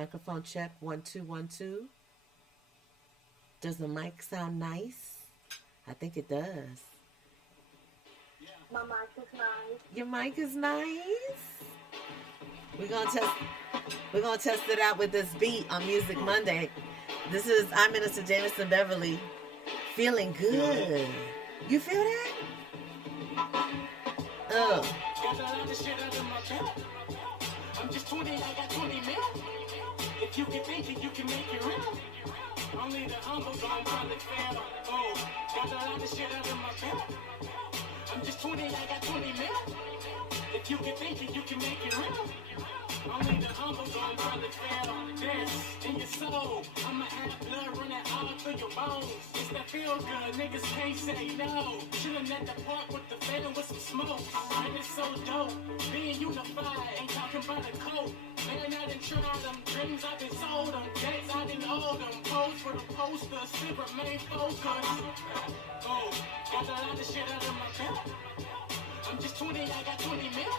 Microphone check. 1 2 1 2. Does the mic sound nice? I think it does. My mic is nice. Your mic is nice. We're gonna test it out with this beat on Music Monday. This is I'm Minister Jameson Beverly. Feeling good. You feel that? Oh. I'm just 20, I got 20 mil. If you can think it, you can make it real. Only the humble gon' probably fail. Oh, got a lot of shit out of my belt. I'm just 20, I got 20 mil. If you can think it, you can make it real. Only the humble gon' probably fail. This in your soul, I'ma have blood running all through your bones. It's that feel good, niggas can't say no. Chillin' at the park with the fan with some smoke. And it's so dope, being unified. Ain't talking about a coat. Man, I done tried them, dreams I done sold them. Days I done owed them. Pose for the poster, still remain focused. Oh, got a lot of shit out of my belt. I'm just 20, I got 20 mil.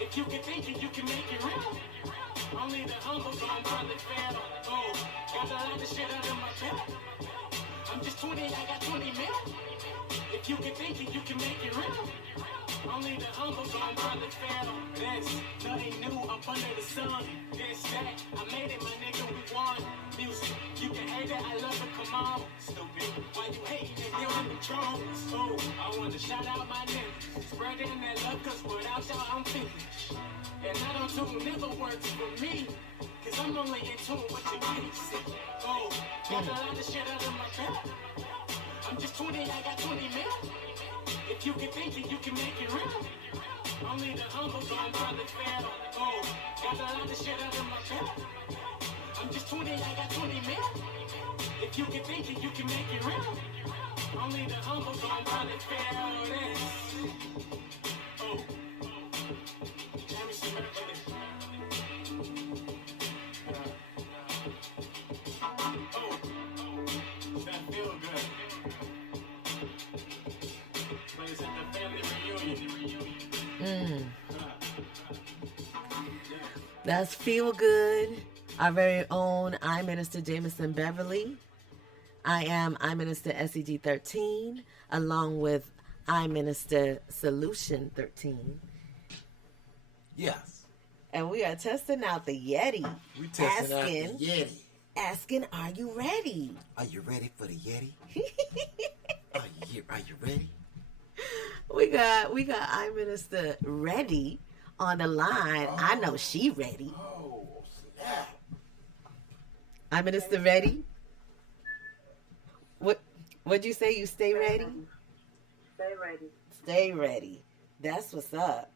If you can think it, you can make it real. Only the humble gon' probably fail. Oh, got a lot of shit out of my belt. I'm just 20, I got 20 mil. If you can think it, you can make it real. Only the humble gon' probably fail. This, nothing new up under the sun. This, that, I made it, my nigga, we won. Music, you can hate it, I love it, come on. Stupid, why you hating and dealing with drones? Oh, I wanna shout out my niggas. Spreading that love, cause without y'all, I'm finished. And I don't do never works for me. Cause I'm only in tune with your kids. Oh, got a lot of shit out of my belt. I'm just 20, I got 20 mil. If you can think it, you can make it real. Only the humble gon' probably fail. Oh, got a lot of shit out of my belt. I'm just 20, I got 20 mil. If you can think it, you can make it real. Only the humble gon' probably fail. This. Oh, Jameson Beverly. Oh, that feel good. Plays at the family reunion. That's Feel Good, our very own I Minister Jameson Beverly. I Minister SEG13, along with I Minister Solution13. Yes. And we are testing out the Yeti. We testing out the Yeti. Asking, are you ready? Are you ready for the Yeti? Are you ready? We got I Minister ready on the line. Oh. I know she ready. Oh, snap. I Minister ready? What'd you say? You stay ready? Stay ready. Stay ready. That's what's up.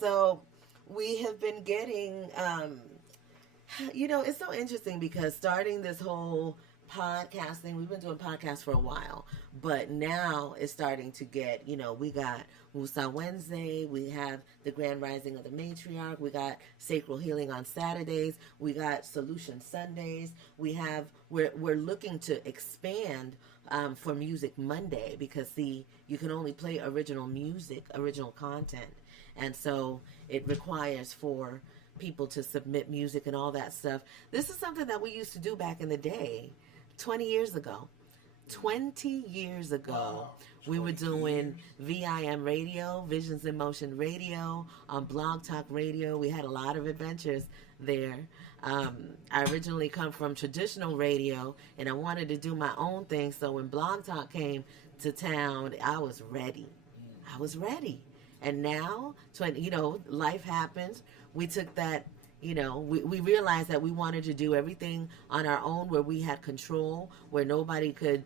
So we have been getting, it's so interesting because starting this whole podcasting, we've been doing podcasts for a while, but now it's starting to get, we got Wusa Wednesday, we have the Grand Rising of the Matriarch, we got Sacral Healing on Saturdays, we got Solution Sundays, we're looking to expand for Music Monday because, see, you can only play original music, original content, and so it requires for people to submit music and all that stuff. This is something that we used to do back in the day. 20 years ago, wow, we were doing ViM Radio, Visions in Motion Radio, on Blog Talk Radio. We had a lot of adventures there. I originally come from traditional radio, and I wanted to do my own thing. So when Blog Talk came to town, I was ready. And now, life happens. We took that. We realized that we wanted to do everything on our own where we had control, where nobody could,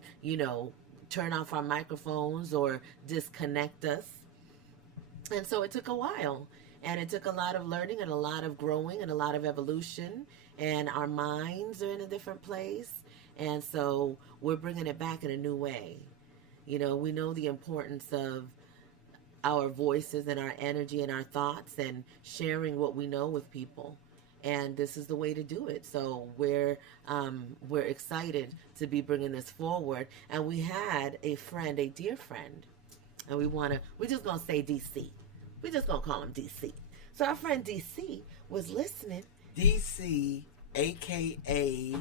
turn off our microphones or disconnect us. And so it took a while. And it took a lot of learning and a lot of growing and a lot of evolution. And our minds are in a different place. And so we're bringing it back in a new way. We know the importance of our voices and our energy and our thoughts and sharing what we know with people. And this is the way to do it. So we're excited to be bringing this forward. And we had a dear friend, and we're just going to say DC. We're just going to call him DC. So our friend DC was listening. DC a.k.a.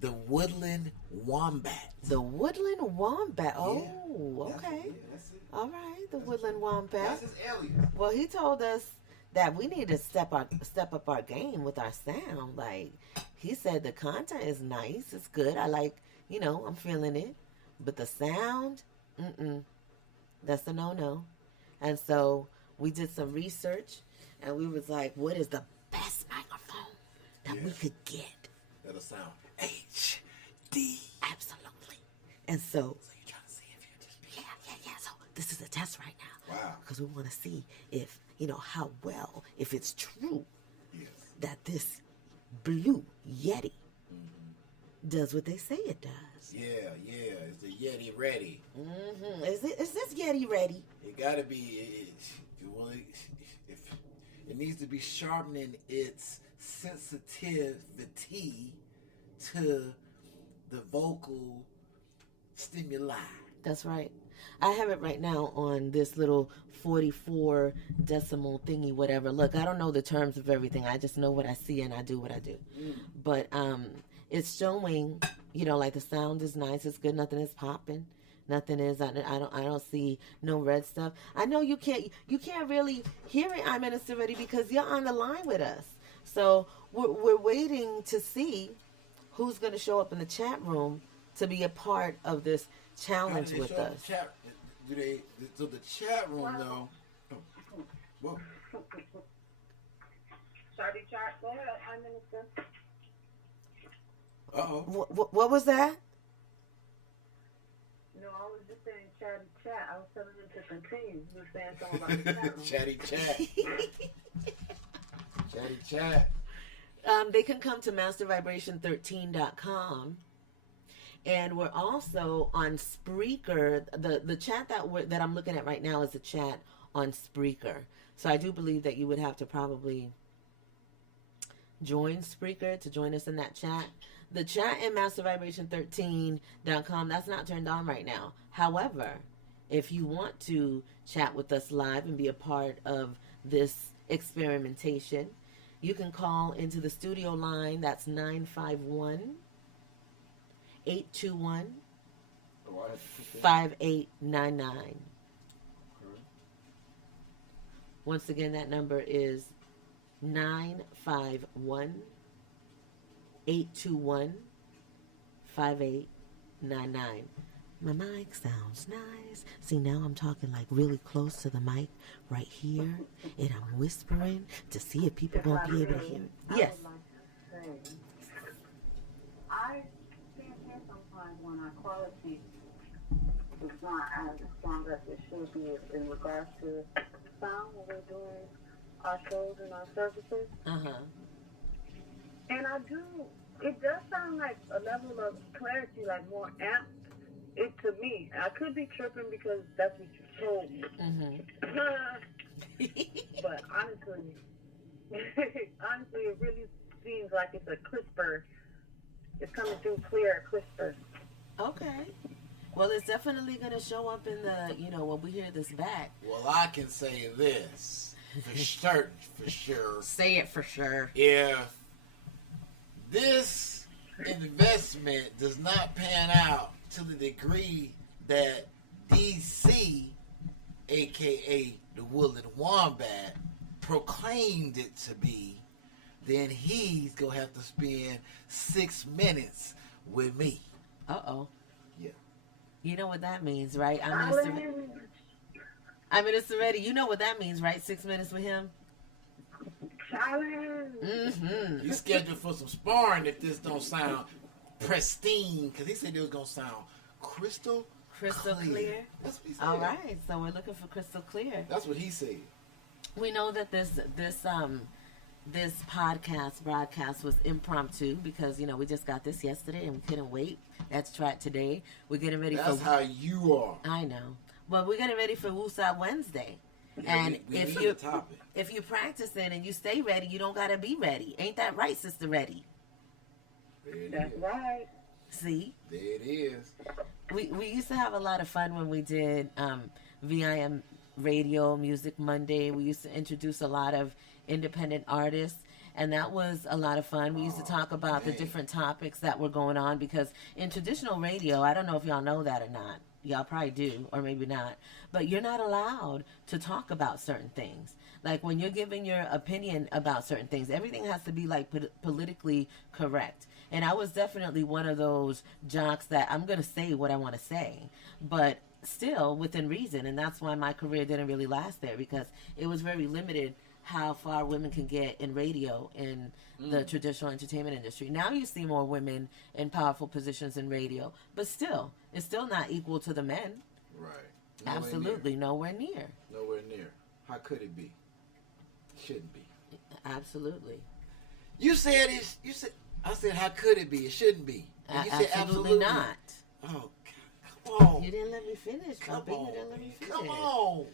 the Woodland Wombat. The Woodland Wombat. Oh, Yeah. okay. That's it. All right, the Woodland Wombat. That's his alias. Well, he told us that we need to step up our game with our sound. Like, he said the content is nice, it's good. I like, I'm feeling it. But the sound, that's a no-no. And so we did some research, and we was like, what is the best microphone that we could get? That'll sound HD. Absolutely. And so So you're trying to see if you're just... yeah. So this is a test right now. Wow. Because we want to see if, how well, if it's true Yes. that this blue Yeti does what they say it does. Yeah. Is the Yeti ready? Is this Yeti ready? It gotta be. It needs to be sharpening its sensitivity to the vocal stimuli. That's right. I have it right now on this little 44 decimal thingy, whatever. Look, I don't know the terms of everything. I just know what I see and I do what I do. But it's showing, like the sound is nice. It's good. Nothing is popping. Nothing is. I don't see no red stuff. I know you can't really hear it, I'm Minister Ready, because you're on the line with us. So we're waiting to see who's going to show up in the chat room to be a part of this challenge with us. So the chat room though. Oh, whoa. Sorry, chat. Go ahead, I'm Minister. Uh-oh. What was that? No, I was just saying chat. I was telling him to continue. You were saying something about the chat room. Chatty chat. Chatty chat. They can come to mastervibration13.com. And we're also on Spreaker. The chat that I'm looking at right now is a chat on Spreaker. So I do believe that you would have to probably join Spreaker to join us in that chat. The chat in mastervibration13.com, that's not turned on right now. However, if you want to chat with us live and be a part of this experimentation, you can call into the studio line. That's 951 821 5899. Once again, that number is 951 821 5899. My mic sounds nice. See, now I'm talking like really close to the mic right here, and I'm whispering to see if people gonna be able to hear it. Yes. I can't hear sometimes when our quality is not as strong as it should be in regards to sound when we're doing our shows and our services. And it does sound like a level of clarity, like more amped. It to me, I could be tripping because that's what you told me. But honestly, it really seems like it's a crisper. It's coming through clear, crisper. Okay. Well, it's definitely going to show up in the, when we hear this back. Well, I can say this for certain, for sure. Say it for sure. If this investment does not pan out to the degree that DC, aka the Woodland Wombat, proclaimed it to be, then he's gonna have to spend 6 minutes with me. Uh-oh. Yeah. You know what that means, right? I'm Minister Ready. You know what that means, right? 6 minutes with him? Challenge. You scheduled for some sparring if this don't sound pristine, because he said it was gonna sound crystal clear. That's what he said. All right, so we're looking for crystal clear. That's what he said. We know that this broadcast was impromptu because we just got this yesterday and we couldn't wait. Let's try it today. We're getting ready That's how you are. I know, but we're getting ready for Woosah Wednesday. Yeah, and we if you practicing and you stay ready, you don't gotta be ready. Ain't that right, Sister Ready? That's right. See? There it is. We used to have a lot of fun when we did ViM Radio Music Monday. We used to introduce a lot of independent artists. And that was a lot of fun. We used to talk about the different topics that were going on, because in traditional radio, I don't know if y'all know that or not. Y'all probably do, or maybe not. But you're not allowed to talk about certain things. Like when you're giving your opinion about certain things, everything has to be like politically correct. And I was definitely one of those jocks that I'm going to say what I want to say, but still within reason. And that's why my career didn't really last there, because it was very limited how far women can get in radio in the traditional entertainment industry. Now you see more women in powerful positions in radio, but still, it's still not equal to the men. Right. Absolutely, nowhere near. Nowhere near. How could it be? Shouldn't be. Absolutely. You said it. You said. I said, how could it be? It shouldn't be. And you said absolutely not. Oh, God, come on. You didn't let me finish, Bumpy. You didn't let me finish. Come on.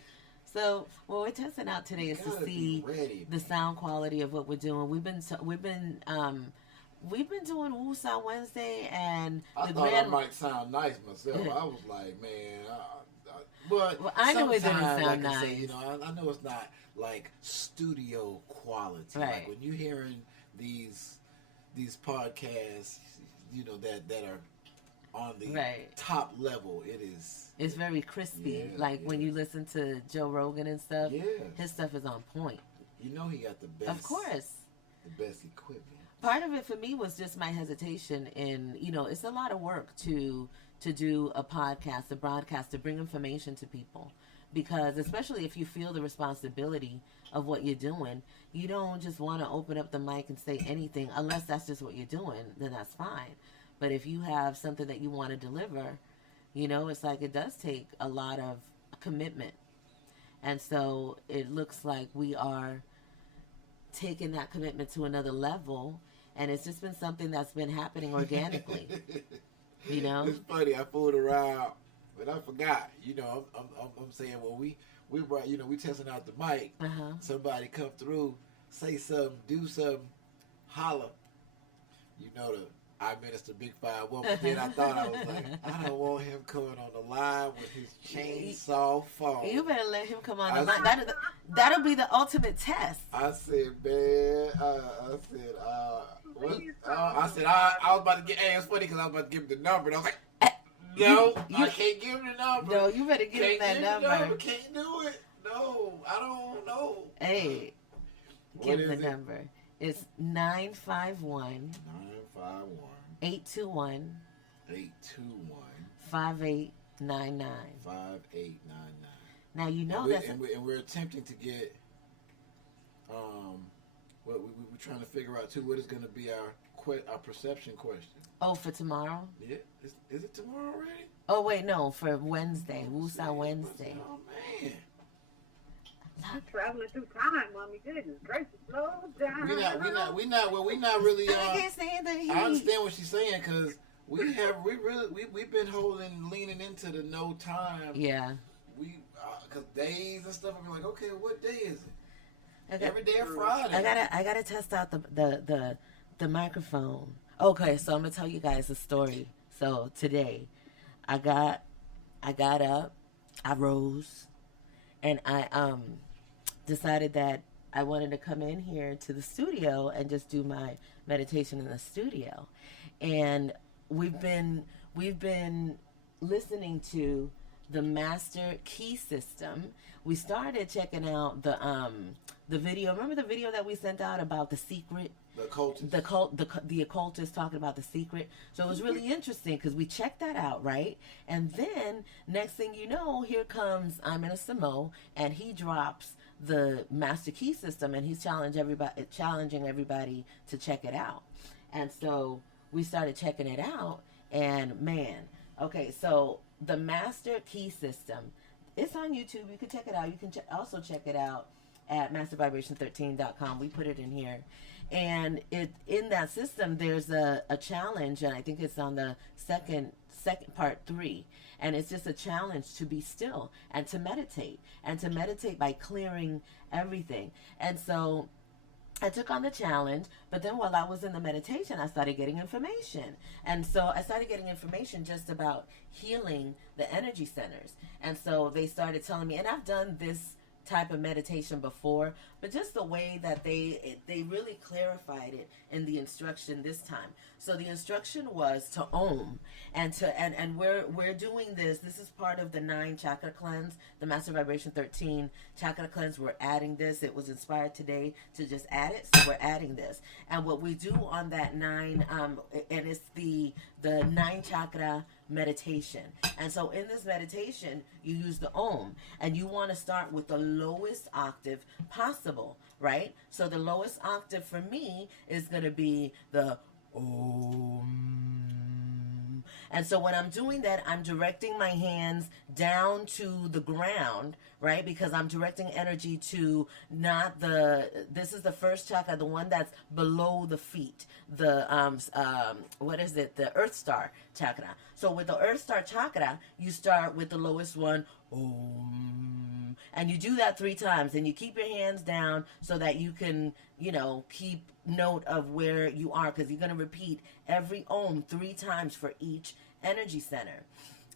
So what we're testing out today is to see the sound quality of what we're doing. We've been doing Woosah Wednesday, and I thought I might sound nice myself. I was like, man, but well, I know it didn't sound like nice. I say, you know, I know it's not like studio quality. Right. Like when you're hearing these podcasts, you know, that are on the top level, it's very crispy. Yeah, like when you listen to Joe Rogan and stuff, his stuff is on point. You know, he got the best. Of course. The best equipment. Part of it for me was just my hesitation in, you know, it's a lot of work to do a podcast, a broadcast, to bring information to people. Because especially if you feel the responsibility of what you're doing, you don't just want to open up the mic and say anything unless that's just what you're doing, then that's fine. But if you have something that you want to deliver, you know, it's like it does take a lot of commitment. And so it looks like we are taking that commitment to another level, and it's just been something that's been happening organically. You know? It's funny, I fooled around, but I forgot. You know, I'm saying, well, we brought, you know, we testing out the mic. Somebody come through, say something, do something, holler. You know, I minister Big 5-1, but then I thought, I was like, I don't want him coming on the line with his chainsaw phone. You better let him come on the line. That'll be the ultimate test. I said, man, I was about to get, it's funny because I was about to give him the number, and I was like, no, I can't give him the number. No, you better give him that number. Can't do it. No, I don't know. Hey, give him the number. It's 951 821 5899. Now you know and we're attempting to get we're trying to figure out too what is going to be our perception question. Oh, for tomorrow? Yeah, is it tomorrow already? Oh wait, no, for Wednesday, Woosah Wednesday. Oh man. I'm traveling through time, mommy. Goodness gracious, slow down. We're not really. I can't stand the heat. I understand what she's saying, because we've been leaning into the no time. Yeah. Because days and stuff. I'm like, okay, what day is it? Every day of Friday. I gotta test out the microphone. Okay, so I'm gonna tell you guys a story. So today, I got up, I rose, and I decided that I wanted to come in here to the studio and just do my meditation in the studio. And we've been listening to the Master Key System. We started checking out the video. Remember the video that we sent out about the secret? The occultist. The occultist talking about the secret. So it was really interesting because we checked that out, right? And then next thing you know, here comes Amina Samo, and he drops the Master Key System, and he's challenging everybody to check it out. And so we started checking it out, and man, okay, so the Master Key System, it's on YouTube. You can check it out. You can also check it out at mastervibration13.com. We put it in here. And in that system, there's a challenge, and I think it's on the second part 3. And it's just a challenge to be still and to meditate by clearing everything. And so I took on the challenge, but then while I was in the meditation, I started getting information. And so I started getting information just about healing the energy centers. And so they started telling me, and I've done this type of meditation before, but just the way that they really clarified it in the instruction this time. So the instruction was to Om, and we're doing this. This is part of the 9 chakra cleanse, the Master Vibration 13 chakra cleanse. We're adding this. It was inspired today to just add it, so we're adding this. And what we do on that 9, and it's the 9 chakra meditation. And so in this meditation, you use the Om, and you want to start with the lowest octave possible, right? So the lowest octave for me is going to be the Om. And so when I'm doing that, I'm directing my hands down to the ground, right? Because I'm directing energy to not this is the first chakra, the one that's below the feet, the what is it? The Earth Star chakra. So with the Earth Star chakra, you start with the lowest one, Om, and you do that 3 times, and you keep your hands down so that you can, keep note of where you are, because you're going to repeat every Om 3 times for each energy center.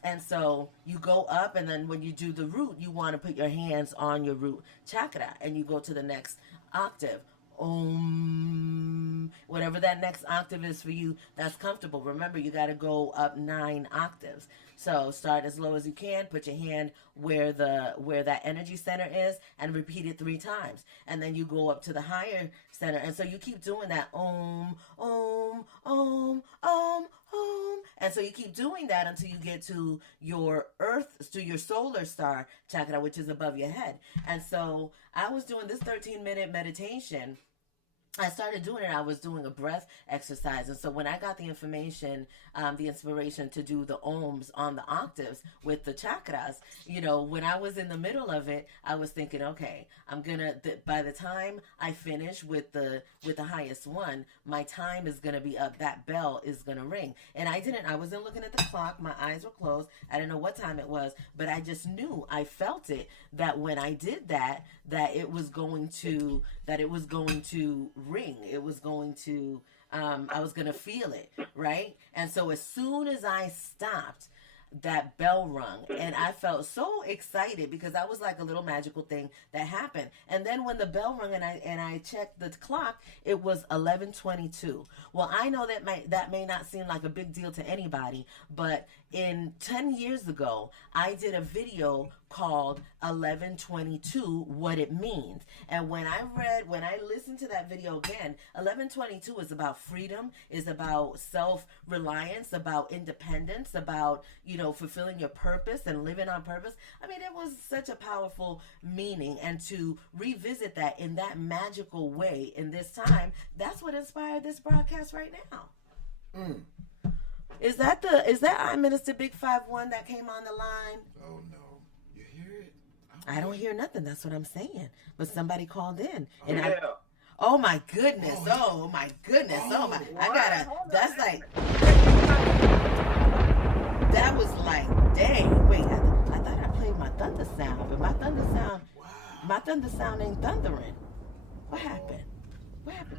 And so you go up, and then when you do the root, you want to put your hands on your root chakra, and you go to the next octave. Om, whatever that next octave is for you, that's comfortable. Remember, you got to go up 9 octaves. So start as low as you can. Put your hand where that energy center is, and repeat it 3 times. And then you go up to the higher center. And so you keep doing that Om, Om, Om, Om, Om. And so you keep doing that until you get to your your solar star chakra, which is above your head. And so I was doing this 13-minute meditation. I started doing it. I was doing a breath exercise. And so when I got the information, the inspiration to do the Oms on the octaves with the chakras, when I was in the middle of it, I was thinking, okay, by the time I finish with the highest one, my time is going to be up. That bell is going to ring. And I wasn't looking at the clock. My eyes were closed. I didn't know what time it was, but I just knew, I felt it, that when I did that it was going to ring. It was going to, I was going to feel it, right? And so as soon as I stopped, that bell rung, and I felt so excited, because that was like a little magical thing that happened. And then when the bell rung and I checked the clock, it was 11:22. Well, I know that may not seem like a big deal to anybody, but 10 years ago, I did a video called 11:22, What It Means. And when I listened to that video again, 11:22 is about freedom, is about self-reliance, about independence, about, fulfilling your purpose and living on purpose. I mean, it was such a powerful meaning, and to revisit that in that magical way in this time, that's what inspired this broadcast right now. Is that I Minister Big 5-1 that came on the line? Oh no, you hear it? I don't hear nothing. That's what I'm saying. But somebody called in, and Yeah. oh my goodness! Oh my goodness! Oh my! That's like. That was like, dang, wait, I thought I played my thunder sound, but my thunder sound ain't thundering. What happened? Somebody's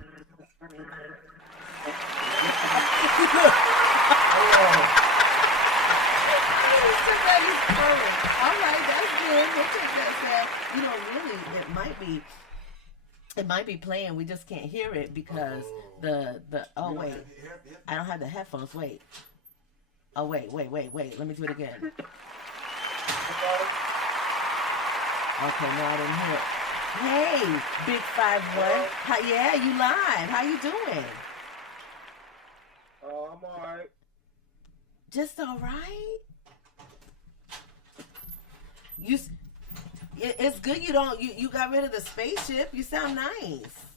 purring. All right, that's good. We'll take that. Really, it might be playing. We just can't hear it because wait, I don't have the headphones. Wait. Oh, wait. Let me do it again. Okay, no, I didn't hear it. Hey, Big 5-1. Yeah, you live. How you doing? I'm all right. Just all right? It's good you got rid of the spaceship. You sound nice.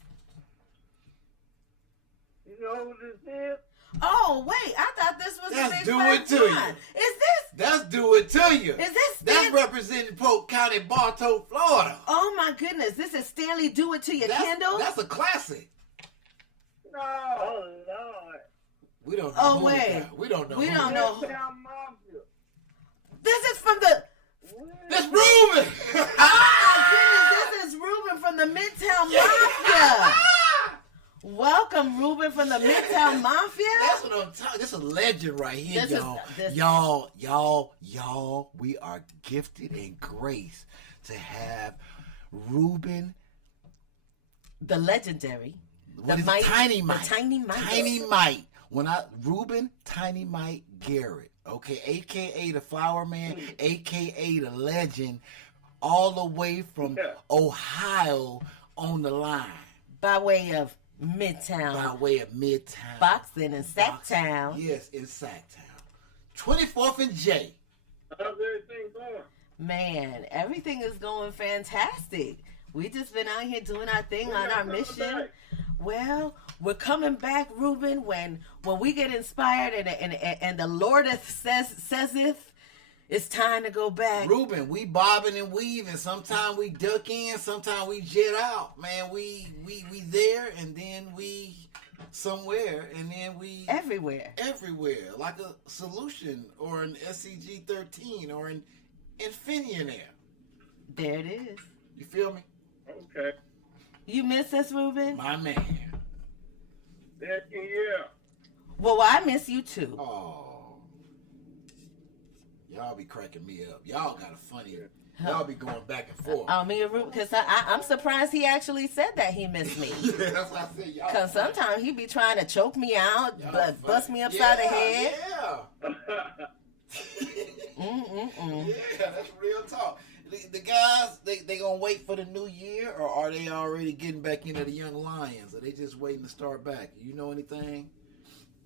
You know who this is? Oh, wait, I thought this was That's the Big Do Fat It To One. You. Is this? That's Do It To You. Is this That's representing Polk County, Bartow, Florida. Oh, my goodness. This is Stanley Do It To You, Kendall? That's a classic. No. Oh, Lord. We don't know. Oh, who wait. that. We don't know. We who don't that. know. This is from the... That's Ruben. Oh, my goodness. This is Ruben from the Midtown Mafia. Welcome, Ruben from the Midtown Mafia. That's what I'm talking. This is a legend right here, y'all. Y'all. We are gifted and graced to have Ruben. The legendary. What is it? Tiny Mike. The Tiny Mike. Tiny Mike. Ruben Tiny Mike Garrett. Okay, a.k.a. the Flower Man, a.k.a. the legend, all the way from Ohio on the line. By way of Midtown. By way of Midtown. Boxing in Sacktown. Yes, in Sacktown. 24th and J. How's everything going? Man, everything is going fantastic. We just been out here doing our thing on our mission. Back? Well, we're coming back, Ruben, when we get inspired and the Lord sayseth it's time to go back. Ruben, we bobbing and weaving. Sometimes we duck in, sometimes we jet out. Man, we there and then we somewhere and then we everywhere. Like a Solution or an SEG13 or an Infinionaire. There it is. You feel me? Okay. You miss us, Ruben? My man. Yeah. Well, I miss you too. Oh. Y'all be cracking me up. Y'all got a funny. Y'all be going back and forth. Me and Ruben, because I'm surprised he actually said that he missed me. Yeah, that's what I said. Y'all. Because sometimes he be trying to choke me out, bust me upside the head. Yeah. Mm-mm-mm. Yeah, that's real talk. The guys, they gonna wait for the new year, or are they already getting back into the Young Lions? Are they just waiting to start back? You know anything?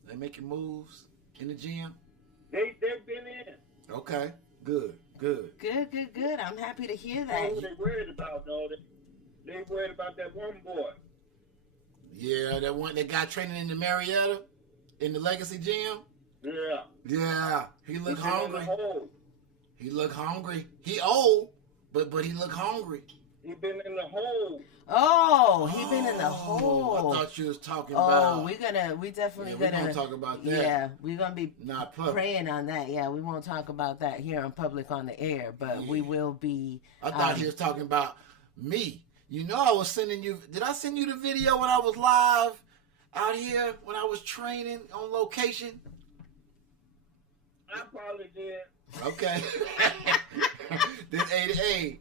They making moves in the gym? They've been in. Okay, good. Good. I'm happy to hear that. That's what they worried about, though. They worried about that one boy. Yeah, that one that got training in the Marietta, in the Legacy gym. Yeah. Yeah, he looked hungry. He He old, but he look hungry. He been in the hole. Oh, he been in the hole. I thought you was talking about. We definitely gonna talk about that. Yeah, we're gonna be Not public. praying on that. Yeah, we won't talk about that here in public on the air, but we will be. I thought he was talking about me. You know, I was sending you. Did I send you the video when I was live out here when I was training on location? I probably did. Okay. Then, hey,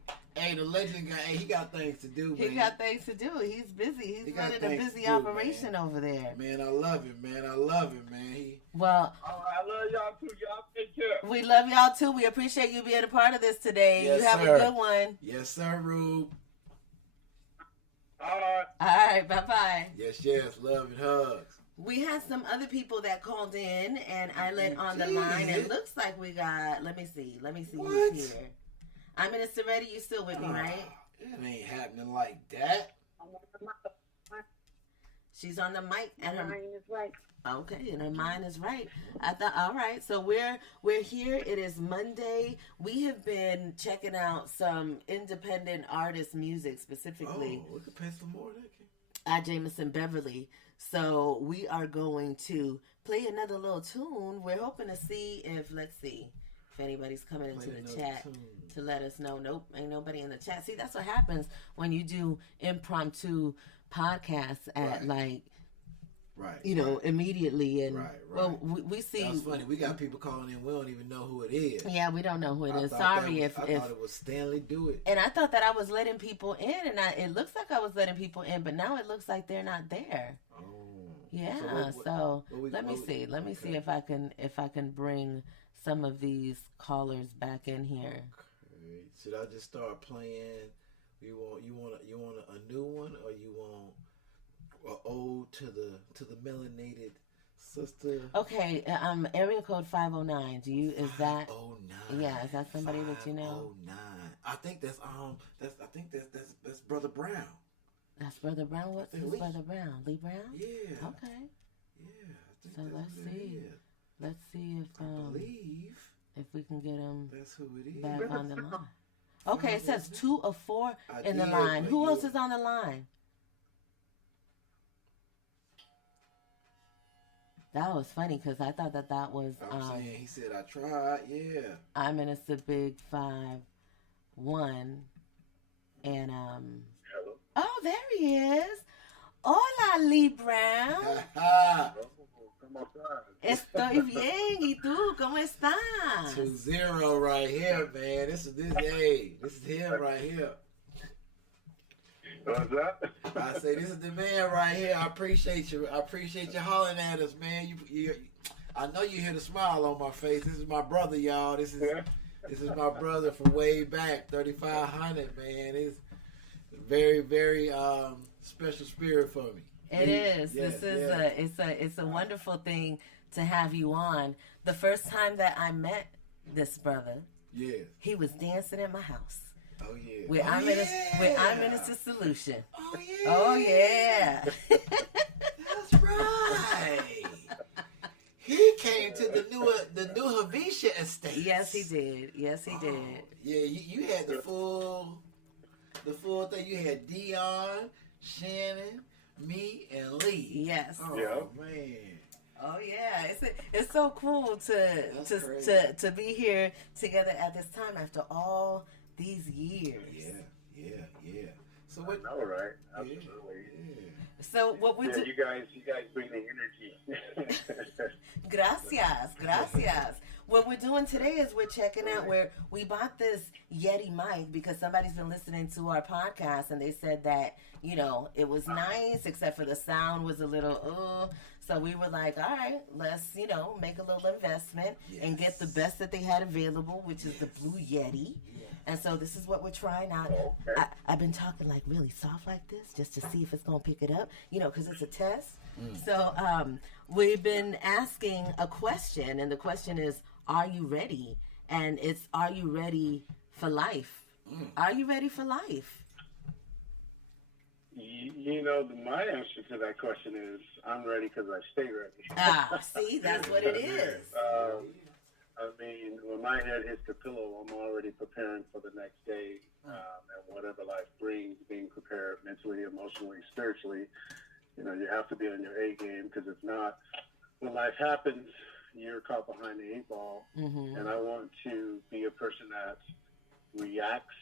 the legend guy, he got things to do, man. He got things to do. He's busy. He's running a busy operation over there. Man, I love him, man. Well, I love y'all too. Y'all take care. we love y'all too. We appreciate you being a part of this today. Yes, you have sir. a good one. Yes, sir, Rube. All right. All right, bye-bye. Yes, love and hugs. We had some other people that called in, and I let on the line. It looks like we got. Let me see What? who's here. I'm Minister Reddy. You still with me, right? It ain't happening like that. She's on the mic, and her Mine is right. okay, and her mind is right. I thought, all right. So we're here. It is Monday. We have been checking out some independent artist music, specifically Oh, we could pay some more. Jameson Beverly. So we are going to play another little tune. We're hoping to see if anybody's coming into the chat to let us know. Nope, ain't nobody in the chat. See, that's what happens when you do impromptu podcasts at immediately. And well, we see. That's funny. We got people calling in. We don't even know who it is. Yeah, we don't know who it is. Sorry I thought it was Stanley Do It. And I thought that I was letting people in, and it looks like I was letting people in, but now it looks like they're not there. Oh. Yeah. Let me see. Let me see if I can bring some of these callers back in here. Okay. Should I just start playing? You want a new one, or you want an ode to the melanated sister? Okay, area code 509. Is that? 509. Yeah, is that somebody that you know? 509. I think that's Brother Brown. That's Brother Brown. Who's Brother Brown? Lee Brown? Yeah. Okay. Yeah. I think So let's see. Let's see I believe if we can get him that's who it is. back on the line. Okay, it says 2 of 4 in the did, line. but Who else is on the line? That was funny because I thought that was. I'm saying he said I tried. Yeah. I'm Minister Big 5-1, and Oh, there he is. Hola, Lee Brown. Estoy bien. ¿Y tú? ¿Cómo estás? 2-0 right here, man. This is him right here. What's that? I say this is the man right here. I appreciate you. I appreciate you hollering at us, man. I know you hear the smile on my face. This is my brother, y'all. This is my brother from way back, 3500, man. It's very, very special spirit for me. It is. Yes, This is yes. it's a wonderful thing to have you on. The first time that I met this brother, Yes. he was dancing at my house. Oh yeah. With I Minister Solution. Oh yeah. Oh yeah. That's right. He came to the new Havisha estate. Yes, he did. Yes, he did. Yeah, you had the full thing. You had Dion, Shannon, me, and Lee. Yes. Oh Yeah. man. Oh yeah, it's so cool to be here together at this time after all these years. Yeah. So what? All right. Yeah, Absolutely. yeah. So what we do? You guys bring the energy. Gracias. What we're doing today is we're checking out where we bought this Yeti mic because somebody's been listening to our podcast and they said that, it was nice except for the sound was a little, So we were like, all right, let's, make a little investment and get the best that they had available, which is the Blue Yeti. And so this is what we're trying out. Okay. I've been talking like really soft like this just to see if it's going to pick it up, because it's a test. So we've been asking a question, and the question is, are you ready? And it's, are you ready for life? Are you ready for life? My answer to that question is I'm ready because I stay ready. See, that's what it is. When my head hits the pillow, I'm already preparing for the next day, and whatever life brings, being prepared mentally, emotionally, spiritually. You have to be on your A game, because if not, when life happens, you're caught behind the 8 ball. And I want to be a person that reacts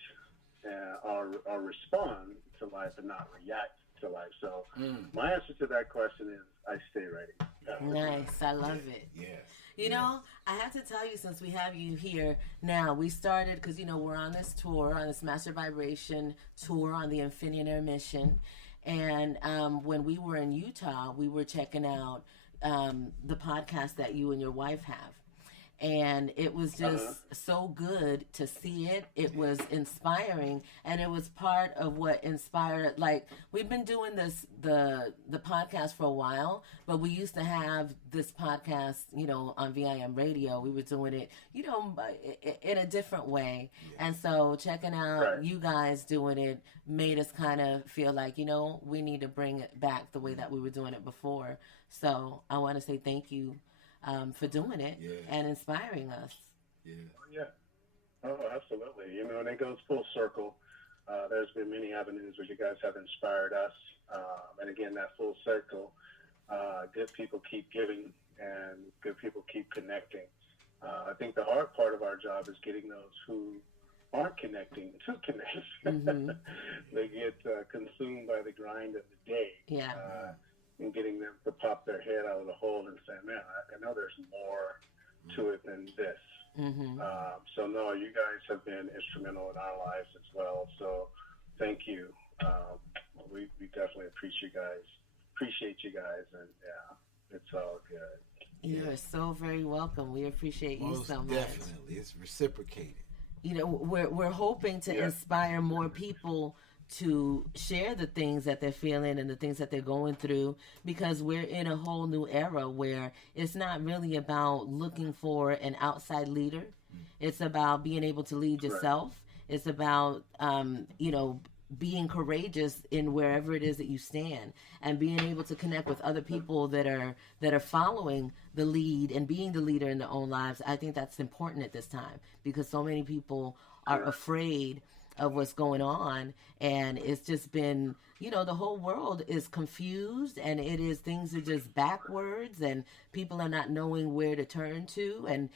or respond to life and not react to life. So my answer to that question is I stay ready. Nice. I love it. Yes. I have to tell you, since we have you here now, we started because, we're on this tour, on this Master Vibration tour on the Infinite Mission. And when we were in Utah, we were checking out the podcast that you and your wife have. And it was just so good to see it. It was inspiring, and it was part of what inspired. Like, we've been doing the podcast for a while, but we used to have this podcast, on ViM Radio. We were doing it, in a different way. And so checking out you guys doing it made us kind of feel like, we need to bring it back the way that we were doing it before. So I want to say thank you for doing it and inspiring us. Oh, absolutely. And it goes full circle. There's been many avenues where you guys have inspired us. And again, that full circle, good people keep giving and good people keep connecting. I think the hard part of our job is getting those who aren't connecting to connect. They get consumed by the grind of the day. And getting them to pop their head out of the hole and say, man, I know there's more to it than this. So, no, you guys have been instrumental in our lives as well. So, thank you. We definitely appreciate you guys. And, it's all good. You are so very welcome. We appreciate you so much. Definitely. It's reciprocated. We're hoping to inspire more people to share the things that they're feeling and the things that they're going through, because we're in a whole new era where it's not really about looking for an outside leader. It's about being able to lead yourself. It's about, being courageous in wherever it is that you stand, and being able to connect with other people that are following the lead and being the leader in their own lives. I think that's important at this time, because so many people are afraid of what's going on, and it's just been, the whole world is confused, and things are just backwards, and people are not knowing where to turn to, and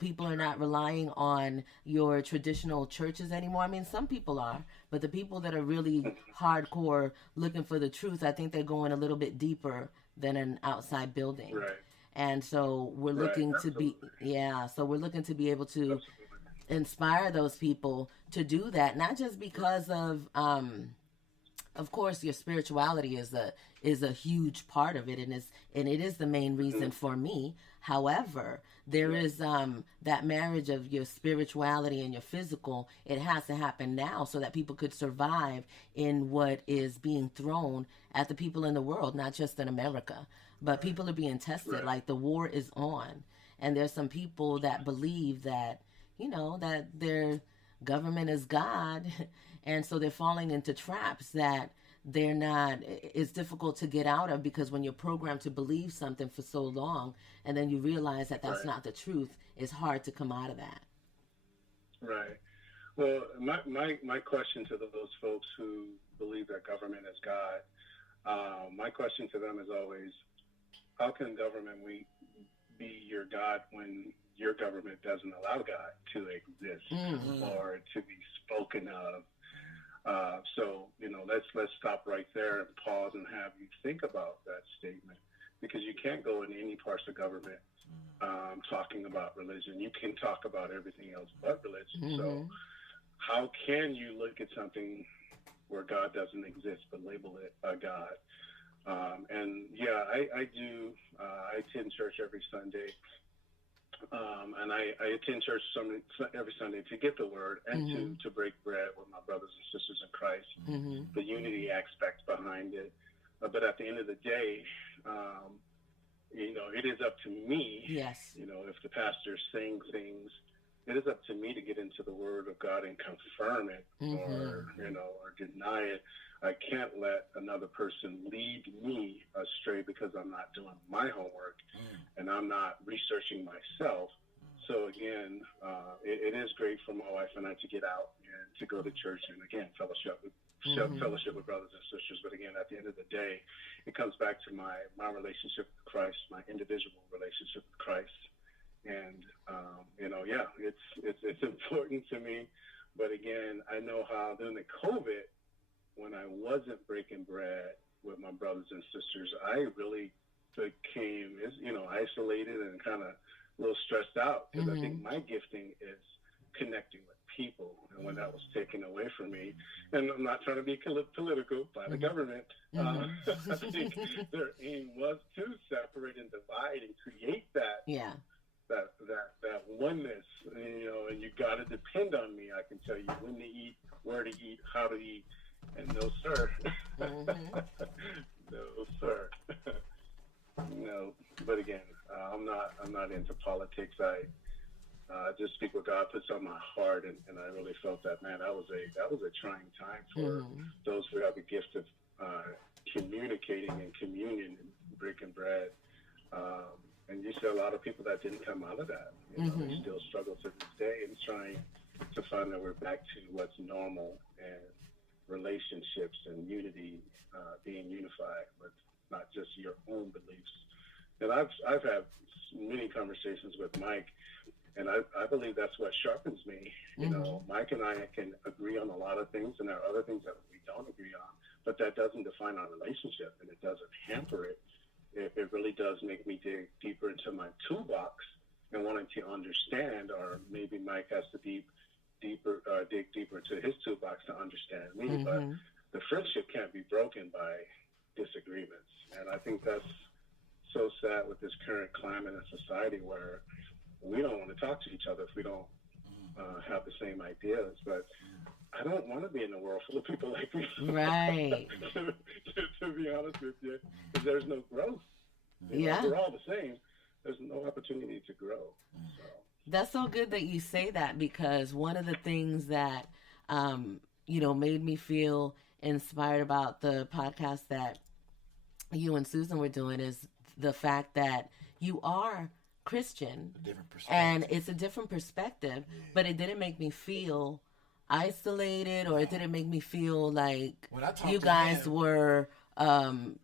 people are not relying on your traditional churches anymore. I mean, some people are, but the people that are really hardcore looking for the truth, I think they're going a little bit deeper than an outside building. And so we're looking to be able to inspire those people to do that, not just because of Of course, your spirituality is a huge part of it, and it is the main reason for me. However, there is that marriage of your spirituality and your physical. It has to happen now so that people could survive in what is being thrown at the people in the world, not just in America. But people are being tested. Right. Like, the war is on, and there's some people that believe that, you know, that their government is God, and so they're falling into traps that they're not, it's difficult to get out of, because when you're programmed to believe something for so long and then you realize that that's Right. not the truth, it's hard to come out of that. Right. Well, my question to those folks who believe that government is God, my question to them is always, how can government be your God when your government doesn't allow God to exist or to be spoken of? So, you know, let's stop right there and pause and have you think about that statement, because you can't go in any parts of government talking about religion. You can talk about everything else but religion. So how can you look at something where God doesn't exist but label it a God? And yeah, I do. I attend church every Sunday. And I attend church every Sunday to get the word and to break bread with my brothers and sisters in Christ, the unity aspect behind it. But at the end of the day, you know, it is up to me. Yes. You know, if the pastor is saying things, it is up to me to get into the Word of God and confirm it, or, you know, or deny it. I can't let another person lead me astray because I'm not doing my homework and I'm not researching myself. So again, it is great for my wife and I to get out and to go to church and, again, fellowship with brothers and sisters. But again, at the end of the day, it comes back to my relationship with Christ, my individual relationship with Christ. And, you know, yeah, it's important to me. But again, I know how during the COVID, when I wasn't breaking bread with my brothers and sisters, I really became, you know, isolated and kind of a little stressed out, because I think my gifting is connecting with people. And when that was taken away from me, and I'm not trying to be political by the government, I think their aim was to separate and divide and create that. Yeah. That oneness, you know, and you got to depend on me. I can tell you when to eat, where to eat, how to eat, and no, sir. No, sir. No, but again, I'm not into politics. I just speak what God puts on my heart, and I really felt that, man, that was a trying time for those who have the gift of communicating and communion and breaking bread. And you see a lot of people that didn't come out of that. You know, they still struggle to this day and trying to find that we're back to what's normal and relationships and unity, being unified with not just your own beliefs. And I've had many conversations with Mike, and I believe that's what sharpens me. You know, Mike and I can agree on a lot of things, and there are other things that we don't agree on, but that doesn't define our relationship, and it doesn't hamper it. It really does make me dig deeper into my toolbox and wanting to understand, or maybe Mike has to dig deeper into his toolbox to understand me. But the friendship can't be broken by disagreements. And I think that's so sad with this current climate in society, where we don't want to talk to each other if we don't have the same ideas. But I don't want to be in a world full of people like me. Right. to be honest with you, because there's no growth. You know, we're all the same. There's no opportunity to grow. So. That's so good that you say that, because one of the things that, you know, made me feel inspired about the podcast that you and Susan were doing is the fact that you are Christian. A different perspective. And it's a different perspective, but it didn't make me feel isolated, or it didn't make me feel like you guys were,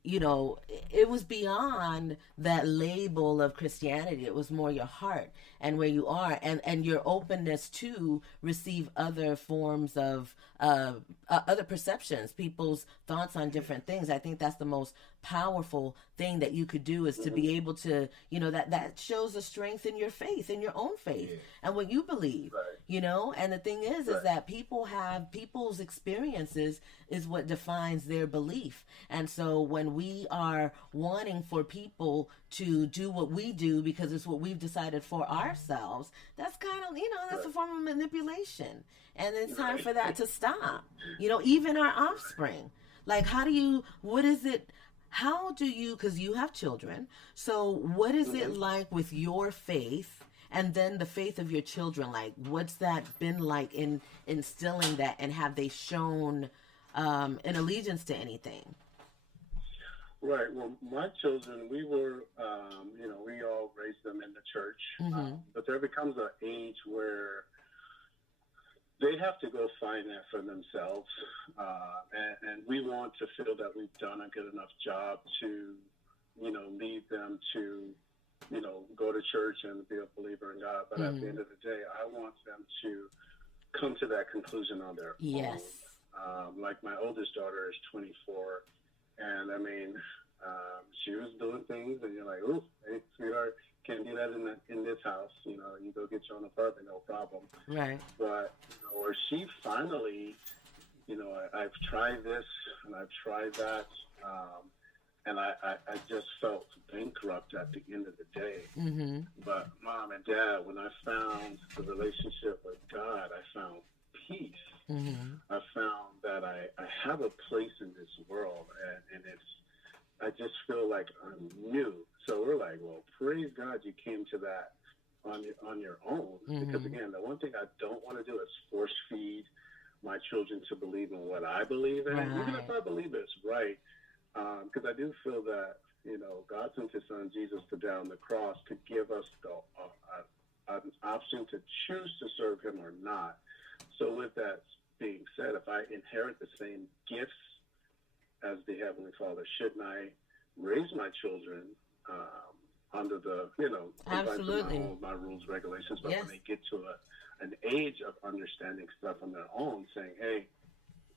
you know, it was beyond that label of Christianity. It was more your heart and where you are, and your openness to receive other forms of other perceptions, people's thoughts on different things. I think that's the most powerful thing that you could do, is to be able to, that shows a strength in your faith, in your own faith, and what you believe, and the thing is that people's experiences is what defines their belief. And so when we are wanting for people to do what we do because it's what we've decided for ourselves, that's kind of, that's a form of manipulation. And it's time for that to stop. Even our offspring. Like, how do you because you have children, so what is it like with your faith and then the faith of your children? Like, what's that been like in instilling that, and have they shown an allegiance to anything? Right. Well, my children, we were, we all raised them in the church, but there becomes an age where they have to go find that for themselves, and we want to feel that we've done a good enough job to, lead them to, go to church and be a believer in God. But at the end of the day, I want them to come to that conclusion on their own. Like my oldest daughter is 24, and I mean, she was doing things, and you're like, "Oh, hey, sweetheart, can't do that in this house. You go get your own apartment, no problem." Right. But where she finally, I've tried this and I've tried that, and I just felt bankrupt at the end of the day. But Mom and Dad, when I found the relationship with God, I found peace. I found that I have a place in this world, and I just feel like I'm new. So we're like, well, praise God you came to that on your own. Because again, the one thing I don't want to do is force feed my children to believe in what I believe in, even if I believe it's right. Because I do feel that, God sent his son Jesus to die on the cross to give us an option to choose to serve him or not. So with that being said, if I inherit the same gifts as the Heavenly Father, shouldn't I raise my children under the, absolutely, my rules, regulations, but when they get to an age of understanding stuff on their own, saying, hey,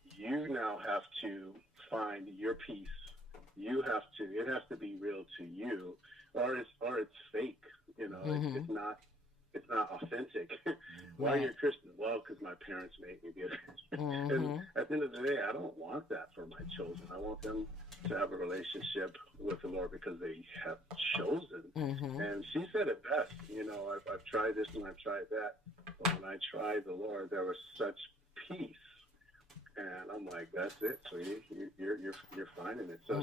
you now have to find your peace. It has to be real to you, or it's fake. It's not authentic. Why are you a Christian? Well, because my parents made me be a Christian. And at the end of the day, I don't want that for my children. I want them to have a relationship with the Lord because they have chosen. And she said it best. I've tried this and I've tried that. But when I tried the Lord, there was such peace. And I'm like, that's it, sweetie. You're finding it. So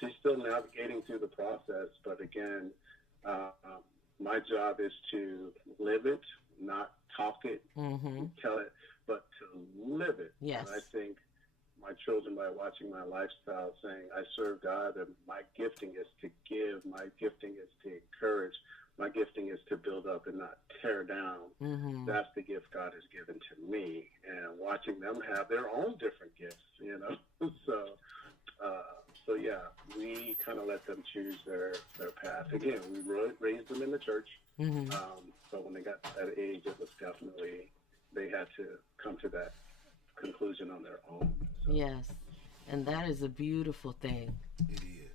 she's still navigating through the process. But again, my job is to live it, not talk it, tell it, but to live it. Yes. And I think my children, by watching my lifestyle, saying I serve God, and my gifting is to give, my gifting is to encourage, my gifting is to build up and not tear down. That's the gift God has given to me. And watching them have their own different gifts, So yeah, we kind of let them choose their path. Again, we raised them in the church, but when they got to that age, it was definitely, they had to come to that conclusion on their own. So. Yes, and that is a beautiful thing. It is.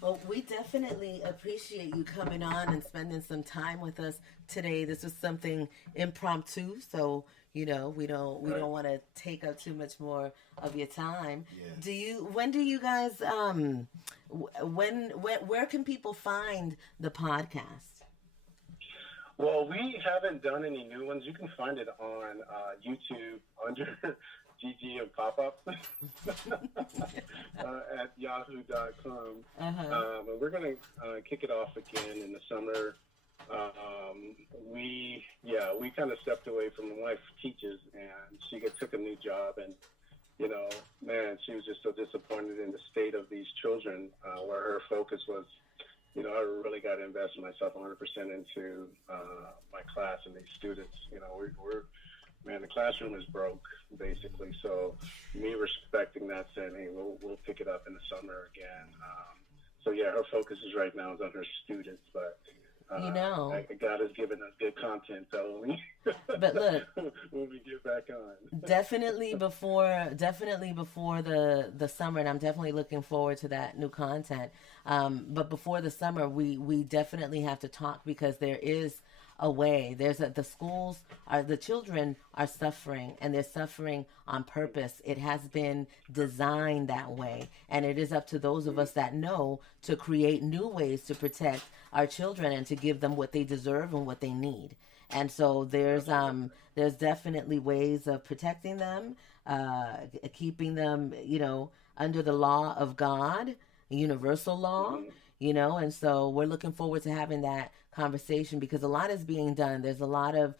Well, we definitely appreciate you coming on and spending some time with us today. This was something impromptu, so we don't want to take up too much more of your time. Yeah. When do you guys where can people find the podcast? Well, we haven't done any new ones. You can find it on YouTube under GG and Pop-Up at yahoo.com. And we're going to kick it off again in the summer. We kind of stepped away from my wife teaches, and she took a new job, and she was just so disappointed in the state of these children, where her focus was, I really got to invest myself 100% into my class and these students. The classroom is broke, basically. So me respecting that, saying, hey, we'll pick it up in the summer again. Her focus is right now is on her students, but God has given us good content, so But look, when we get back on, definitely before the summer, and I'm definitely looking forward to that new content. But before the summer, we definitely have to talk, because there is a way. The children are suffering, and they're suffering on purpose. It has been designed that way, and it is up to those of us that know to create new ways to protect our children and to give them what they deserve and what they need. And so there's definitely ways of protecting them, keeping them, under the law of God, universal law, and so we're looking forward to having that conversation, because a lot is being done. There's a lot of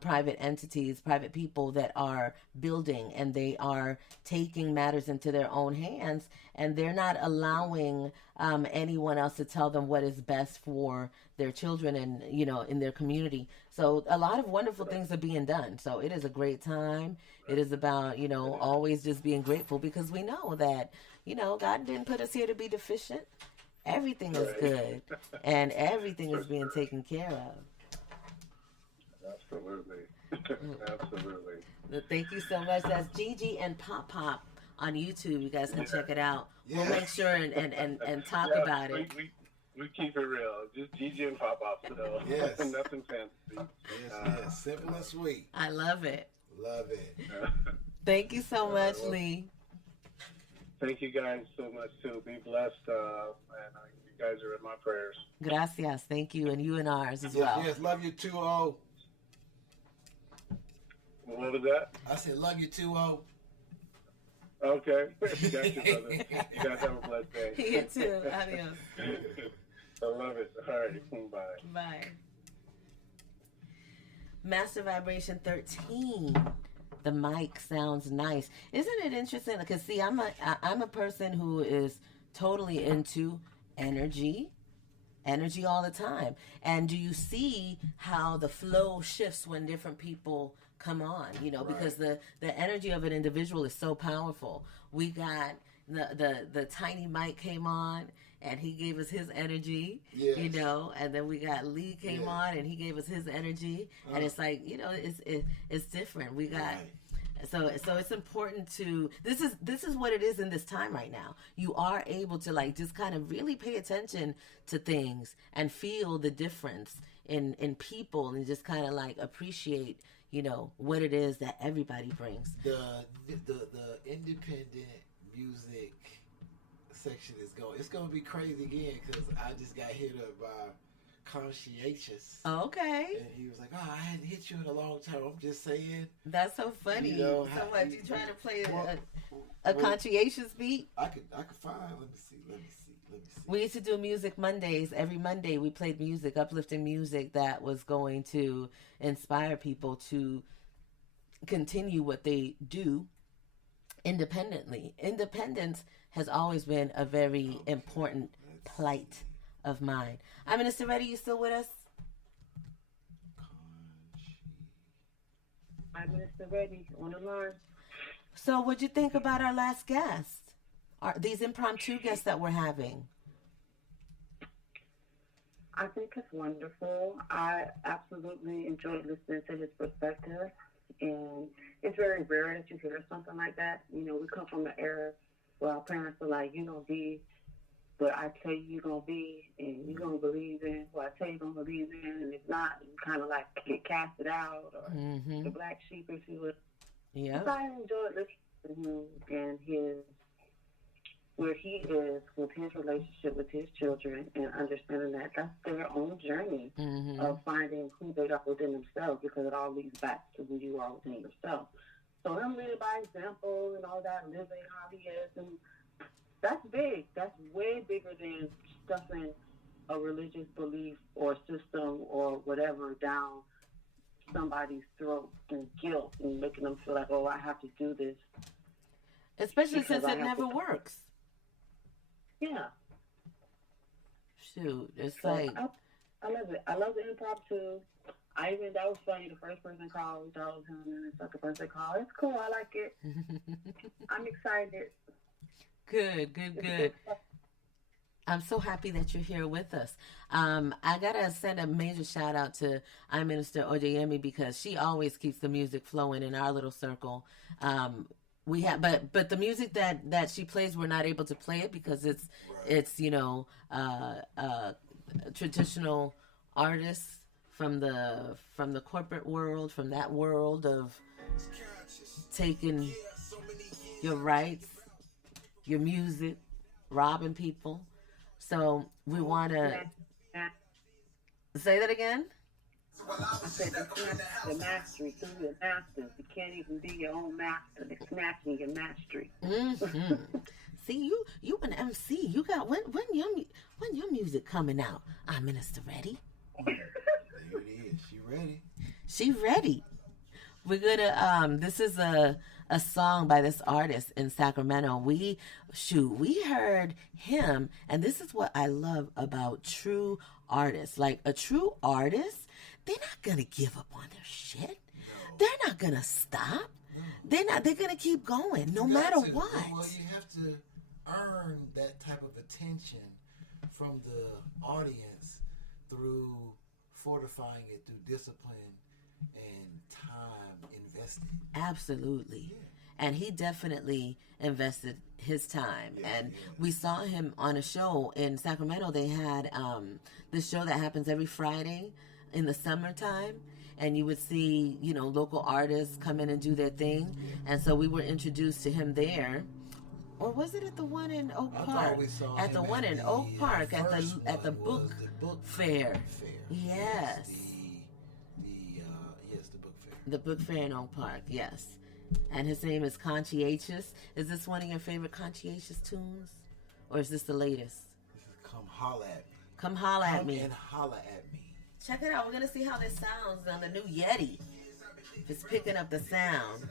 private entities, private people that are building, and they are taking matters into their own hands, and they're not allowing anyone else to tell them what is best for their children and, in their community. So a lot of wonderful things are being done. So it is a great time. It is about, always just being grateful, because we know that, God didn't put us here to be deficient. Everything is good, and everything is being taken care of. Absolutely. Absolutely. Thank you so much. That's Gigi and Pop Pop on YouTube. You guys can check it out. We'll make sure and talk about it. We keep it real. Just Gigi and Pop Pop. So yes. Nothing fancy. Yes. Simple and sweet. I love it. Love it. Thank you so much, Lee. Thank you guys so much, too. Be blessed, and you guys are in my prayers. Gracias. Thank you, and you and ours as well. Yes, love you too, O. What was that? I said, love you too, O. Okay. Got you, brother. You guys have a blessed day. You too. Adios. I love it. All right. Bye. Bye. Master Vibration 13. The mic sounds nice. Isn't it interesting? Because see, I'm a person who is totally into energy all the time. And do you see how the flow shifts when different people come on? Right. Because the energy of an individual is so powerful. We got the tiny Mike came on, and he gave us his energy, yes. And then we got Lee came on, and he gave us his energy, and it's like, it's different. We got, so it's important to, this is what it is in this time right now. You are able to just kind of really pay attention to things and feel the difference in people, and just kind of appreciate, what it is that everybody brings. The independent music section it's going to be crazy again, because I just got hit up by Conscientious. Okay. And he was like, I hadn't hit you in a long time. I'm just saying. That's so funny. So what, you trying to play a Conscientious beat? I could find, let me see. We used to do Music Mondays. Every Monday we played music, uplifting music that was going to inspire people to continue what they do independently. Independence has always been a very important plight of mine. I'm Minister Reddy, you still with us? I'm Minister Reddy on the line. So what'd you think about our last guest? These impromptu guests that we're having? I think it's wonderful. I absolutely enjoyed listening to his perspective. And it's very rare that you hear something like that. We come from an era where our parents are like, you're going to be what I tell you you're going to be, and you're going to believe in what I tell you you're going to believe in. And if not, you kind of get casted out, or the black sheep, if you would. Yeah. So I enjoyed listening to him and where he is with his relationship with his children, and understanding that that's their own journey of finding who they are within themselves, because it all leads back to who you are within yourself. So him leading by example and all that, living how he is, and that's big. That's way bigger than stuffing a religious belief or system or whatever down somebody's throat and guilt and making them feel like, oh, I have to do this. Especially since it never works. Yeah. Shoot, it's so like... I love it. I love the impromptu. That was funny. The first person called, that was him, and the second person called. It's cool. I like it. I'm excited. Good. I'm so happy that you're here with us. I gotta send a major shout out to I Minister Oyeyemi because she always keeps the music flowing in our little circle. We have, but the music that she plays, we're not able to play it because it's traditional artists from the corporate world, from that world of taking your rights, your music, robbing people. So we want to say that again. I said the mastery through your masters. You can't even be your own master. They're snatching your mastery. Mm-hmm. See, you an MC. You got when your music coming out? Our Minister ready? There it is. She ready. She ready. We're gonna this is a song by this artist in Sacramento. We heard him, and this is what I love about true artists. Like a true artist, they're not gonna give up on their shit. No. They're not gonna stop. No. They're gonna keep going no matter what. Well, you have to earn that type of attention from the audience through fortifying it through discipline and time invested. Absolutely. Yeah. And he definitely invested his time. Yeah, and we saw him on a show in Sacramento. They had this show that happens every Friday in the summertime. And you would see, local artists come in and do their thing. Yeah. And so we were introduced to him there. Or was it at the one in Oak Park? I thought we saw at the one in Oak Park at the book fair. Yes. The book fair. The book fair in Oak Park, yes. And his name is Conscientious. Is this one of your favorite Conscientious tunes? Or is this the latest? This is Come Holla at Me. Come Holla at Me. And Holla at Me. Check it out. We're going to see how this sounds on the new Yeti. If it's picking up the sound.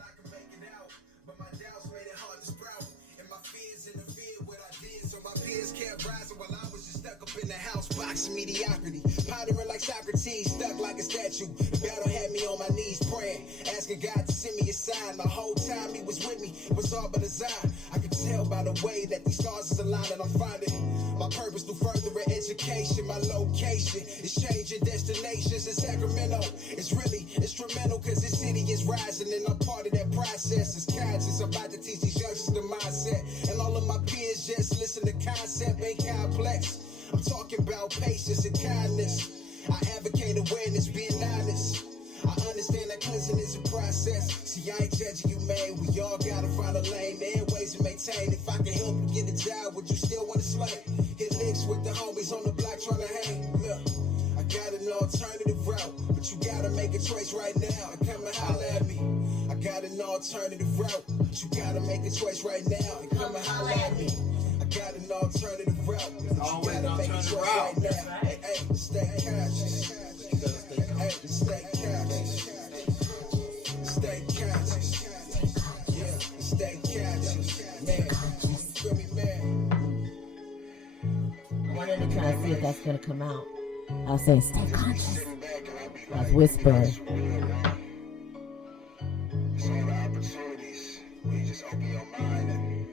Kept rising while I was just stuck up in the house, boxing mediocrity, pondering like Socrates, stuck like a statue. The battle had me on my knees praying, asking God to send me a sign. The whole time he was with me, it was all but design. I could tell by the way that these stars is aligned, and I'm finding my purpose through further education. My location is changing destinations in Sacramento. It's really instrumental because this city is rising, and I'm part of that process. It's conscious. I'm about to teach these youngsters the mindset, and all of my peers just listen to concept ain't complex. I'm talking about patience and kindness. I advocate awareness, being honest. I understand that cleansing is a process. See, I ain't judging you, man. We all gotta find a lane, the airways and maintain. If I can help you get a job, would you still want to slay? Hit licks with the homies on the block trying to hang. Look, I got an alternative route, but you gotta make a choice right now and come and holler at me. I got an alternative route, but you gotta make a choice right now and come and holler at me. Got an alternative route. Always you gotta make a choice right now. Hey, hey, stay conscious. Hey, stay conscious. Stay conscious. Yeah, stay conscious. Man, you feel me, man? I wanted to try to see if that's gonna come out. I was saying, stay conscious. I was whispering. It's all the opportunities where you just open your mind and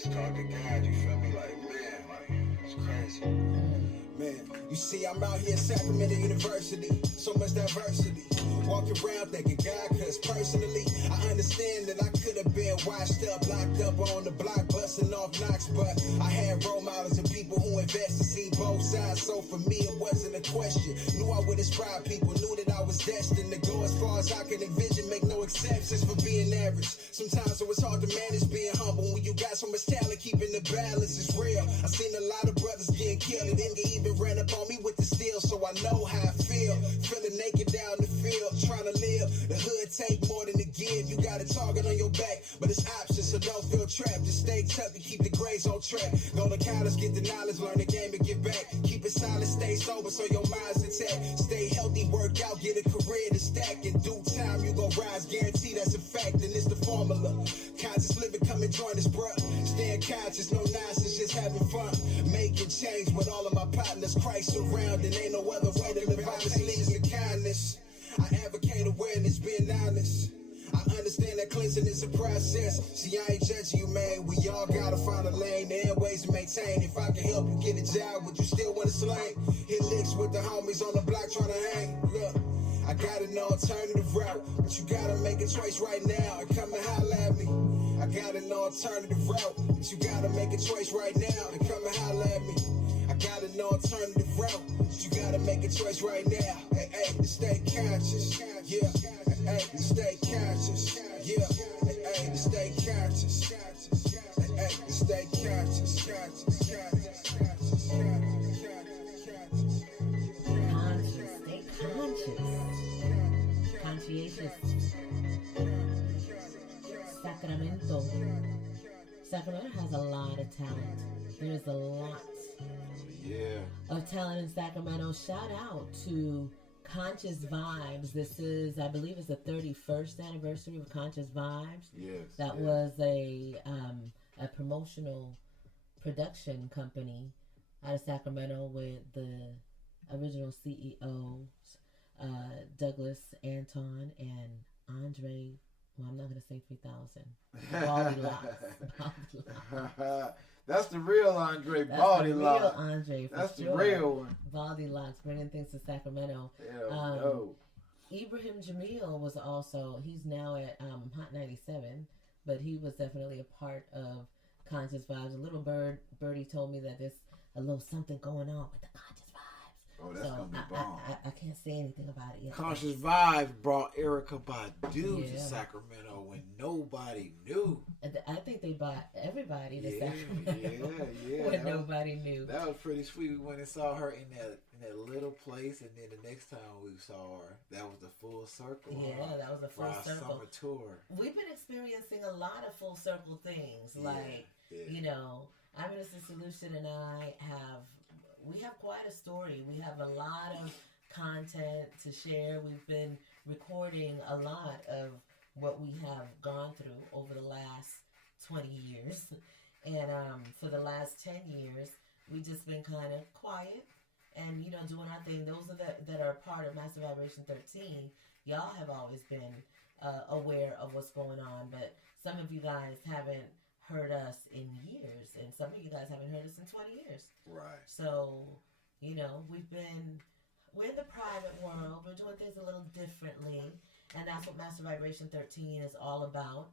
talk to God, you feel me? Like, man, it's crazy. Man, you see, I'm out here at Sacramento University, so much diversity. Walking around thinking God, cause personally, I understand that I could have been washed up, locked up on the block, busting off knocks, but I had role models and people who invested, see both sides, so for me it wasn't a question. Knew I would inspire people, knew that I was destined to go as far as I could envision, make no exceptions for being average. Sometimes it was hard to manage being humble when you got so much talent, keeping the balance is real. I seen a lot of brothers getting killed, and then they even ran up on me with the steel, so I know how I feel. Feeling naked down the field, trying to live. The hood take more than to give. You got a target on your back, but it's options, so don't feel trapped. Just stay tough and keep the grades on track. Go to college, get the knowledge, learn the game and get back. Keep it silent, stay sober so your mind's intact. Stay healthy, work out, get a career to stack. In due time, you gon' rise, guarantee that's a fact, and it's the formula. Conscious living, come and join us, bruh. Staying conscious, no nonsense, just having fun. Making change with all of my partners, Christ around, and ain't no other way to live out. This leads to kindness. I advocate awareness, being honest. I understand that cleansing is a process. See, I ain't judging you, man. We all gotta find a lane, the airways to maintain. If I can help you get a job, would you still want to slang? Hit licks with the homies on the block trying to hang. Look, I got an alternative route, but you gotta make a choice right now and come and holler at me. I got an alternative route, but you gotta make a choice right now and come and holler at me. I got an alternative route, but you gotta make a choice right now. Hey, hey, to stay conscious, yeah. Hey, hey, to stay conscious, yeah. Hey, hey, to stay conscious, hey, hey, to stay conscious, conscious, conscious, conscious, Conscious, stay conscious. Conscientious. Sacramento. Sacramento has a lot of talent. There's a lot of talent in Sacramento. Shout out to Conscious Vibes. This is, I believe, it's the 31st anniversary of Conscious Vibes. Yes. That was a promotional production company out of Sacramento with the original CEOs, Douglas, Anton, and Andre. Well, I'm not going to say 3,000. Baldy Locks. That's the real Andre. That's Baldy the real Locks. Andre, for That's sure. the real one. Baldy Locks, bringing things to Sacramento. No. Ibrahim Jamil was also, he's now at Hot 97, but he was definitely a part of Conscious Vibes. A little birdie told me that there's a little something going on with the Conscious Vibes. Oh, that's going to be bomb. I can't say anything about it yet. Conscious Vibes brought Erykah Badu Yeah. to Sacramento when nobody knew. I think they brought everybody to Yeah, Sacramento yeah. when That was- nobody knew. That was pretty sweet. We went and saw her in that little place, and then the next time we saw her, that was the full circle. Yeah, that was a for full our circle. summer tour. We've been experiencing a lot of full circle things. Like, yeah. you know, I Minister Solution and I we have quite a story. We have a lot of content to share. We've been recording a lot of what we have gone through over the last 20 years. And for the last 10 years, we've just been kind of quiet and, you know, doing our thing. Those that are part of Master Vibration 13, y'all have always been aware of what's going on. But some of you guys haven't heard us in years, and some of you guys haven't heard us in 20 years. Right. So, you know, we're in the private world. We're doing things a little differently, and that's what Master Vibration 13 is all about.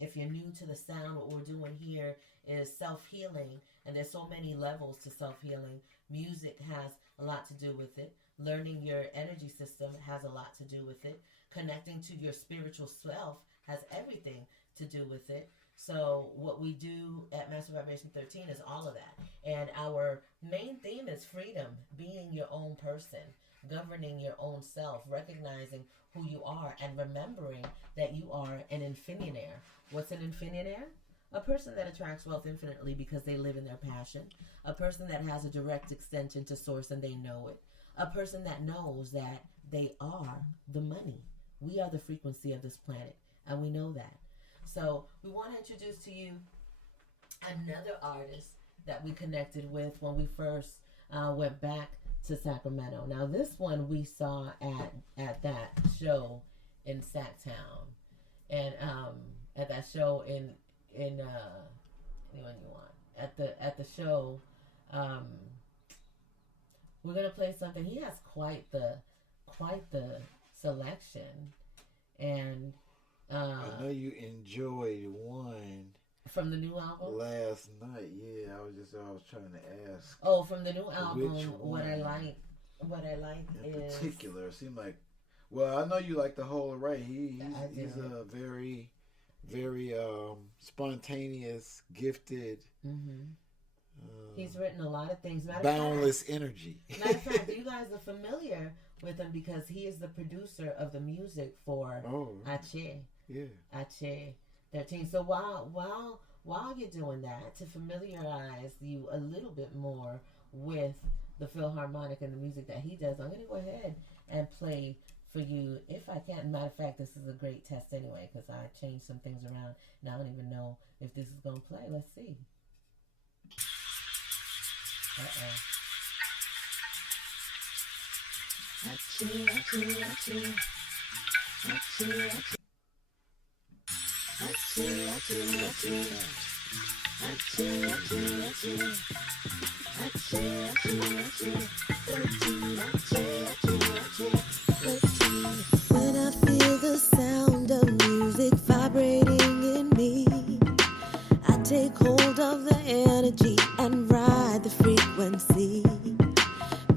If you're new to the sound, what we're doing here is self-healing, and there's so many levels to self-healing. Music has a lot to do with it. Learning your energy system has a lot to do with it. Connecting to your spiritual self has everything to do with it. So what we do at Master Vibration 13 is all of that. And our main theme is freedom, being your own person, governing your own self, recognizing who you are, and remembering that you are an infinionaire. What's an infinionaire? A person that attracts wealth infinitely because they live in their passion. A person that has a direct extension to source and they know it. A person that knows that they are the money. We are the frequency of this planet, and we know that. So we want to introduce to you another artist that we connected with when we first went back to Sacramento. Now this one we saw at that show in Sacktown, and at that show in anyone you want at the show. We're gonna play something. He has quite the selection, and I know you enjoyed one from the new album last night. Yeah, I was trying to ask. Oh, from the new album, Which what I one? like In is particular, it seemed like. Well, I know you like the whole array. I He's do. a very, very spontaneous, gifted, he's written a lot of things. boundless energy. Matter of fact, you guys are familiar with him because he is the producer of the music for Ache. Yeah. Ache 13. So while you're doing that, to familiarize you a little bit more with the Philharmonic and the music that he does, I'm going to go ahead and play for you, if I can. Matter of fact, this is a great test anyway, because I changed some things around, and I don't even know if this is going to play. Let's see. When I feel the sound of music vibrating in me, I take hold of the energy and ride the frequency.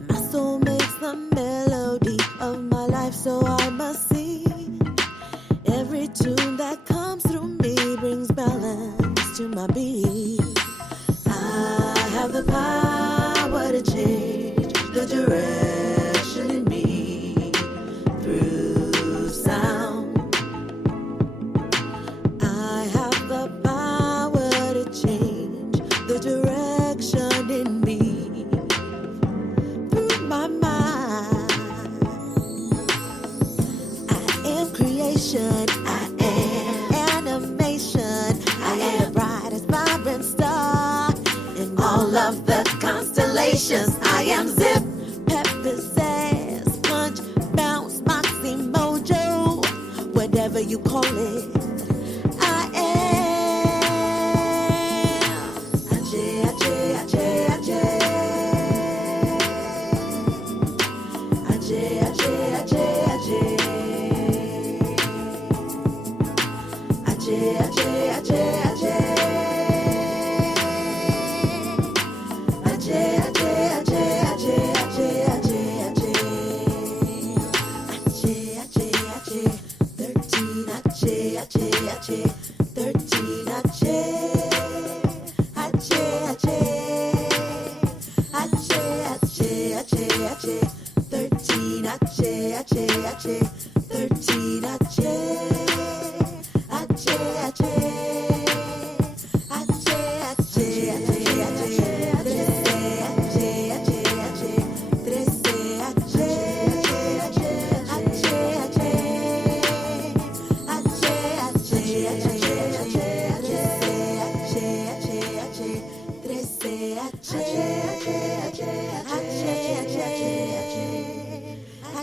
My soul makes the melody of my life, so I must see. Every tune that comes through me brings balance to my being. I have the power to change the direction in me through sound. I have the power to change the direction in me through my mind. I am creation, I am animation, I am the brightest vibrant star in all of the constellations. I am zip, pepper, sass, punch, bounce, moxie, mojo, whatever you call it. I am Ajay, Ajay, Ajay, Ajay. Ajay, Ajay, Ajay, Ajay. Ajay, Ajay, Ajay, Ajay. Ajay, Ajay, Ajay, Ajay, Ajay, Ajay, Ajay. Ajay, Ajay, Ajay. 13, Ajay, Ajay, Ajay. 13, Ajay. Ajay, Ajay. Ajay, Ajay, Ajay, Ajay. 13, Ajay, Ajay, Ajay. 13, Ajay. Ajay, Ajay. Ajay, Ajay, Ajay, Ajay.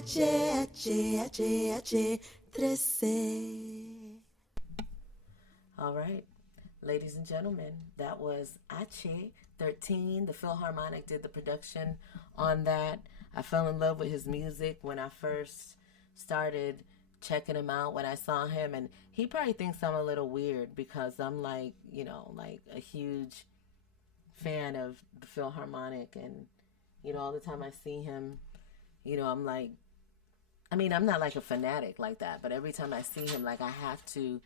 13, Ajay, Ajay, Ajay, 13. All right, ladies and gentlemen, that was SEG13. The Philharmonic did the production on that. I fell in love with his music when I first started checking him out, when I saw him, and he probably thinks I'm a little weird because I'm like, like a huge fan of the Philharmonic, and all the time I see him, I'm like, I'm not like a fanatic like that, but every time I see him, like, I have to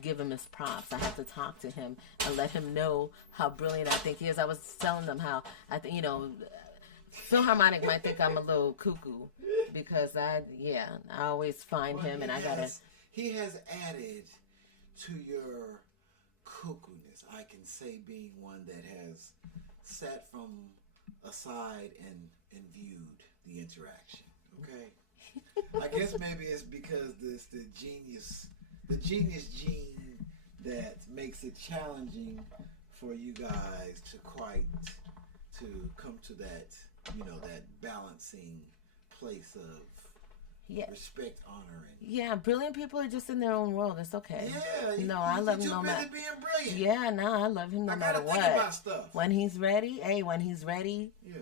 give him his props. I have to talk to him and let him know how brilliant I think he is. I was telling them how I think, Philharmonic might think I'm a little cuckoo because I always find him, and he has added to your cuckoo-ness. I can say, being one that has sat from aside and viewed the interaction. Okay, I guess maybe it's because this the genius gene that makes it challenging for you guys to come to that that balancing place of respect, honor, and brilliant people are just in their own world. It's okay. Yeah, I love him no matter. Being brilliant. Yeah, no, I love him no matter what. Think about stuff. When he's ready,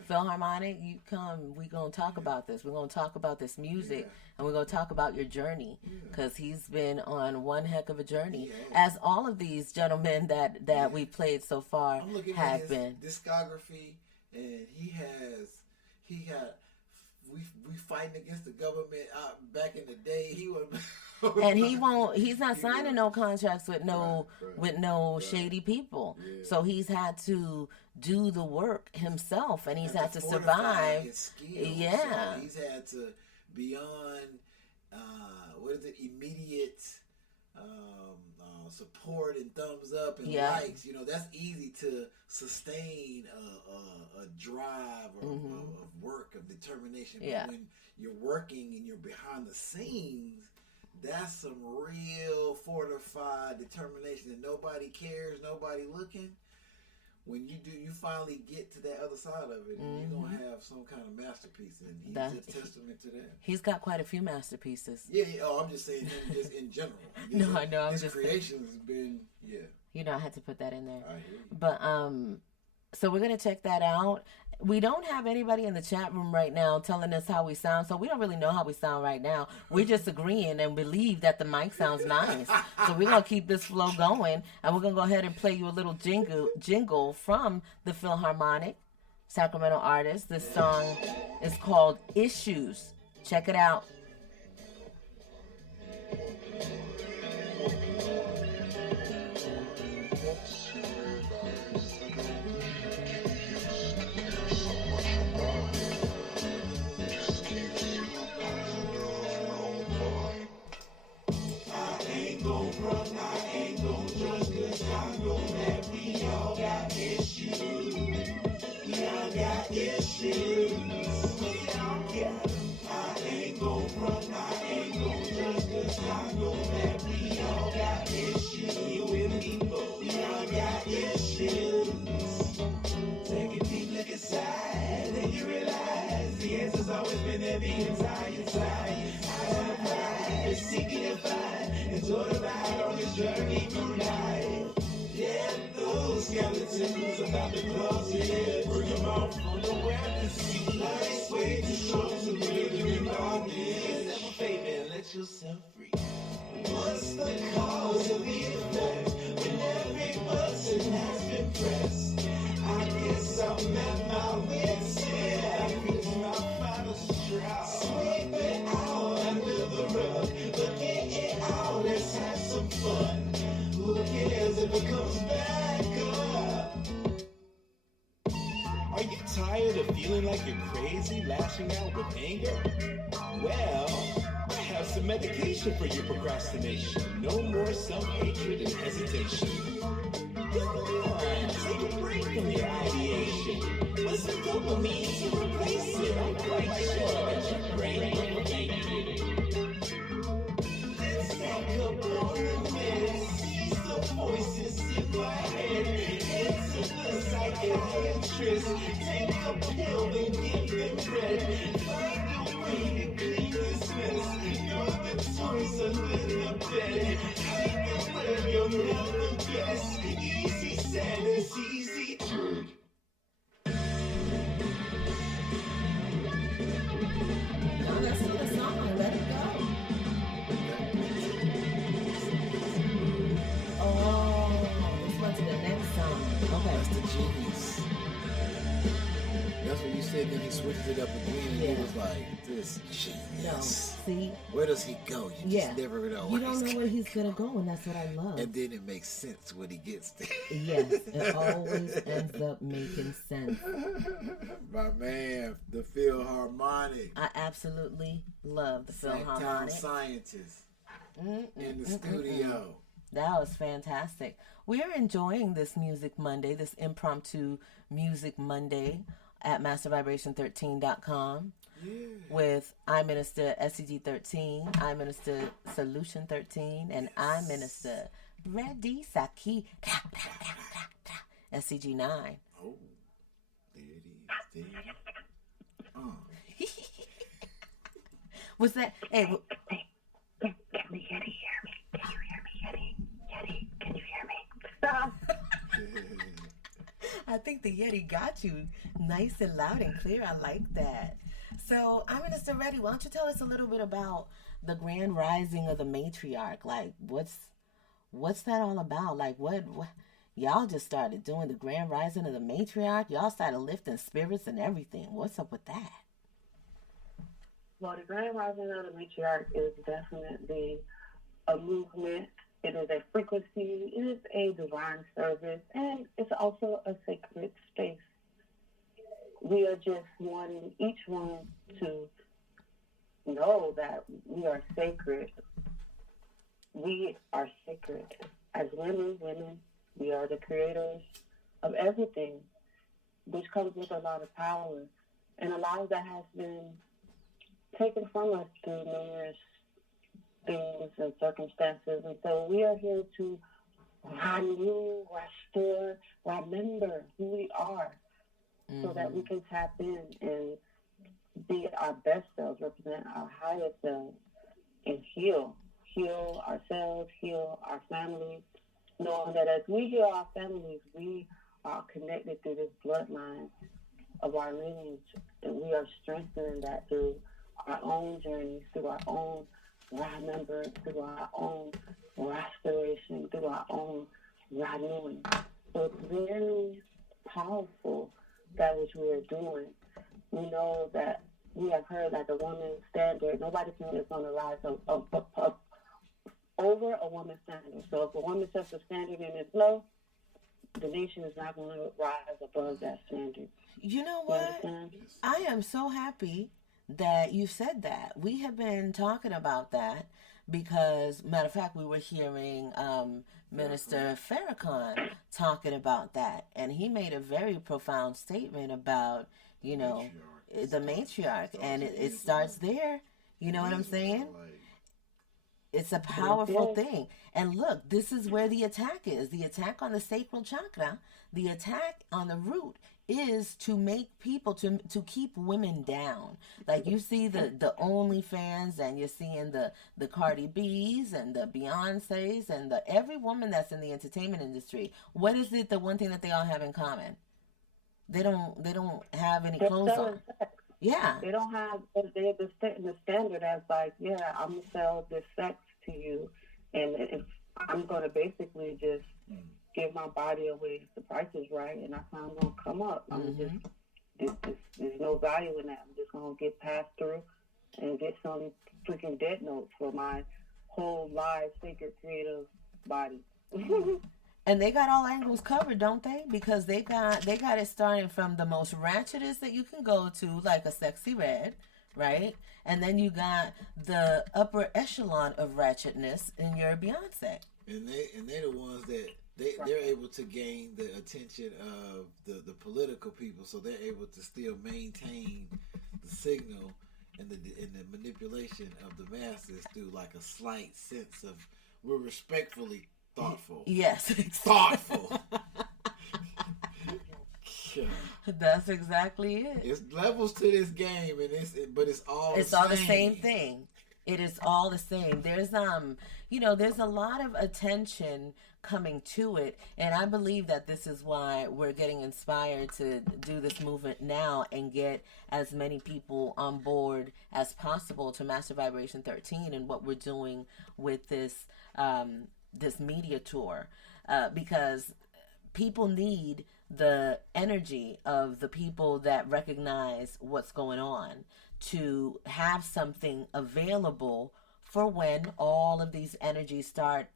Philharmonic, you come. We're gonna talk about this. We're gonna talk about this music, and we're gonna talk about your journey, because he's been on one heck of a journey, as all of these gentlemen that we played so far have been. Discography, and he had. We fighting against the government back in the day. He was, and he's not signing no contracts with no shady people. Yeah. So he's had to do the work himself, and he's had to survive. His skills. So he's had to beyond immediate support and thumbs up and likes. That's easy to sustain a drive of work, of determination. But when you're working and you're behind the scenes, that's some real fortified determination, and nobody cares, nobody looking. When you finally get to that other side of it, and you're gonna have some kind of masterpiece, and he's a testament to that. He's got quite a few masterpieces. Yeah. Oh, I'm just saying him just in general. No, I know. His creation has been, I had to put that in there. I hear you. But so we're gonna check that out, We don't have anybody in the chat room right now telling us how we sound, so we don't really know how we sound right now. We're just agreeing and believe that the mic sounds nice. So we're going to keep this flow going, and we're going to go ahead and play you a little jingle from the Philharmonic, Sacramento artist. This song is called Issues. Check it out. Yourself free. What's the cause of the effect when every button has been pressed? I guess I'm at my wit's end. Reach my final straw. Sweep it out under the rug, but get it out. Let's have some fun. Who cares if it comes back up? Are you tired of feeling like you're crazy, lashing out with anger? Well, I have some medication for your procrastination. No more self-hatred and hesitation. Come on, take a break from your ideation. With some dopamine to replace it. I'm quite sure that your brain will thank you. Let's stack up on the meds. Seize the voices in my head. Into the psychiatrist. Take a pill and give them bread. Find a way to clean this mess. You're the toys under the bed. Hide them where you'll never guess. Easy said is easy done. Now let's do the song. Let it go. Oh, let's go to the next song. Okay. That's the genius. That's what you said. Then he switched it up again, and he was like, "This genius." No, see, where does he go? You just never know. You don't know where he's gonna go, and that's what I love. And then it makes sense when he gets there. Yes, it always ends up making sense. My man, the Philharmonic. I absolutely love the Philharmonic. Scientists in the studio. That was fantastic. We're enjoying this Music Monday, this impromptu Music Monday at MasterVibration13.com with I Minister SEG13, I Minister Solution13, and I Minister Ready Saki SEG9. Oh, there it is. What's that? Hey, Can the Yeti hear me? Can you hear me, Yeti? Yeti, can you hear me? Stop. I think the Yeti got you nice and loud and clear. I like that. So, I'm Minister Reddy. Why don't you tell us a little bit about the Grand Rising of the Matriarch? Like, what's that all about? Like, what y'all just started doing the Grand Rising of the Matriarch? Y'all started lifting spirits and everything. What's up with that? Well, the Grand Rising of the Matriarch is definitely a movement. It is a frequency. It is a divine service, and it's also a sacred space. We are just wanting each one to know that we are sacred. We are sacred. As women, we are the creators of everything, which comes with a lot of power, and a lot of that has been taken from us through numerous things and circumstances. And so we are here to renew, restore, remember who we are, so that we can tap in and be our best selves, represent our highest selves, and heal ourselves, heal our families, knowing that as we heal our families, we are connected through this bloodline of our lineage, and we are strengthening that through our own journeys, through our own remembrance, through our own restoration, through our own renewing. So it's very powerful, that which we are doing. We know that we have heard that the woman's standard, nobody is going to rise over a woman's standard. So if a woman sets a standard and it's low, the nation is not going to rise above that standard. You know what? I am so happy that you said that. We have been talking about that because, matter of fact, we were hearing Minister Farrakhan talking about that, and he made a very profound statement about, you know, the matriarch, and it starts there. You know what I'm saying? It's a powerful thing. And look, this is where the attack is. The attack on the sacral chakra, the attack on the root is to make people, to keep women down. Like you see the OnlyFans, and you're seeing the Cardi B's and the Beyonce's and every woman that's in the entertainment industry. What is it, the one thing that they all have in common? They don't have any clothes on. Yeah. They don't have the standard as like, yeah, I'm going to sell this sex to you, and if I'm going to basically just give my body away if the price is right, and that's how I'm going to come up. I'm there's no value in that. I'm just going to get passed through and get some freaking dead notes for my whole live, sacred, creative body. And they got all angles covered, don't they? Because they got it starting from the most ratchetest that you can go to, like a Sexy Red, right? And then you got the upper echelon of ratchetness in your Beyonce. And they're the ones that they're able to gain the attention of the political people, so they're able to still maintain the signal and the manipulation of the masses through like a slight sense of, we're respectfully thoughtful. Yes. Thoughtful. That's exactly it. It's levels to this game, and it's all the same thing. It is all the same. There's there's a lot of attention coming to it, and I believe that this is why we're getting inspired to do this movement now and get as many people on board as possible to Master Vibration 13 and what we're doing with this this media tour, because people need the energy of the people that recognize what's going on to have something available for when all of these energies start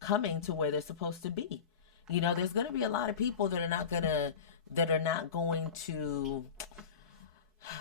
coming to where they're supposed to be. You know, there's going to be a lot of people that are not going to,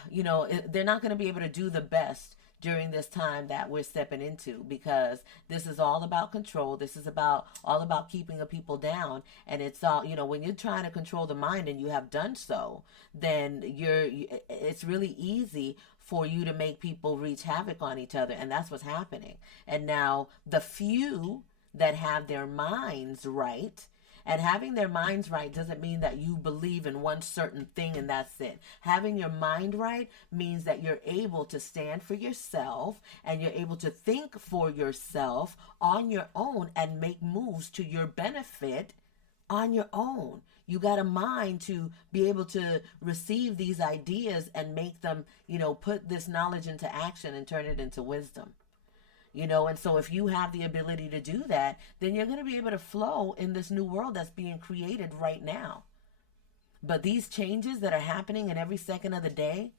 you know, they're not going to be able to do the best during this time that we're stepping into, because this is all about control. This is all about keeping the people down. And it's all, you know, when you're trying to control the mind and you have done so, then it's really easy for you to make people wreak havoc on each other. And that's what's happening. And now the few that have their minds right, and having their minds right doesn't mean that you believe in one certain thing and that's it. Having your mind right means that you're able to stand for yourself and you're able to think for yourself on your own and make moves to your benefit on your own. You got a mind to be able to receive these ideas and make them, you know, put this knowledge into action and turn it into wisdom. You know, and so if you have the ability to do that, then you're going to be able to flow in this new world that's being created right now. But these changes that are happening in every second of the day,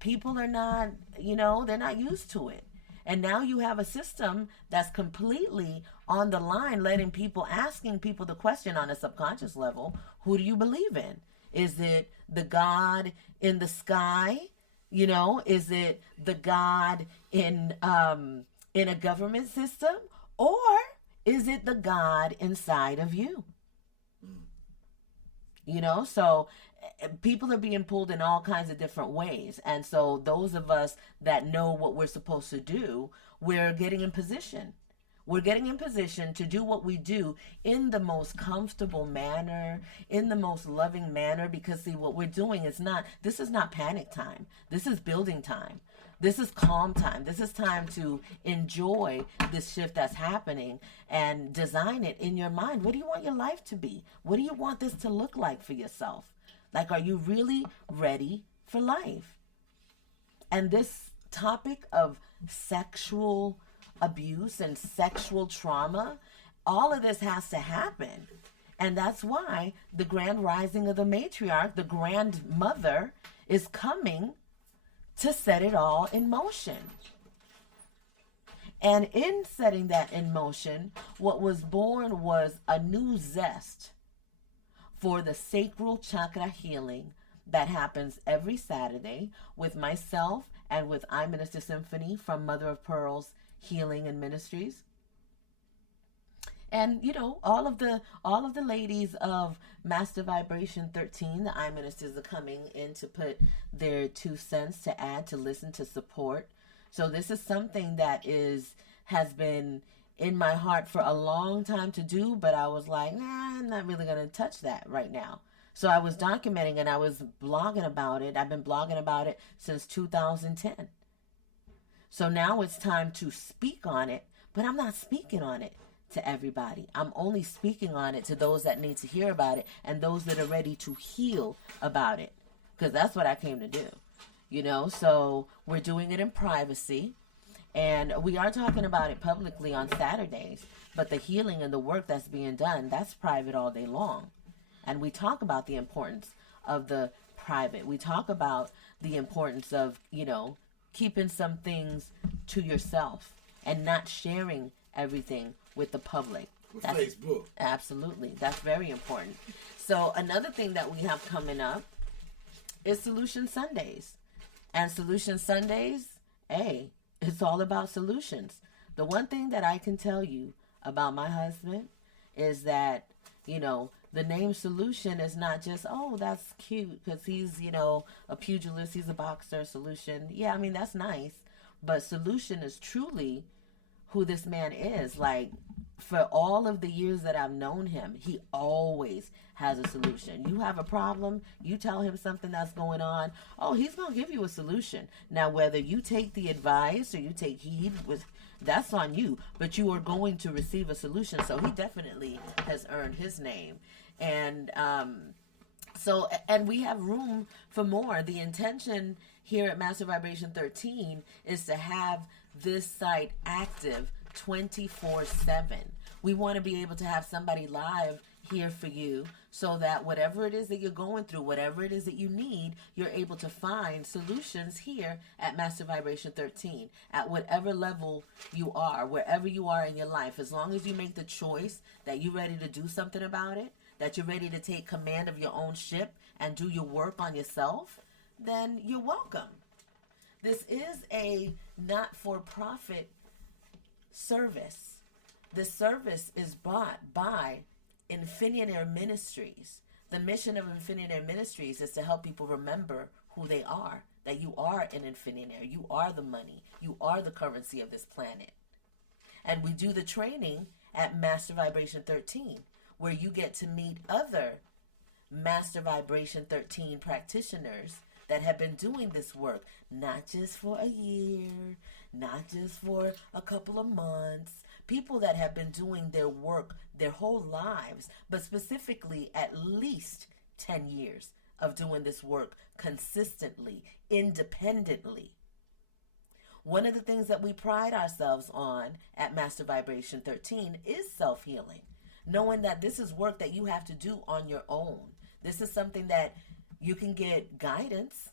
people are not, you know, they're not used to it. And now you have a system that's completely on the line, asking people the question on a subconscious level, who do you believe in? Is it the God in the sky? You know, is it the God in a government system, or is it the God inside of you? You know, so people are being pulled in all kinds of different ways. And so those of us that know what we're supposed to do, we're getting in position. We're getting in position to do what we do in the most comfortable manner, in the most loving manner, because see, what we're doing this is not panic time. This is building time. This is calm time. This is time to enjoy this shift that's happening and design it in your mind. What do you want your life to be? What do you want this to look like for yourself? Like, are you really ready for life. And this topic of sexual abuse and sexual trauma, all of this has to happen. And that's why the grand rising of the matriarch, the grandmother, is coming to set it all in motion. And in setting that in motion, what was born was a new zest for the sacral chakra healing that happens every Saturday with myself and with I Minister Symphony from Mother of Pearl's Healing and Ministries. And, you know, all of the ladies of Master Vibration 13, the I Ministers, are coming in to put their 2 cents to add, to listen, to support. So this is something that has been in my heart for a long time to do, but I was like, nah, I'm not really going to touch that right now. So I was documenting and I was blogging about it. I've been blogging about it since 2010. So now it's time to speak on it, but I'm not speaking on it to everybody. I'm only speaking on it to those that need to hear about it and those that are ready to heal about it, because that's what I came to do, you know. So we're doing it in privacy, and we are talking about it publicly on Saturdays, but the healing and the work that's being done, that's private all day long. And we talk about the importance of the private. We talk about the importance of, you know, keeping some things to yourself and not sharing everything with the public. With Facebook. Absolutely. That's very important. So another thing that we have coming up is Solution Sundays. And Solution Sundays, hey, it's all about solutions. The one thing that I can tell you about my husband is that, you know, the name Solution is not just, oh, that's cute because he's, you know, a pugilist, he's a boxer. Solution. Yeah, I mean, that's nice. But Solution is truly who this man is. Like, for all of the years that I've known him, he always has a solution. You have a problem, you tell him something that's going on, oh, he's going to give you a solution. Now, whether you take the advice or you take heed, that's on you, but you are going to receive a solution. So he definitely has earned his name. And so we have room for more. The intention here at Master Vibration 13 is to have this site active 24/7. We want to be able to have somebody live here for you so that whatever it is that you're going through, whatever it is that you need, you're able to find solutions here at Master Vibration 13 at whatever level you are, wherever you are in your life. As long as you make the choice that you're ready to do something about it, that you're ready to take command of your own ship and do your work on yourself, then you're welcome. This is a not-for-profit service. This service is bought by Infinionaire Ministries. The mission of Infinionaire Ministries is to help people remember who they are, that you are an Infinionaire. You are the money. You are the currency of this planet. And we do the training at Master Vibration 13, where you get to meet other Master Vibration 13 practitioners that have been doing this work, not just for a year, not just for a couple of months, people that have been doing their work their whole lives, but specifically at least 10 years of doing this work consistently, independently. One of the things that we pride ourselves on at Master Vibration 13 is self-healing, knowing that this is work that you have to do on your own. This is something that you can get guidance,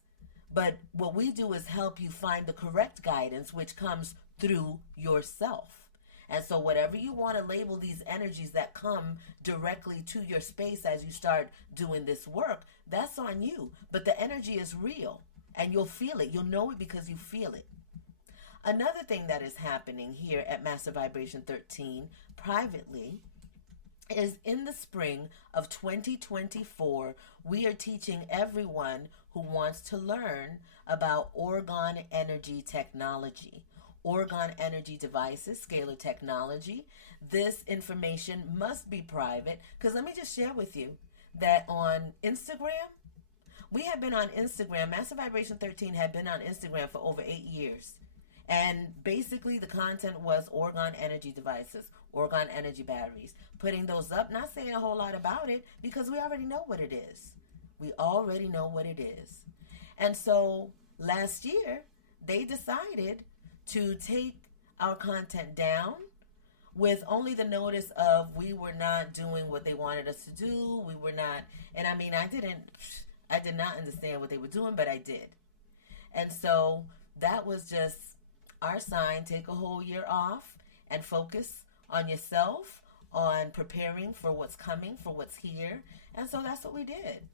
but what we do is help you find the correct guidance, which comes through yourself. And so whatever you want to label these energies that come directly to your space as you start doing this work, that's on you. But the energy is real, and you'll feel it. You'll know it because you feel it. Another thing that is happening here at Master Vibration 13 privately is in the spring of 2024, we are teaching everyone who wants to learn about orgone energy technology, orgone energy devices, scalar technology. This information must be private, because let me just share with you that on Instagram, we have been on Instagram, Master Vibration 13 had been on Instagram for over 8 years. And basically the content was orgone energy devices, orgone energy batteries, putting those up, not saying a whole lot about it because we already know what it is. We already know what it is. And so last year, they decided to take our content down with only the notice of we were not doing what they wanted us to do. We were not, and I mean, I did not understand what they were doing, but I did. And so that was just our sign. Take a whole year off and focus on yourself, on preparing for what's coming, for what's here. And so that's what we did.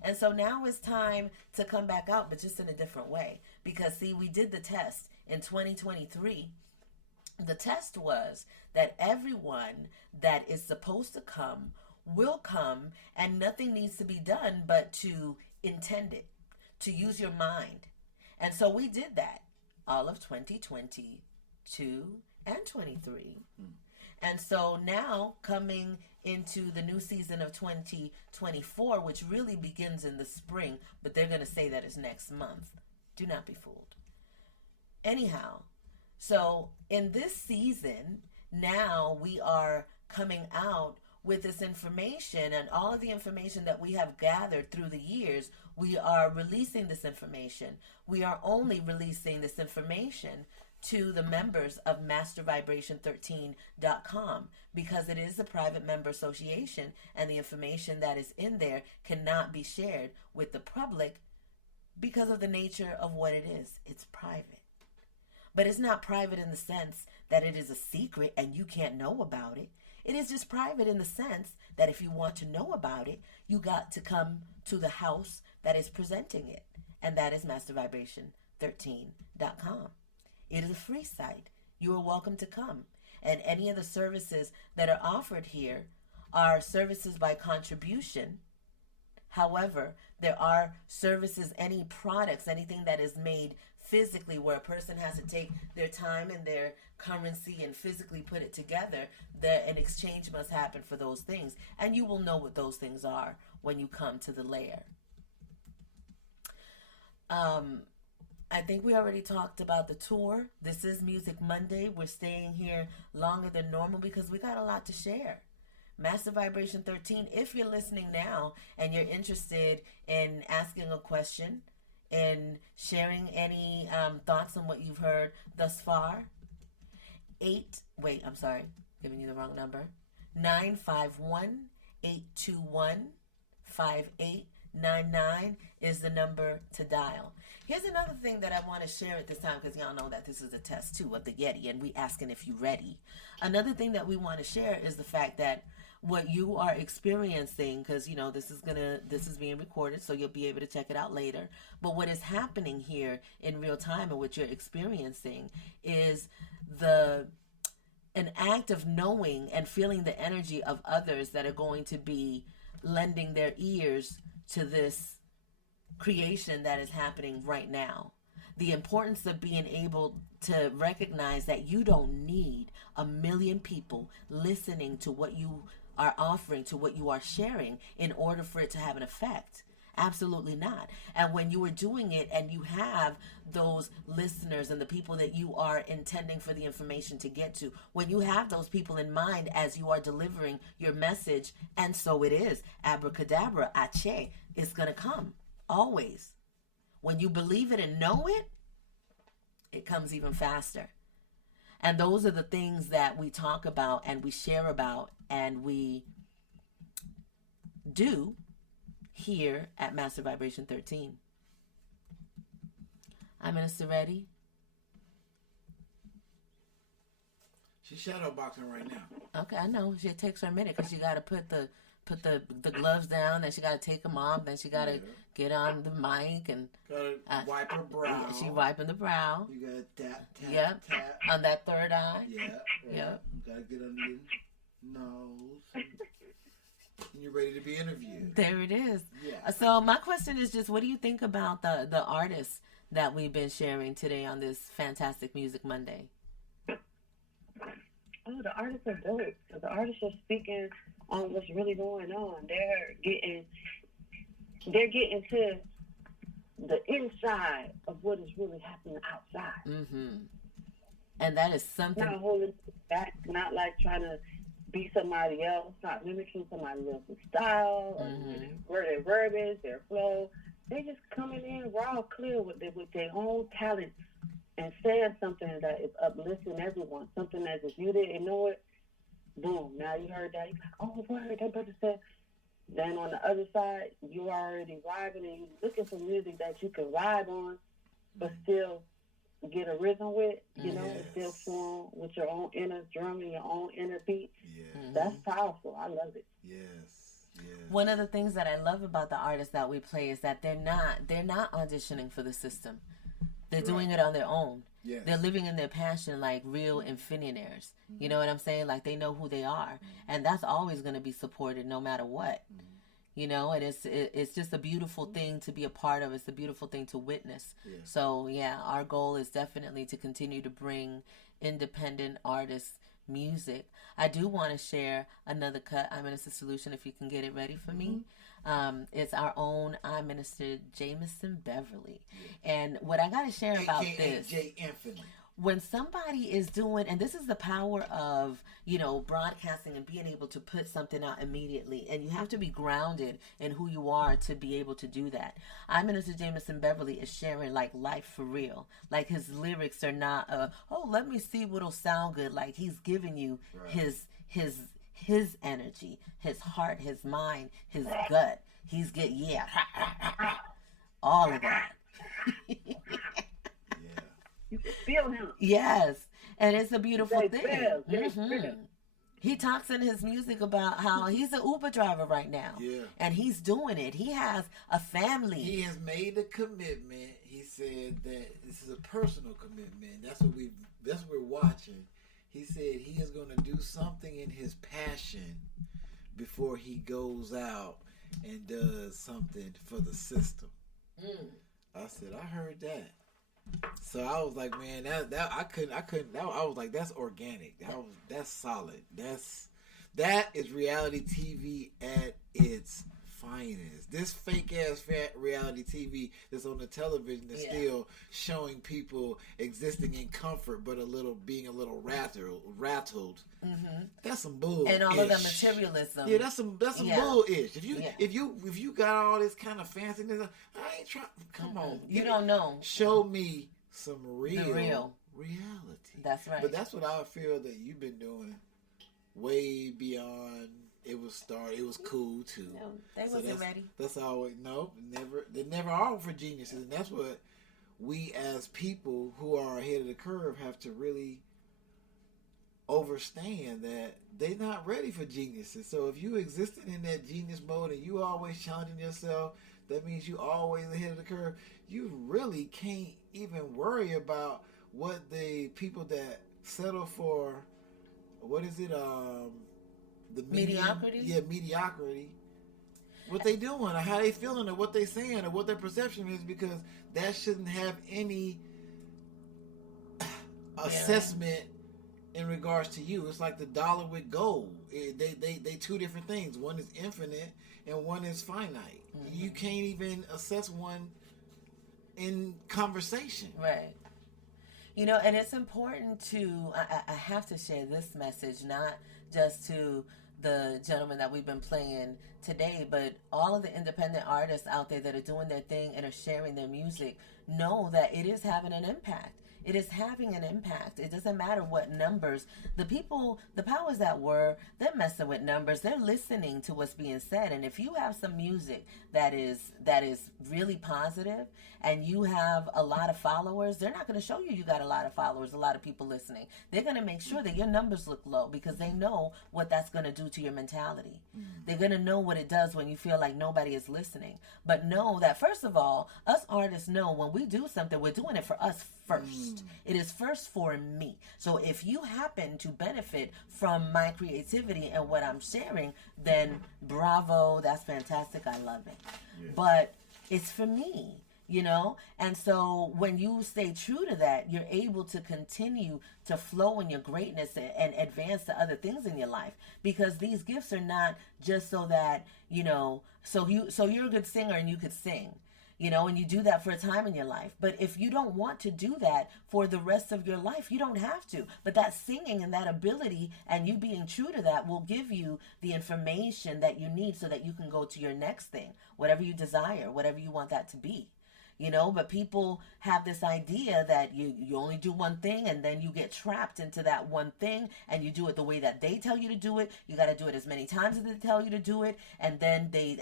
And so now it's time to come back out, but just in a different way. Because, see, we did the test in 2023. The test was that everyone that is supposed to come will come, and nothing needs to be done but to intend it, to use your mind. And so we did that all of 2022 and 23. And so now coming into the new season of 2024, which really begins in the spring, but they're going to say that it's next month. Do not be fooled. Anyhow, so in this season, now we are coming out with this information, and all of the information that we have gathered through the years, we are releasing this information. We are only releasing this information to the members of mastervibration13.com because it is a private member association, and the information that is in there cannot be shared with the public because of the nature of what it is. It's private. But it's not private in the sense that it is a secret and you can't know about it. It is just private in the sense that if you want to know about it, you got to come to the house that is presenting it, and that is mastervibration13.com. It is a free site. You are welcome to come. And any of the services that are offered here are services by contribution. However, there are services, any products, anything that is made physically where a person has to take their time and their currency and physically put it together, that an exchange must happen for those things. And you will know what those things are when you come to the lair. I think we already talked about the tour. This is Music Monday. We're staying here longer than normal because we got a lot to share. Master Vibration 13, if you're listening now and you're interested in asking a question and sharing any thoughts on what you've heard thus far, giving you the wrong number, 951-821-5899 is the number to dial. Here's another thing that I want to share at this time, because y'all know that this is a test too of the Yeti, and we asking if you ready. Another thing that we want to share is the fact that what you are experiencing, because you know this is being recorded, so you'll be able to check it out later. But what is happening here in real time and what you're experiencing is an act of knowing and feeling the energy of others that are going to be lending their ears to this creation that is happening right now. The importance of being able to recognize that you don't need 1 million people listening to what you are offering, to what you are sharing, in order for it to have an effect. Absolutely not. And when you are doing it and you have those listeners and the people that you are intending for the information to get to, when you have those people in mind as you are delivering your message, and so it is, abracadabra, ache, it's going to come. Always. When you believe it and know it, it comes even faster. And those are the things that we talk about and we share about and we do here at Master Vibration 13. I'm Minister Reddy. She's shadow boxing right now. Okay, I know. It takes her a minute because she got to put the gloves down, then she got to take them off, then she got to get on the mic and wipe her brow. Yeah, she wiping the brow. You got to tap, tap on that third eye. Yep. Yep. Got to get under your nose. And you're ready to be interviewed. There it is. Yeah. So my question is just, what do you think about the artists that we've been sharing today on this fantastic Music Monday? Oh, the artists are dope. So the artists are speaking on what's really going on. They're getting to the inside of what is really happening outside. Mm-hmm. And that is something. Not holding back, not like trying to be somebody else, not mimicking somebody else's style, or their verbiage, their flow. they just coming in raw, clear with their own talent and saying something that is uplifting everyone. Something that if you didn't know it, boom, now you heard that. You're like, oh, word, that brother said. Then on the other side, you already vibing and you're looking for music that you can vibe on, but still get a rhythm with, you know, and still form with your own inner drum and your own inner beat. Yeah. That's powerful. I love it. Yes. One of the things that I love about the artists that we play is that they're not auditioning for the system. They're doing it on their own. Yes. They're living in their passion like real infinitaires. You know what I'm saying? Like they know who they are. And that's always going to be supported no matter what. You know, and it's just a beautiful thing to be a part of. It's a beautiful thing to witness. Yeah. So, yeah, our goal is definitely to continue to bring independent artists music. I do want to share another cut. I Minister Solution, if you can get it ready for me. It's our own I Minister Jameson Beverly. Yeah. And what I got to share about this. J Infinite. When somebody is doing, and this is the power of, you know, broadcasting and being able to put something out immediately, and you have to be grounded in who you are to be able to do that. I Minister Jameson Beverly is sharing like life for real. Like his lyrics are not, let me see what'll sound good. Like he's giving you his energy, his heart, his mind, his gut. He's all of that. You can feel him. Yes, and it's a beautiful thing. He talks in his music about how he's an Uber driver right now. Yeah. And he's doing it. He has a family. He has made a commitment. He said that this is a personal commitment. That's what we're watching. He said he is going to do something in his passion before he goes out and does something for the system. I said, I heard that. So I was like, man, I couldn't. I was like, that's organic. That's solid. That is reality TV at its finest. This fake ass reality TV that's on the television is still showing people existing in comfort, but being a little rattled. That's some bull. And all of the materialism. Yeah, that's some bull-ish. If you got all this kind of fanciness, I ain't trying. Come on, you don't know. Show me some real reality. That's right. But that's what I feel that you've been doing, way beyond. It was cool too. No, they wasn't ready. That's always they never are for geniuses, and that's what we as people who are ahead of the curve have to really understand, that they're not ready for geniuses. So if you existed in that genius mode and you always challenging yourself, that means you always ahead of the curve. You really can't even worry about what the people that settle for, what is it, the mediocrity? Yeah, mediocrity. What they doing, or how they feeling, or what they saying, or what their perception is, because that shouldn't have any assessment in regards to you. It's like the dollar with gold. They two different things. One is infinite and one is finite. You can't even assess one in conversation. Right. You know, and it's important to, I have to share this message, not just to the gentleman that we've been playing today, but all of the independent artists out there that are doing their thing and are sharing their music, know that it is having an impact. It is having an impact. It doesn't matter what numbers. The people, the powers that were, they're messing with numbers. They're listening to what's being said. And if you have some music that is really positive and you have a lot of followers, they're not going to show you got a lot of followers, a lot of people listening. They're going to make sure that your numbers look low, because they know what that's going to do to your mentality. They're going to know what it does when you feel like nobody is listening. But know that, first of all, us artists know when we do something, we're doing it for us first. It is first for me. So if you happen to benefit from my creativity and what I'm sharing, then bravo, that's fantastic. I love it. Yeah. But it's for me, you know? And so when you stay true to that, you're able to continue to flow in your greatness and advance to other things in your life, because these gifts are not just so that, you know, so you're a good singer and you could sing. you know, and you do that for a time in your life. But if you don't want to do that for the rest of your life, you don't have to. But that singing and that ability and you being true to that will give you the information that you need so that you can go to your next thing, whatever you desire, whatever you want that to be. You know, but people have this idea that you only do one thing and then you get trapped into that one thing and you do it the way that they tell you to do it. You got to do it as many times as they tell you to do it. And then they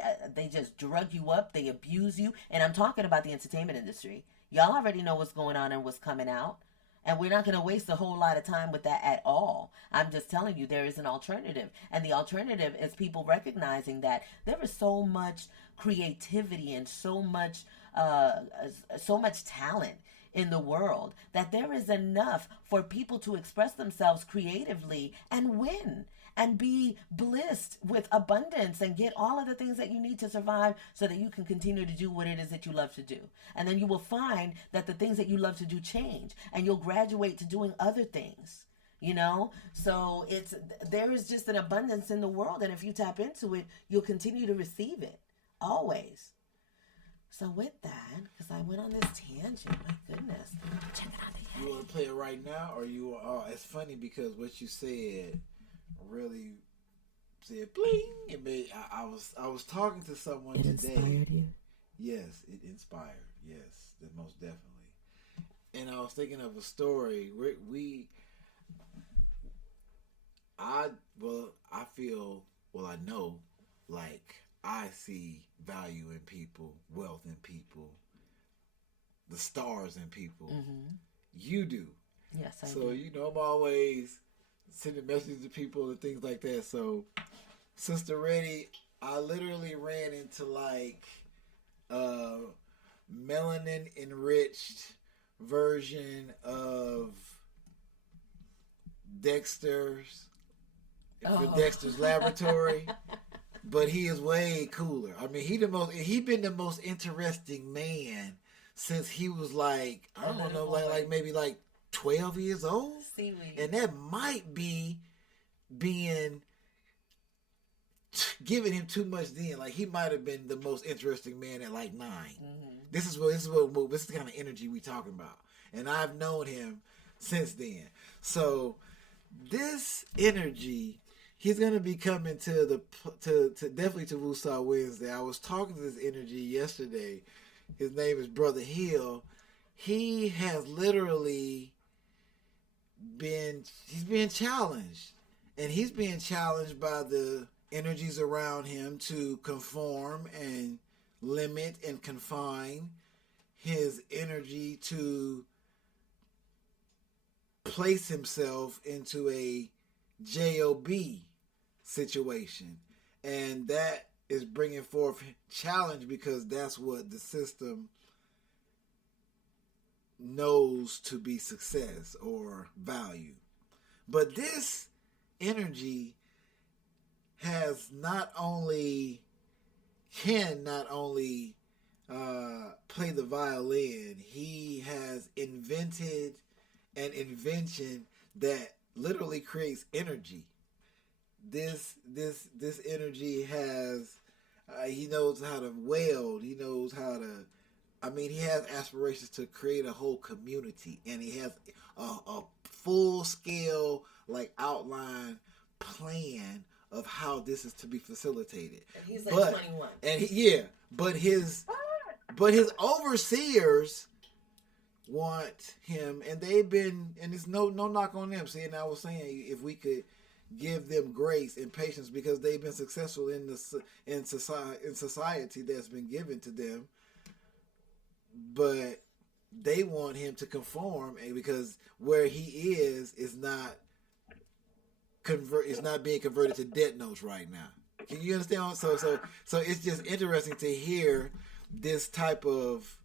just drug you up. They abuse you. And I'm talking about the entertainment industry. Y'all already know what's going on and what's coming out. And we're not going to waste a whole lot of time with that at all. I'm just telling you there is an alternative. And the alternative is people recognizing that there is so much creativity and so much talent in the world that there is enough for people to express themselves creatively and win and be blessed with abundance and get all of the things that you need to survive so that you can continue to do what it is that you love to do. And then you will find that the things that you love to do change and you'll graduate to doing other things. You know, so there is just an abundance in the world, and if you tap into it, you'll continue to receive it always. So with that, because I went on this tangent, my goodness, check it out the You want to play it right now, or you? It's funny because what you said really said bling. It made. I was talking to someone today. It inspired you? Yes, it inspired. Yes, most definitely. And I was thinking of a story where I know, like, I see value in people, wealth in people, the stars in people. Mm-hmm. You do. Yes, I do. So, you know, I'm always sending messages to people and things like that. So, Sister Reddy, I literally ran into, like, melanin enriched version of Dexter's laboratory. But he is way cooler. I mean, he been the most interesting man since he was like, I don't know, like maybe like 12 years old. Seaweed. And that might be giving him too much then. Like, he might have been the most interesting man at like 9. Mm-hmm. This is the kind of energy we talking about. And I've known him since then. So this energy, he's gonna be coming to definitely to Woosah Wednesday. I was talking to this energy yesterday. His name is Brother Hill. He has literally he's being challenged, and he's being challenged by the energies around him to conform and limit and confine his energy to place himself into a job situation, and that is bringing forth challenge because that's what the system knows to be success or value. But this energy can not only play the violin, he has invented an invention that literally creates energy. This energy has, he knows how to weld. He knows how to, he has aspirations to create a whole community, and he has a full scale, like, outline plan of how this is to be facilitated. And he's like 21. And but his overseers want him, and they've been, and it's no knock on them. See, and I was saying, if we could give them grace and patience because they've been successful in society that's been given to them, but they want him to conform, and because where he is not being converted to death notes right now. Can you understand? So it's just interesting to hear this type of,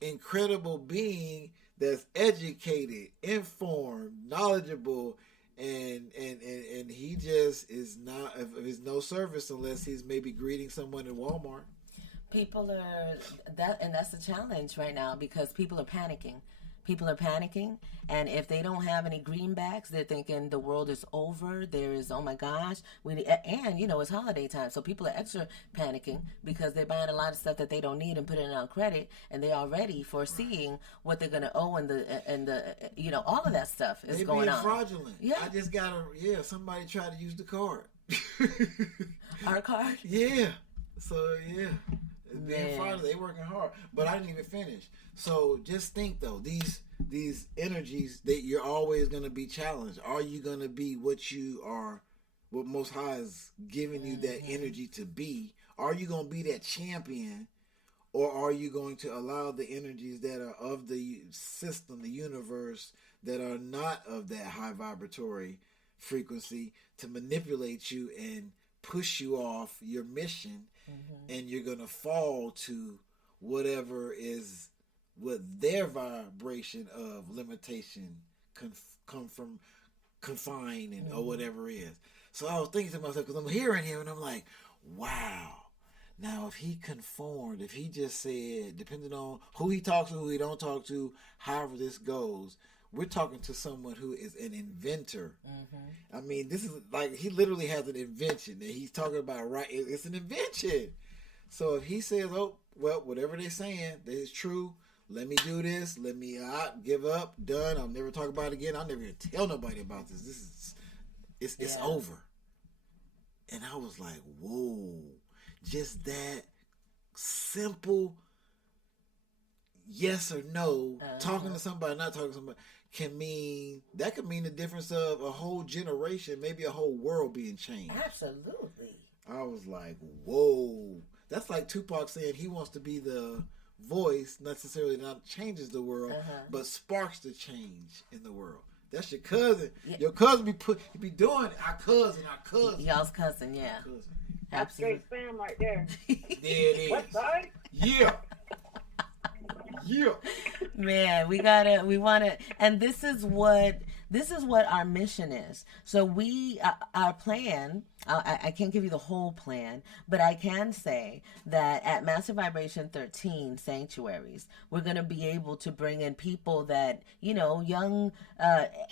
incredible being that's educated, informed, knowledgeable, and he just is not of his no service unless he's maybe greeting someone in Walmart. People are and that's the challenge right now, because people are panicking. People are panicking, and if they don't have any greenbacks, they're thinking the world is over. There is, oh my gosh, and it's holiday time, so people are extra panicking because they're buying a lot of stuff that they don't need and putting it on credit, and they're already foreseeing what they're gonna owe and the all of that stuff is going on. They being fraudulent. Yeah, I just somebody tried to use the card. Our card. Yeah. So yeah. Being fraudulent, they working hard, but I didn't even finish. So just think though, these energies that you're always going to be challenged. Are you going to be what you are, what Most High is giving you that energy to be? Are you going to be that champion, or are you going to allow the energies that are of the system, the universe, that are not of that high vibratory frequency to manipulate you and push you off your mission? And you're going to fall to whatever is what their vibration of limitation come from confining or whatever is. So I was thinking to myself, because I'm hearing him and I'm like, wow. Now, if he conformed, if he just said, depending on who he talks to, who he don't talk to, however this goes, we're talking to someone who is an inventor. I mean, this is like, he literally has an invention that he's talking about, right? It's an invention. So if he says, oh, well, whatever they're saying, that is true, let me do this, let me give up, done, I'll never talk about it again, I'll never even tell nobody about this. It's over. And I was like, whoa, just that simple yes or no, talking to somebody, not talking to somebody, could mean the difference of a whole generation, maybe a whole world being changed. Absolutely. I was like, whoa. That's like Tupac saying he wants to be the voice, necessarily not changes the world, but sparks the change in the world. That's your cousin. Yeah. Your cousin be doing it. Our cousin. Y'all's cousin, yeah. Our cousin. That's straight spam right there. There it is. What side? Yeah. Yeah. Man, we want to, and this is what our mission is. So our plan, I can't give you the whole plan, but I can say that at Massive Vibration 13 sanctuaries, we're going to be able to bring in people that, young,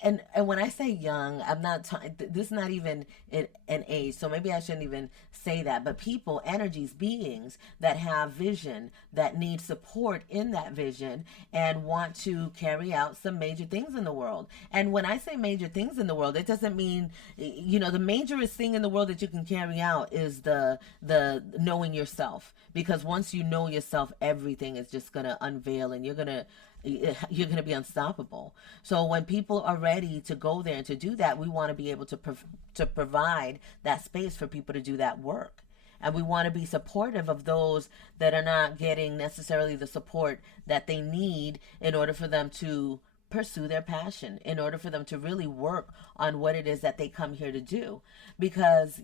and when I say young, I'm not, this is not even an age, so maybe I shouldn't even say that, but people, energies, beings that have vision, that need support in that vision and want to carry out some major things in the world. And when I say major things in the world, it doesn't mean, the majorest thing in the world that you can carry out is the knowing yourself, because once you know yourself, everything is just going to unveil and you're going to be unstoppable. So when people are ready to go there and to do that, we want to be able to provide that space for people to do that work. And we want to be supportive of those that are not getting necessarily the support that they need in order for them to pursue their passion, in order for them to really work on what it is that they come here to do. Because,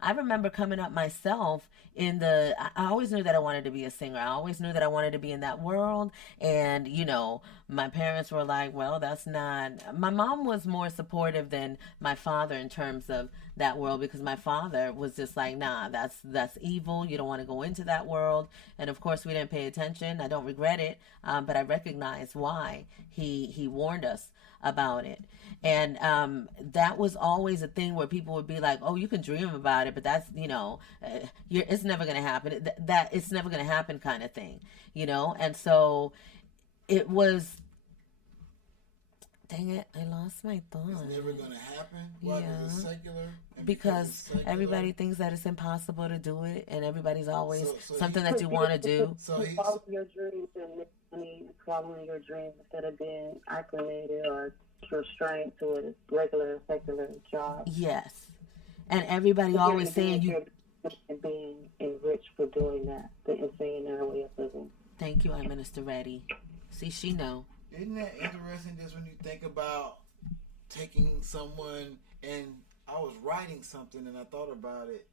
I remember coming up myself I always knew that I wanted to be a singer. I always knew that I wanted to be in that world. And, my parents were like, well, that's not, my mom was more supportive than my father in terms of that world, because my father was just like, nah, that's evil. You don't want to go into that world. And of course we didn't pay attention. I don't regret it. But I recognize why he warned us about it. And that was always a thing where people would be like, oh, you can dream about it, but that's, it's never going to happen. That it's never going to happen kind of thing, And so it was, dang it, I lost my thought. It's never going to happen? Why? Yeah. Is it secular? Because everybody thinks that it's impossible to do it, and everybody's always something that you want to do. So follow your dreams and make money following your dreams instead of being acclimated or restrained to a regular, secular job. Yes. And everybody always saying you... And being enriched for doing that, the insane in our way of living. Thank you, I'm Minister Reddy. See, she know. Isn't that interesting just when you think about taking someone, and I was writing something and I thought about it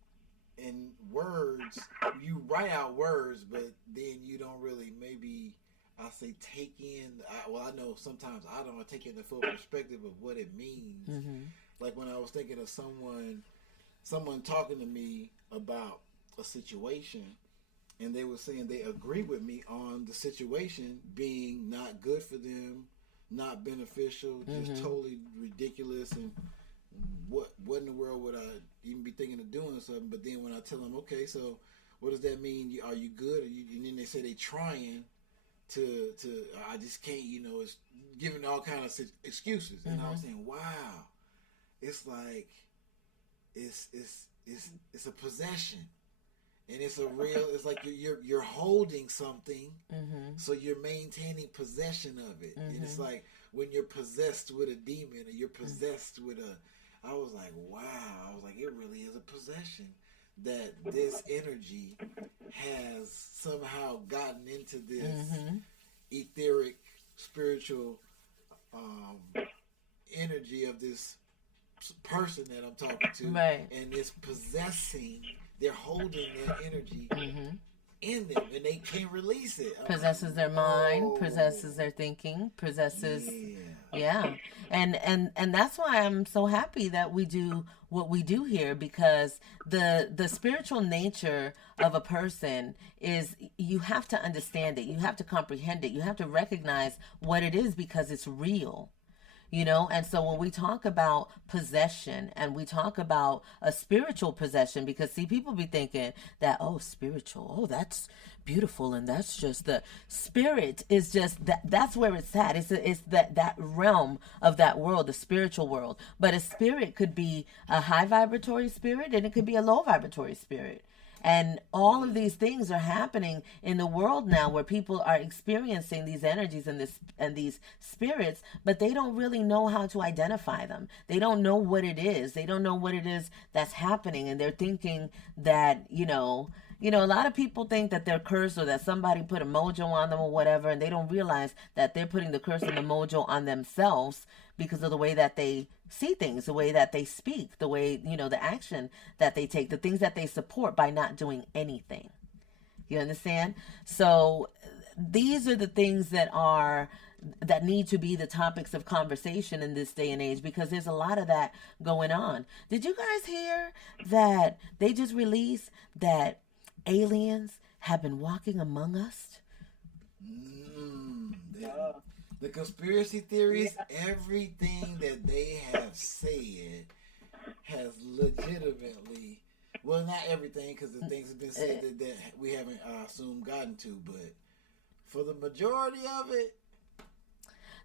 in words. You write out words, but then you don't really maybe, I say, take in, I know sometimes I don't take in the full perspective of what it means. Mm-hmm. Like when I was thinking of someone talking to me about a situation, and they were saying they agree with me on the situation being not good for them, not beneficial, just totally ridiculous, and what in the world would I even be thinking of doing something? But then when I tell them, okay, so what does that mean? Are you good? And then they say they trying to I just can't, it's giving all kinds of excuses. And I was saying, wow, it's like it's a possession. And it's it's like you're holding something, so you're maintaining possession of it. And it's like when you're possessed with a demon, or you're possessed with I was like, wow. I was like, it really is a possession that this energy has somehow gotten into this etheric, spiritual energy of this person that I'm talking to. Right. And it's possessing, they're holding that energy in them, and they can't release it. Possesses their mind, possesses their thinking, possesses... Yeah. And that's why I'm so happy that we do what we do here, because the spiritual nature of a person is, you have to understand it. You have to comprehend it. You have to recognize what it is, because it's real. And so when we talk about possession, and we talk about a spiritual possession, because see, people be thinking that, oh, spiritual, oh, that's beautiful, and that's just the spirit is just that's where it's at. It's that realm of that world, the spiritual world. But a spirit could be a high vibratory spirit, and it could be a low vibratory spirit. And all of these things are happening in the world now, where people are experiencing these energies and these spirits, but they don't really know how to identify them. They don't know what it is. They don't know what it is that's happening. And they're thinking that, a lot of people think that they're cursed, or that somebody put a mojo on them or whatever, and they don't realize that they're putting the curse and the mojo on themselves because of the way that they see things, the way that they speak, the way, the action that they take, the things that they support by not doing anything. You understand? So these are the things that need to be the topics of conversation in this day and age, because there's a lot of that going on. Did you guys hear that they just released that aliens have been walking among us? The conspiracy theories, everything that they have said has legitimately, well, not everything, because the things have been said that we haven't, I assume, gotten to, but for the majority of it,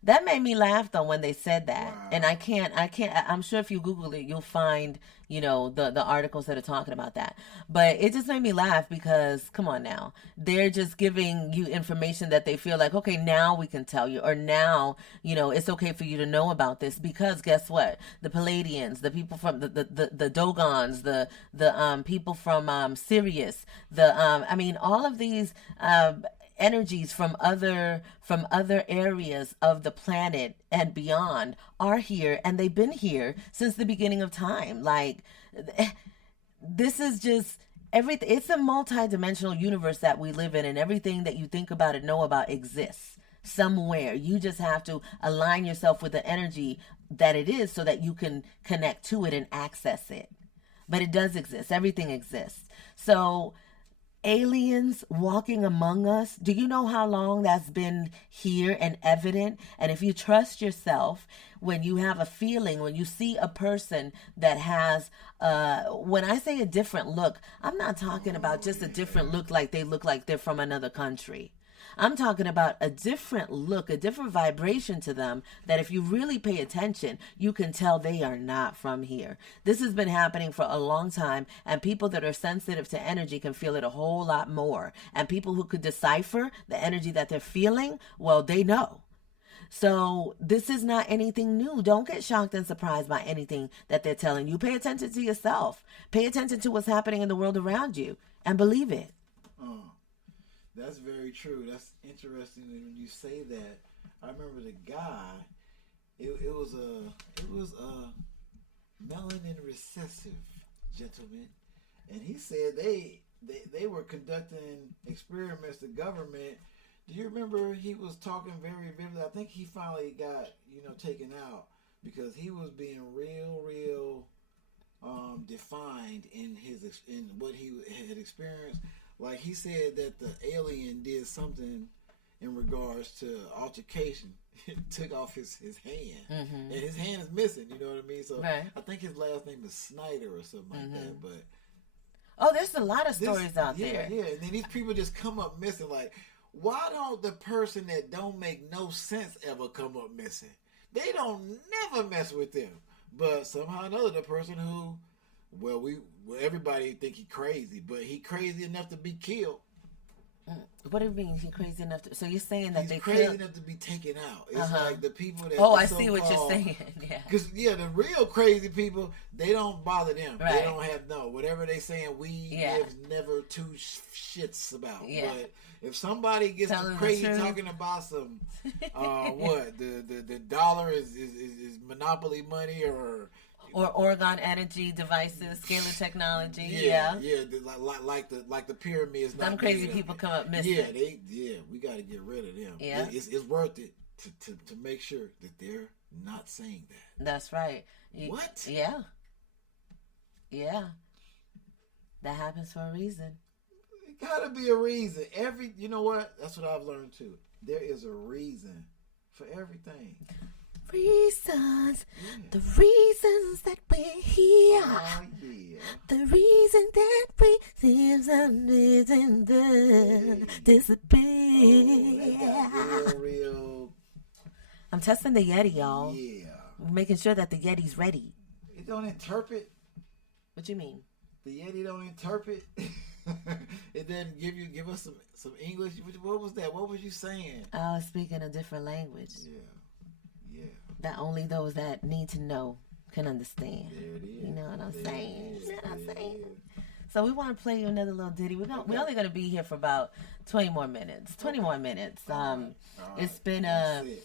that made me laugh, though, when they said that. Wow. And I'm sure if you Google it, you'll find, the articles that are talking about that. But it just made me laugh, because, come on now, they're just giving you information that they feel like, okay, now we can tell you, or now, it's okay for you to know about this, because guess what? The Palladians, the people from the Dogons, the people from Sirius, all of these energies from other areas of the planet and beyond are here, and they've been here since the beginning of time. Like, this is just everything. It's a multi-dimensional universe that we live in, and everything that you think about and know about exists somewhere. You just have to align yourself with the energy that it is, so that you can connect to it and access it. But it does exist. Everything exists. So aliens walking among us, do you know how long that's been here and evident? And if you trust yourself, when you have a feeling, when you see a person that has, when I say a different look, I'm not talking about just a different look like they look like they're from another country. I'm talking about a different look, a different vibration to them, that if you really pay attention, you can tell they are not from here. This has been happening for a long time, and people that are sensitive to energy can feel it a whole lot more. And people who could decipher the energy that they're feeling, well, they know. So this is not anything new. Don't get shocked and surprised by anything that they're telling you. Pay attention to yourself. Pay attention to what's happening in the world around you, and believe it. That's very true. That's interesting when you say that. I remember the guy. It was a melanin recessive gentleman, and he said they were conducting experiments. The government. Do you remember he was talking very vividly? I think he finally got taken out because he was being real defined in what he had experienced. Like, he said that the alien did something in regards to altercation. took off his hand, Mm-hmm. and his hand is missing. You know what I mean? So Right. I think his last name is Snyder or something like that. But Oh, there's a lot of stories out yeah, there. Yeah, and then these people just come up missing. Like, why don't the person that don't make no sense ever come up missing? They don't never mess with them. But somehow or another, the person who, everybody think he crazy, but he crazy enough to be killed. What do you mean he crazy enough to? So you're saying that He's they crazy killed? enough to be taken out. It's like the people that. Oh, I see what you're saying. Yeah. Because the real crazy people, they don't bother them. Right. They don't have whatever they saying. We give never two shits about. Yeah. But if somebody gets Telling crazy the truth. talking about some, what the dollar is monopoly money or Oregon energy devices, scalar technology. yeah, like the pyramids. Them crazy people come up missing. Yeah, we got to get rid of them. Yeah. It's worth it to make sure that they're not saying that. That's right. What? Yeah. Yeah. That happens for a reason. It gotta be a reason. You know what? That's what I've learned too. There is a reason for everything. Reasons, the reasons that we're here, Oh yeah. the reason that we seem to disappear. That got real. I'm testing the Yeti, y'all. Yeah. I'm making sure that the Yeti's ready. It don't interpret. What you mean? The Yeti don't interpret. It doesn't give us some English. What was that? What was you saying? I was speaking a different language Yeah. that only those that need to know can understand. There it is. You know what I'm There saying? it is. You know what I'm There it saying? is. So we want to play you another little ditty. We're only going to be here for about 20 more minutes. 20 more minutes. All right. It's been That's it.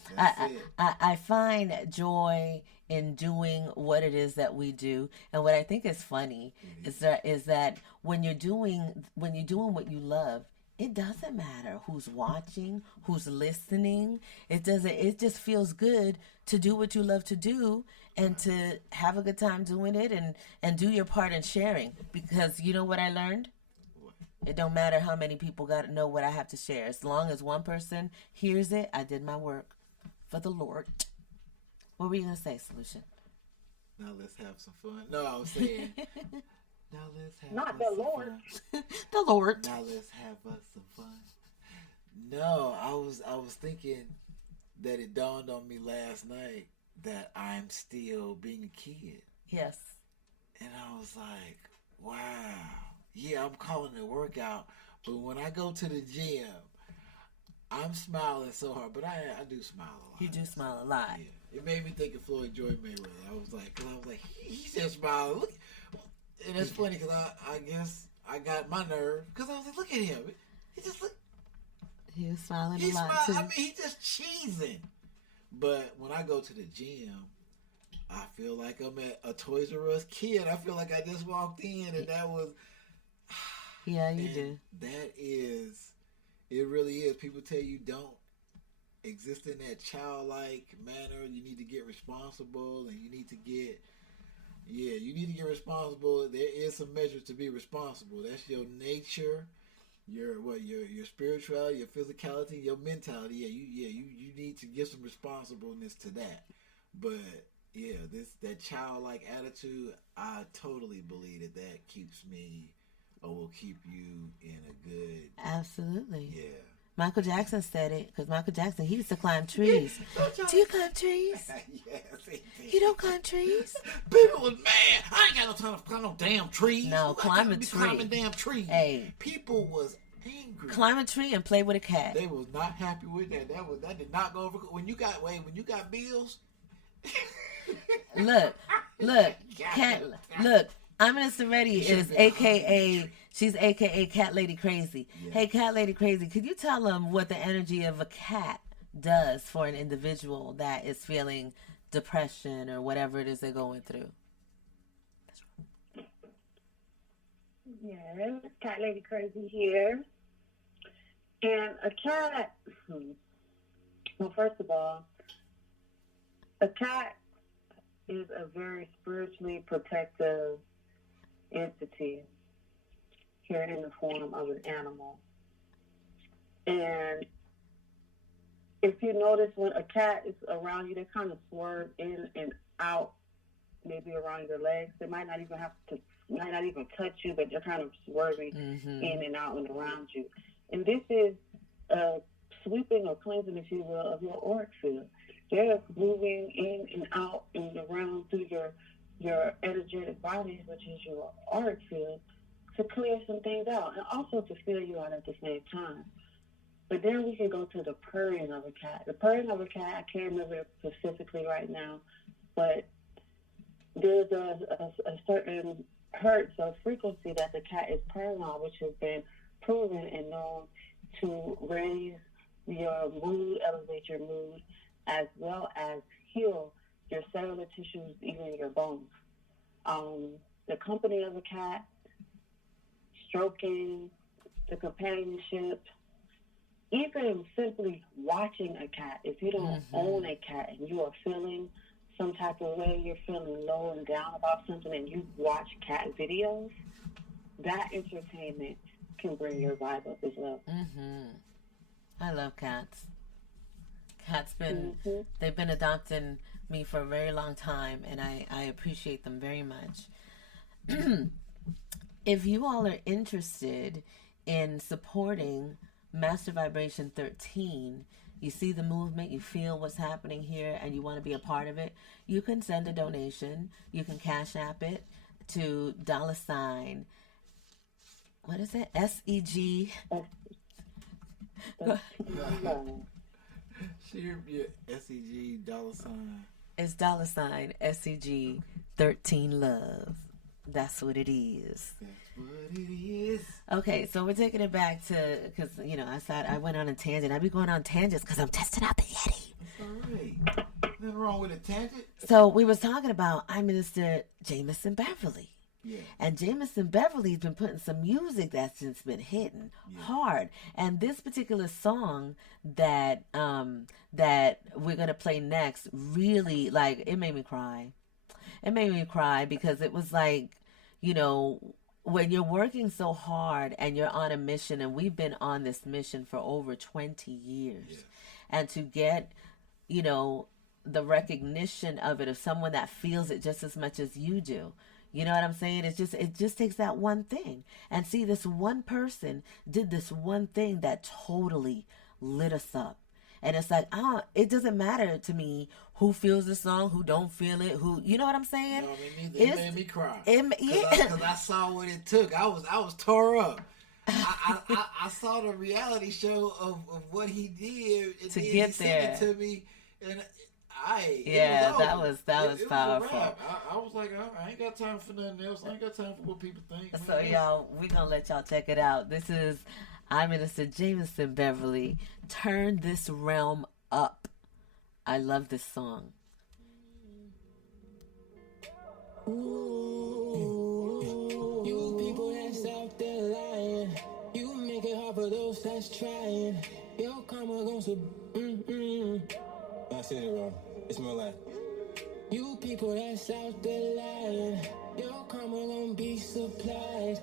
I find joy in doing what it is that we do, and what I think is funny is that when you're doing what you love, it doesn't matter who's watching, who's listening. It just feels good to do what you love to do and to have a good time doing it and do your part in sharing. Because you know what I learned? It don't matter how many people got to know what I have to share. As long as one person hears it, I did my work for the Lord. What were you going to say, Solution? Now let's have some fun. No, I was saying. Now let's have Not us the some Lord. fun. The Lord. Now let's have us some fun. No, I was thinking that it dawned on me last night that I'm still being a kid. Yes. And I was like, wow. Yeah, I'm calling it a workout. But when I go to the gym, I'm smiling so hard. But I do smile a lot. You do smile a lot. Yeah. It made me think of Floyd Joy Mayweather. I was like, he's just smiling. Look. And that's funny because I guess I got my nerve. Because I was like, look at him. He just look. He was smiling He a lot, smiled. too. I mean, he just cheesing. But when I go to the gym, I feel like I'm at a Toys R Us kid. I feel like I just walked in and that was... Yeah, you do. That is... It really is. People tell you don't exist in that childlike manner. You need to get responsible and you need to get... Yeah, you need to get responsible. There is some measures to be responsible. That's your nature, your spirituality, your physicality, your mentality. You need to give some responsibleness to that. But yeah, that childlike attitude, I totally believe that keeps me or will keep you in a good. Absolutely. Yeah. Michael Jackson said it, because Michael Jackson, he used to climb trees. Do you climb trees? Yes, he did. You don't climb trees? People was mad. I ain't got no time to climb no damn trees. No, Who got climb time a to be tree. Climbing damn trees. Hey. People was angry. Climb a tree and play with a cat. They was not happy with that. That did not go over. When you got bills. Look, cat. Look, Aminata Reddy is AKA. She's AKA Cat Lady Crazy. Yeah. Hey, Cat Lady Crazy, could you tell them what the energy of a cat does for an individual that is feeling depression or whatever it is they're going through? Yes, Cat Lady Crazy here. And a cat, well, first of all, a cat is a very spiritually protective entity here in the form of an animal. And if you notice when a cat is around you, they kind of swerve in and out, maybe around your legs. They might not even touch you, but they're kind of swerving in and out and around you. And this is sweeping or cleansing, if you will, of your auric field. They're moving in and out and around through your energetic body, which is your auric field, to clear some things out and also to fill you out at the same time. But then we can go to the purring of a cat. The purring of a cat, I can't remember it specifically right now, but there's a certain hertz or frequency that the cat is purring on, which has been proven and known to raise your mood, elevate your mood, as well as heal your cellular tissues, even your bones. The company of a cat, stroking, the companionship, even simply watching a cat. If you don't own a cat and you are feeling some type of way, you're feeling low and down about something, and you watch cat videos, that entertainment can bring your vibe up as well. I love cats. Cats they've been adopting me for a very long time, and I appreciate them very much. If you all are interested in supporting Master Vibration 13, you see the movement, you feel what's happening here, and you want to be a part of it, you can send a donation. You can Cash App it to $, what is it? SEG. Share your SEG $. It's $ SEG 13 Love. That's what it is. That's what it is. Okay, so we're taking it back to, because, I went on a tangent. I be going on tangents because I'm testing out the Yeti. That's all right. Nothing wrong with a tangent. So we was talking about Minister Jameson Beverly. Yeah. And Jameson Beverly's been putting some music that's just been hitting hard. And this particular song that we're gonna play next really, like, it made me cry. It made me cry because it was like, when you're working so hard and you're on a mission, and we've been on this mission for over 20 years, and to get, the recognition of it, of someone that feels it just as much as you do. You know what I'm saying? It just takes that one thing. And see, this one person did this one thing that totally lit us up. And it's like, it doesn't matter to me who feels the song, who don't feel it, who, you know what I'm saying? No, it made me cry. Because I saw what it took. I was tore up. I saw the reality show of what he did, and to then get he there. sent it to me, and that was powerful. I was like, I ain't got time for nothing else. I ain't got time for what people think. So y'all, we gonna let y'all check it out. This is Minister Jameson Beverly. Turn This Realm Up. I love this song. Ooh, you people that's out there lying, you make it hard for those that's trying. Your karma gon' I said it wrong. It's more like, you people that's out there lying, your karma gon' be supplied.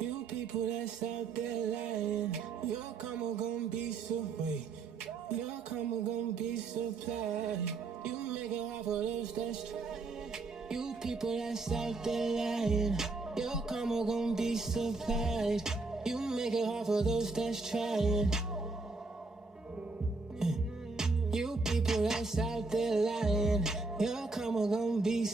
You people that's out there lying, your karma gon' be your karma gon' be supplied. You make it hard for those that's trying. You people that's out there lying, your karma gon' be supplied. You make it hard for those that's trying. You people that's out there lying, your karma gon' be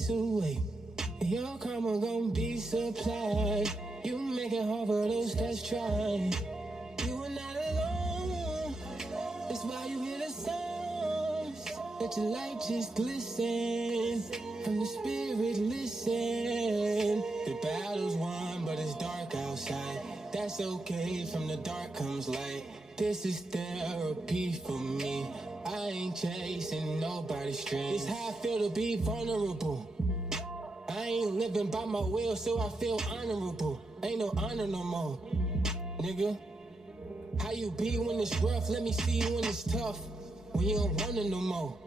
your karma gon' be supplied. You make it hard for those that's trying. You are not alone. That's why you hear the songs. Let your light just glisten. From the spirit, listen. The battle's won, but it's dark outside. That's okay, from the dark comes light. This is therapy for me. I ain't chasing nobody's dreams. It's how I feel to be vulnerable. I ain't living by my will, so I feel honorable. Ain't no honor no more, nigga. How you be when it's rough? Let me see you when it's tough. When you don't want it no more.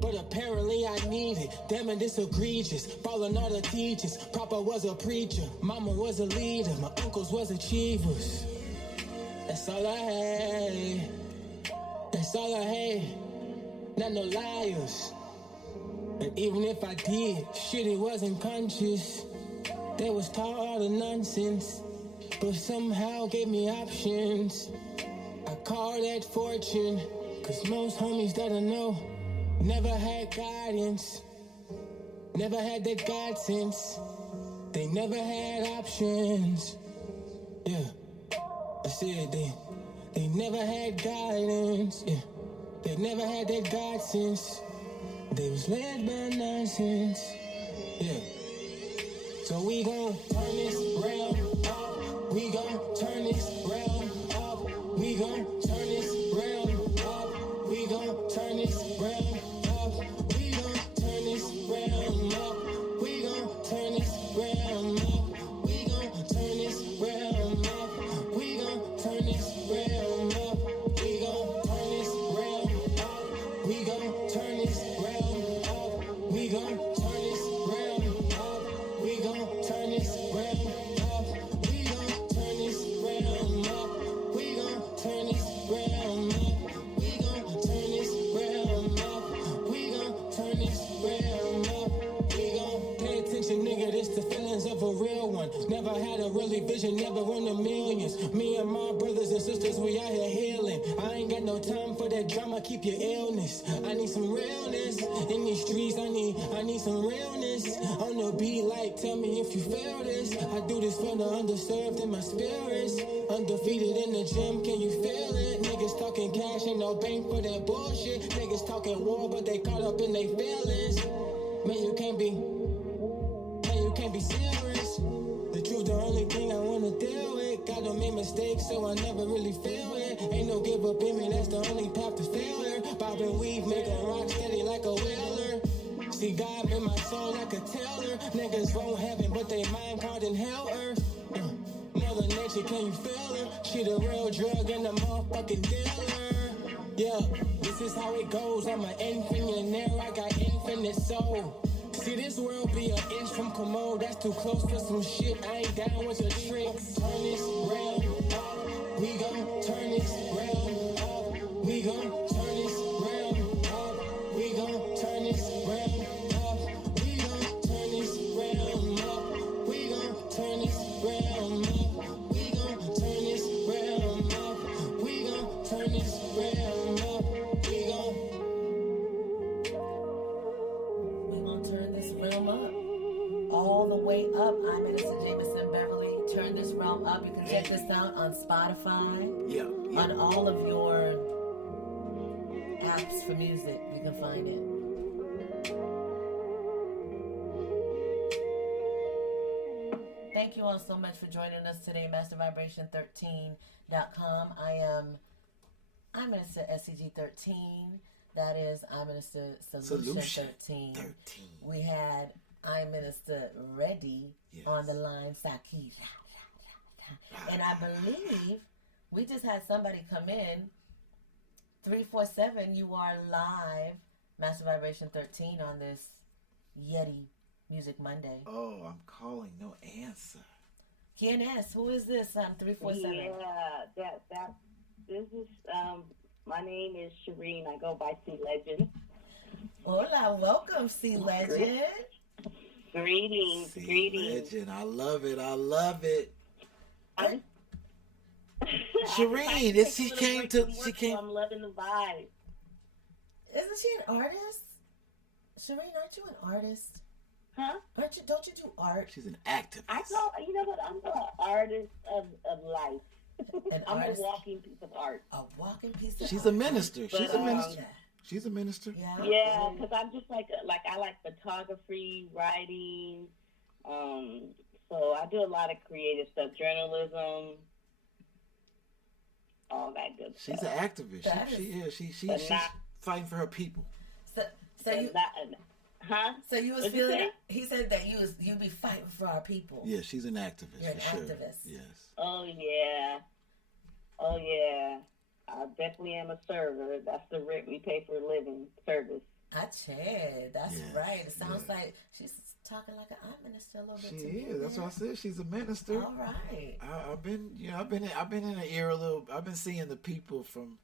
but apparently I need it. Damn it, it's egregious. Following all the teachers. Papa was a preacher, mama was a leader, my uncles was achievers. That's all I had. That's all I had. Not no liars. And even if I did, shit, it wasn't conscious. They was taught all the nonsense, but somehow gave me options. I call that fortune, cause most homies that I know never had guidance, never had that God sense. They never had options. Yeah, I said they never had guidance. Yeah, they never had that God sense. They was led by nonsense. Yeah. So we gon' turn this realm up. We gon' turn this realm up. We gon' turn this realm up. We gon' turn this realm up. We gon' turn this realm up. We gon' turn this realm up. We gon' turn this realm up. We gon' turn this realm up. We gon' turn this realm up. We gon' turn this realm up. We gon' turn this realm up. We gon' turn this realm up. We gon' turn this realm up. We gon' turn this realm up. We gon' turn this realm up. We gon' turn this realm up. We gon' pay attention, nigga. This the feelings of a real one. Never had a really vision, never won the millions. Me and my brothers and sisters, we out here healing. I ain't got no time for that drama. Keep your illness. I need some realness in these streets. I need some realness on the beat. Like, tell me if you feel this. I do this for the underserved in my spirits. Undefeated in the gym, can you feel it? Niggas talking cash, ain't no bank for that bullshit. Niggas talking war, but they caught up in their feelings. Man, you can't be serious. The truth, the only thing I wanna deal with. Gotta make mistakes, so I never really feel it. Ain't no give up in me, that's the only path to failure. Bob and weave, making rock steady like a whaler. See God in my soul like a teller. Niggas won't heaven, but they mind caught in hell earth. Mother nature, can you feel her? She the real drug and the motherfucking dealer. Yeah, this is how it goes. I'm an infinite, I got infinite soul. See, this world be an inch from commode. That's too close for some shit. I ain't down with the tricks. Turn this realm up. We gon' turn this realm up. We gon' turn this realm up. We gon' turn this realm up. We gon' turn this realm up. We gon' turn this realm up. We gon' turn this realm up. We gon' turn this realm up. We're gonna turn this realm up. All the way up. I'm Minister Jameson Beverly. Turn this realm up. You can check this out on Spotify. Yeah. On all of your apps for music. You can find it. Thank you all so much for joining us today. MasterVibration13.com. I'm Minister SEG13. That is, I'm Minister Solution13. We had I'm Minister Ready on the line, Saki. And I believe we just had somebody come in. 347, you are live, Master Vibration 13 on this Yeti Music Monday. Oh, I'm calling, no answer. ¿Quién es? Who is this? 347. Yeah, this is my name is Shireen. I go by C Legend. Hola, welcome, C Legend. Greetings, C greetings. Legend, I love it. Shireen, she came. I'm loving the vibe. Isn't she an artist? Shireen, aren't you an artist? Huh? Don't you do art? She's an activist. You know what? I'm an artist of life. I'm artist? a walking piece of art. A walking piece of She's art. a minister. She's a minister. She's a minister. Yeah, because I'm just like I like photography, writing. So I do a lot of creative stuff, journalism, all that good stuff. She's an activist. She's fighting for her people. So you, huh? So you was feeling? He said that you be fighting for our people. Yeah, she's an activist. You're an for activist. Sure. Yes. Oh yeah. I definitely am a server. That's the rent we pay for a living. Service. Chad. That's Yes, right. It sounds yeah. like she's talking like an art minister a little bit. She to me, is. That's man. what I said. She's a minister. All right. I've been in an era. I've been seeing the people from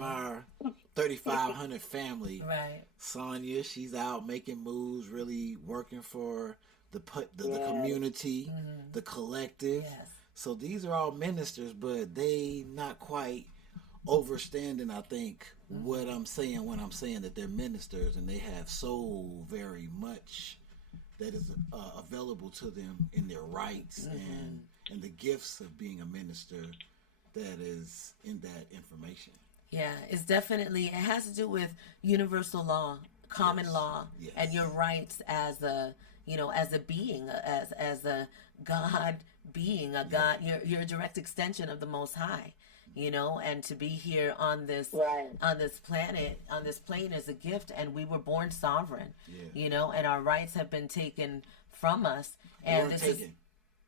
our 3,500 family. Right. Sonia, she's out making moves, really working for the community, the collective. Yes. So these are all ministers, but they not quite overstanding, I think, what I'm saying when I'm saying that they're ministers, and they have so very much that is available to them in their rights and the gifts of being a minister that is in that information. Yeah, it's definitely, it has to do with universal law, common law, and your rights as a, as a being, as a God being, a God, you're a direct extension of the Most High, and to be here on this, on this planet, on this plane is a gift, and we were born sovereign, and our rights have been taken from us, and this is...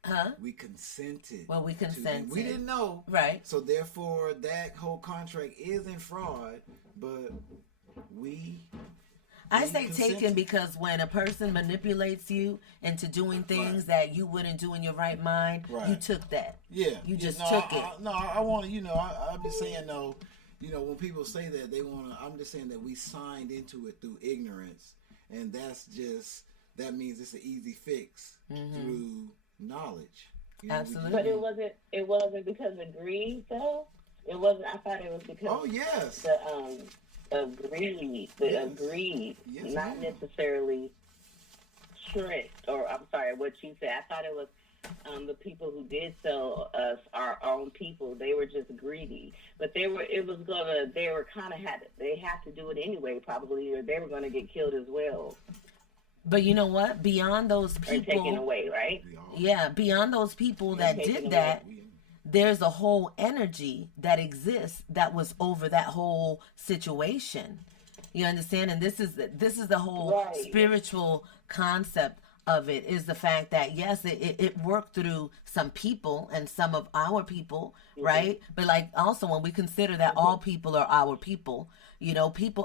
Huh? We consented. Well, we consented. We didn't know. Right. So therefore, that whole contract is in fraud, but I say taken because when a person manipulates you into doing things that you wouldn't do in your right mind, you took that. Yeah. You just took it. I want to, I'm just saying, though, when people say that, they want to, I'm just saying that we signed into it through ignorance, and that means it's an easy fix through knowledge. Absolutely. But it wasn't because of greed, though. It wasn't. I thought it was because agreed, not necessarily tricked. Or I'm sorry, what you said. I thought it was the people who did sell us our own people. They were just greedy, but they had to do it anyway, probably, or they were going to get killed as well. But you know what? Beyond those people... Or taken away, right? Yeah, beyond those people that did that, there's a whole energy that exists that was over that whole situation. You understand? And this is the whole spiritual concept of it, is the fact that, yes, it worked through some people and some of our people, right? But like also when we consider that all people are our people,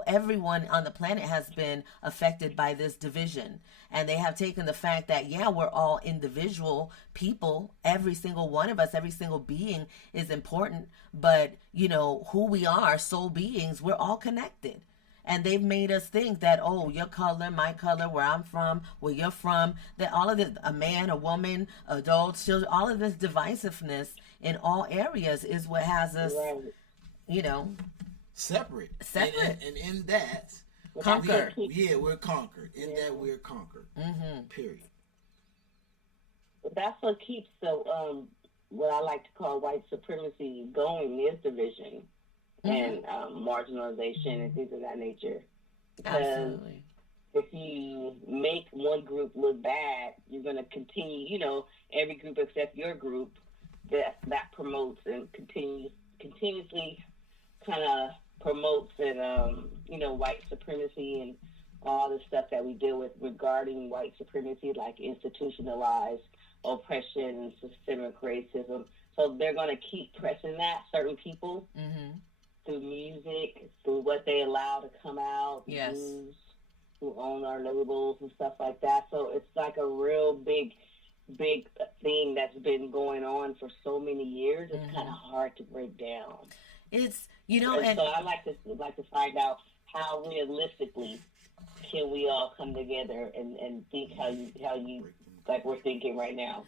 everyone on the planet has been affected by this division. And they have taken the fact that, we're all individual people. Every single one of us, every single being is important. But, who we are, soul beings, we're all connected. And they've made us think that, your color, my color, where I'm from, where you're from, that all of this, a man, a woman, adults, children, all of this divisiveness in all areas is what has us, separate. And in that, conquered. We're conquered. In that, we're conquered. Period. But that's what keeps what I like to call white supremacy going, is division and marginalization and things of that nature. Because if you make one group look bad, you're going to continue, every group except your group that promotes and continuously kind of promotes and, white supremacy and all the stuff that we deal with regarding white supremacy, like institutionalized oppression and systemic racism. So they're going to keep pressing that, certain people, through music, through what they allow to come out, news, who own our labels and stuff like that. So it's like a real big thing that's been going on for so many years. It's kind of hard to break down. It's, and so I like to find out how realistically can we all come together and think how you like we're thinking right now.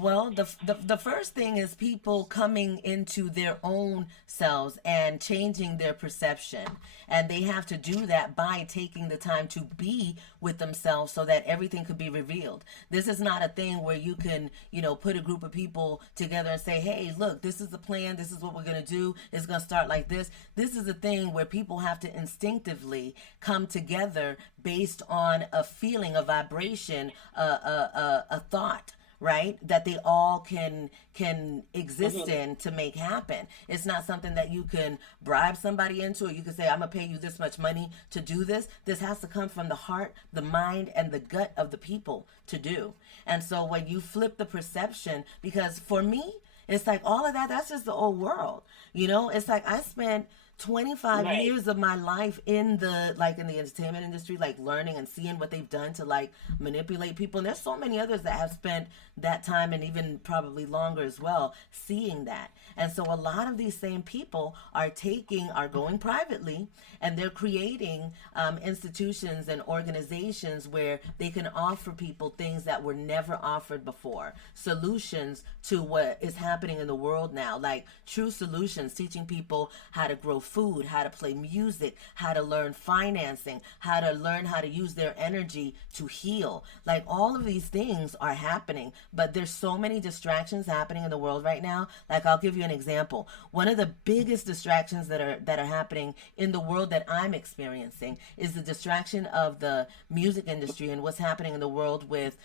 Well, the first thing is people coming into their own selves and changing their perception. And they have to do that by taking the time to be with themselves so that everything could be revealed. This is not a thing where you can, put a group of people together and say, hey, look, this is the plan. This is what we're going to do. It's going to start like this. This is a thing where people have to instinctively come together based on a feeling, a vibration, a thought, right? That they all can exist in to make happen. It's not something that you can bribe somebody into, or you can say, I'm going to pay you this much money to do this. This has to come from the heart, the mind, and the gut of the people to do. And so when you flip the perception, because for me, it's like all of that's just the old world. It's like I spent 25 Right. years of my life in the entertainment industry, like learning and seeing what they've done to like manipulate people. And there's so many others that have spent that time and even probably longer as well seeing that. And so a lot of these same people are going privately, and they're creating institutions and organizations where they can offer people things that were never offered before, solutions to what is happening in the world now, like true solutions, teaching people how to grow food, how to play music, how to learn financing, how to learn how to use their energy to heal. Like all of these things are happening, but there's so many distractions happening in the world right now. Like I'll give you an example. One of the biggest distractions that are happening in the world that I'm experiencing is the distraction of the music industry and what's happening in the world with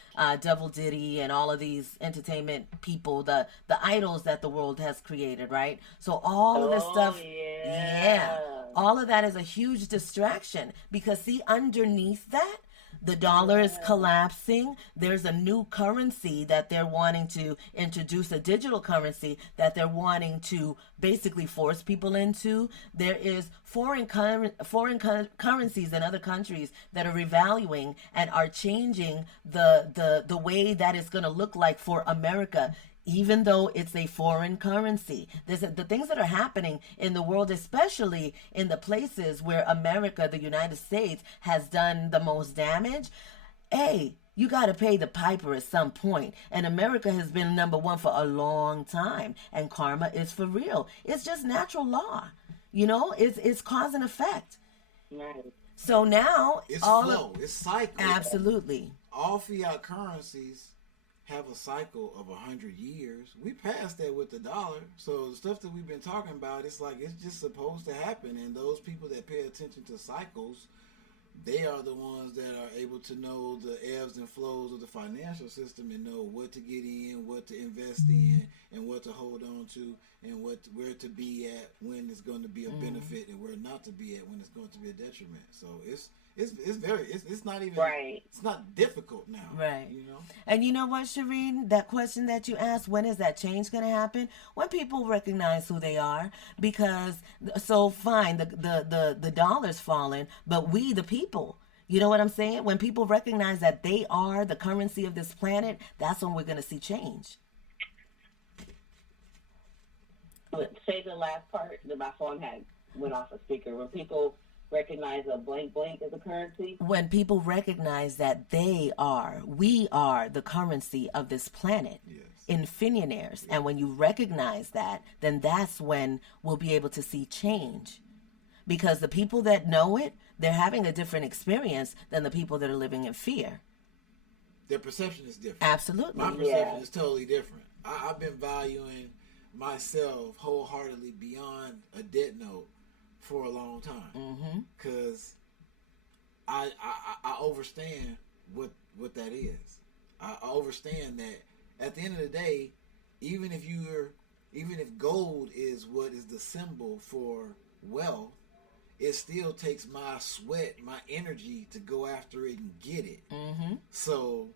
Devil Diddy and all of these entertainment people, the idols that the world has created, right? So all of this stuff, yeah, all of that is a huge distraction, because see, underneath that, the dollar is collapsing. There's a new currency that they're wanting to introduce, a digital currency that they're wanting to basically force people into. There is foreign currencies in other countries that are revaluing and are changing the way that it's going to look like for America, even though it's a foreign currency. The things that are happening in the world, especially in the places where America, the United States, has done the most damage. Hey, you got to pay the piper at some point. And America has been number one for a long time. And karma is for real. It's just natural law. You know, it's cause and effect. Right. So now it's flow. It's cycle. Absolutely. All fiat currencies have a cycle of 100 years. We passed that with the dollar. So the stuff that we've been talking about, it's like it's just supposed to happen. And those people that pay attention to cycles, they are the ones that are able to know the ebbs and flows of the financial system and know what to get in, what to invest in, and what to hold on to, and where to be at when it's going to be a benefit, and where not to be at when it's going to be a detriment. So it's not even right. It's not difficult now, right? You know. And you know what, Shireen, that question that you asked, when is that change going to happen? When people recognize who they are, because so fine, the dollar's falling, but we the people. You know what I'm saying? When people recognize that they are the currency of this planet, that's when we're going to see change. Say the last part that my phone went off a speaker. When people recognize a blank as a currency? When people recognize that we are the currency of this planet, yes. Infinionaires. Yes. And when you recognize that, then that's when we'll be able to see change. Because the people that know it, they're having a different experience than the people that are living in fear. Their perception is different. Absolutely. My perception is totally different. I've been valuing myself wholeheartedly beyond a debt note for a long time, because I understand what that is. I understand that at the end of the day, even if gold is what is the symbol for wealth, it still takes my sweat, my energy to go after it and get it. So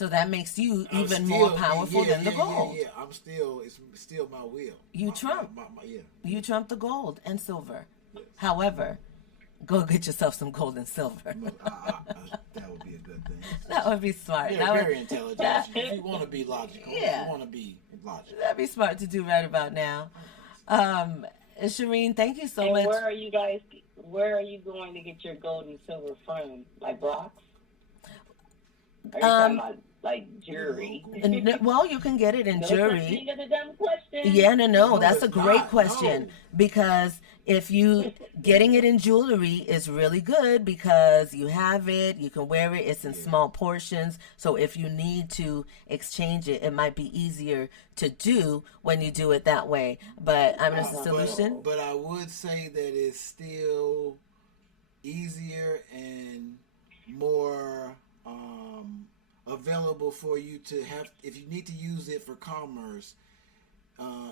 that makes you even more powerful than the gold. Yeah, it's still my will. You trump. You trump the gold and silver. Yes. However, go get yourself some gold and silver. That would be a good thing. That would be smart. Yeah, very intelligent. If you want to be logical, you want to be logical. That'd be smart to do right about now. Shireen, thank you so much. Where are you going to get your gold and silver from? Like blocks? Are you talking about like jewelry? Well, you can get it in jewelry. That's a dumb question. Yeah, no, that's a great question. Because if you getting it in jewelry is really good, because you have it, you can wear it, it's in small portions. So if you need to exchange it, it might be easier to do when you do it that way. But I'm just a solution. But I would say that it's still easier and more available for you to have, if you need to use it for commerce,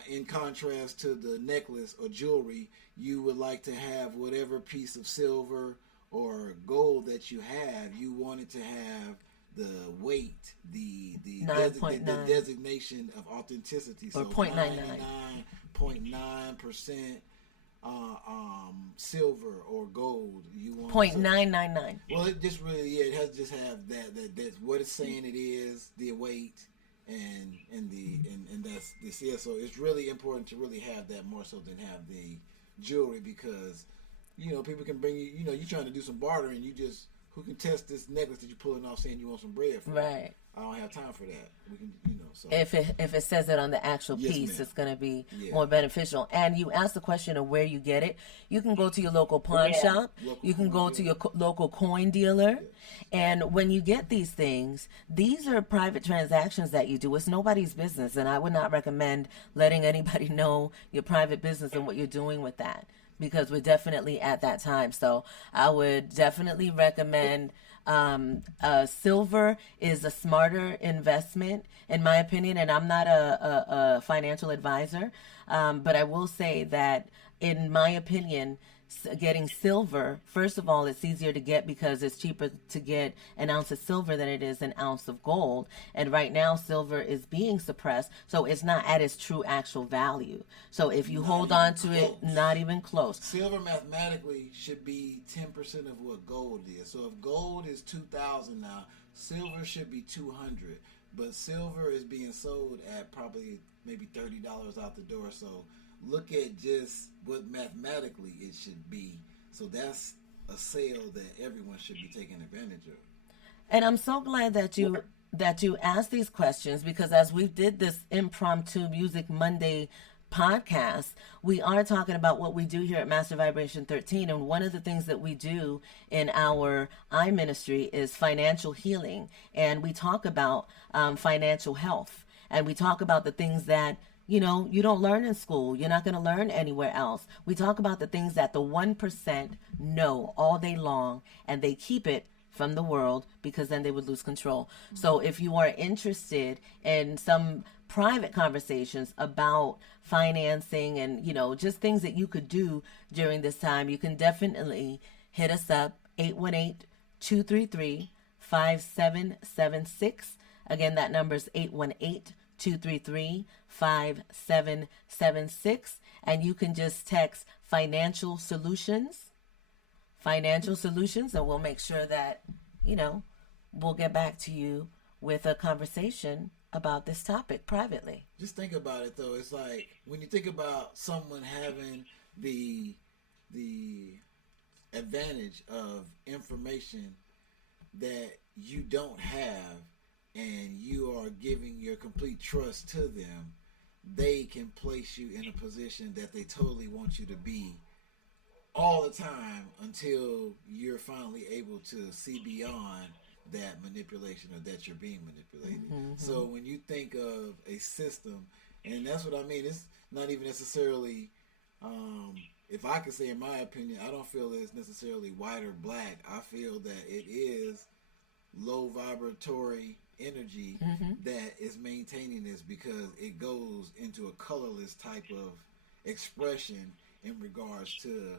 in contrast to the necklace or jewelry, you would like to have whatever piece of silver or gold that you have, you want it to have the weight, the designation of authenticity. Or so 0.99. 99.9% silver or gold. You want 0.999. Well, it just really it has to just have that's what it's saying it is, the weight and that's this. Yeah, so it's really important to really have that more so than have the jewelry, because people can bring you, you're trying to do some bartering, who can test this necklace that you're pulling off saying you want some bread for? Right. I don't have time for that. We can, so. If it says it on the actual piece, ma'am. it's going to be more beneficial. And you asked the question of where you get it. You can go to your local pawn shop. You can go to your local coin dealer. And when you get these things, these are private transactions that you do. It's nobody's business. And I would not recommend letting anybody know your private business and what you're doing with that, because we're definitely at that time. So I would definitely recommend silver is a smarter investment, in my opinion, and I'm not a financial advisor, but I will say that, in my opinion, getting silver, first of all, it's easier to get because it's cheaper to get an ounce of silver than it is an ounce of gold. And right now, silver is being suppressed, so it's not at its true actual value. So if you hold on to it, not even close. Silver mathematically should be 10% of what gold is. So if gold is 2,000 now, silver should be 200. But silver is being sold at probably maybe $30 out the door. So look at just what mathematically it should be. So that's a sale that everyone should be taking advantage of. And I'm so glad that you asked these questions, because as we did this impromptu Music Monday podcast, we are talking about what we do here at Master Vibration 13. And one of the things that we do in our eye ministry is financial healing. And we talk about financial health. And we talk about the things that you don't learn in school. You're not going to learn anywhere else. We talk about the things that the 1% know all day long, and they keep it from the world because then they would lose control. So if you are interested in some private conversations about financing and, just things that you could do during this time, you can definitely hit us up, 818-233-5776. Again, that number is 818-233-5776, and you can just text financial solutions, and we'll make sure that, we'll get back to you with a conversation about this topic privately. Just think about it, though. It's like when you think about someone having the advantage of information that you don't have, and you are giving your complete trust to them, they can place you in a position that they totally want you to be all the time until you're finally able to see beyond that manipulation or that you're being manipulated. Mm-hmm. So when you think of a system, and that's what I mean, it's not even necessarily, if I could say in my opinion, I don't feel it's necessarily white or black. I feel that it is low vibratory energy that is maintaining this, because it goes into a colorless type of expression in regards to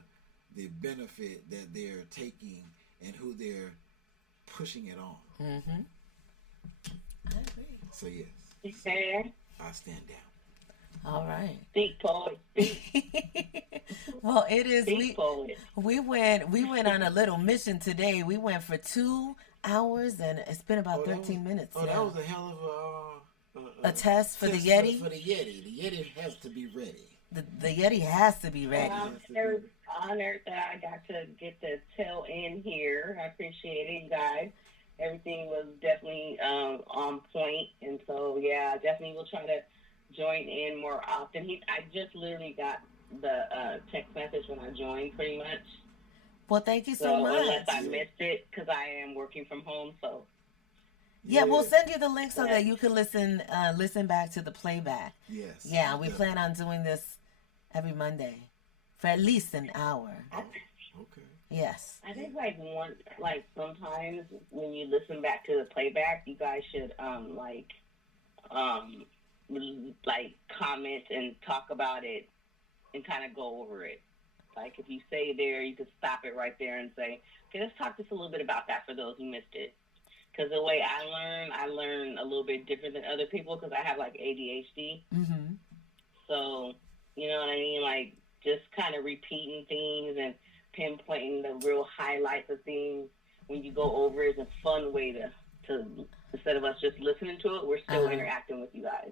the benefit that they're taking and who they're pushing it on. I agree. So yes, I stand down. All right. Speak, poet. Well, it is. We went on a little mission today. We went for 2 hours, and it's been about 13 minutes. Oh, that was a hell of a test for the Yeti. For the Yeti, the Yeti has to be ready. The Yeti has to be ready. I'm honored that I got to get the tail end here. I appreciate it, you guys. Everything was definitely on point, and so I definitely will try to join in more often. I just literally got the text message when I joined, pretty much. Well, thank you so much. Unless I missed it, because I am working from home, so. Yeah, we'll send you the link so that you can listen back to the playback. Yes. Yeah, we plan on doing this every Monday for at least an hour. Oh, okay. Yes. I think sometimes when you listen back to the playback, you guys should comment and talk about it and kind of go over it. Like if you say there, you could stop it right there and say, okay, let's talk just a little bit about that for those who missed it. Because the way I learn a little bit different than other people because I have like ADHD. Mm-hmm. So, you know what I mean? Like just kind of repeating things and pinpointing the real highlights of things when you go over is a fun way to instead of us just listening to it, we're still interacting with you guys.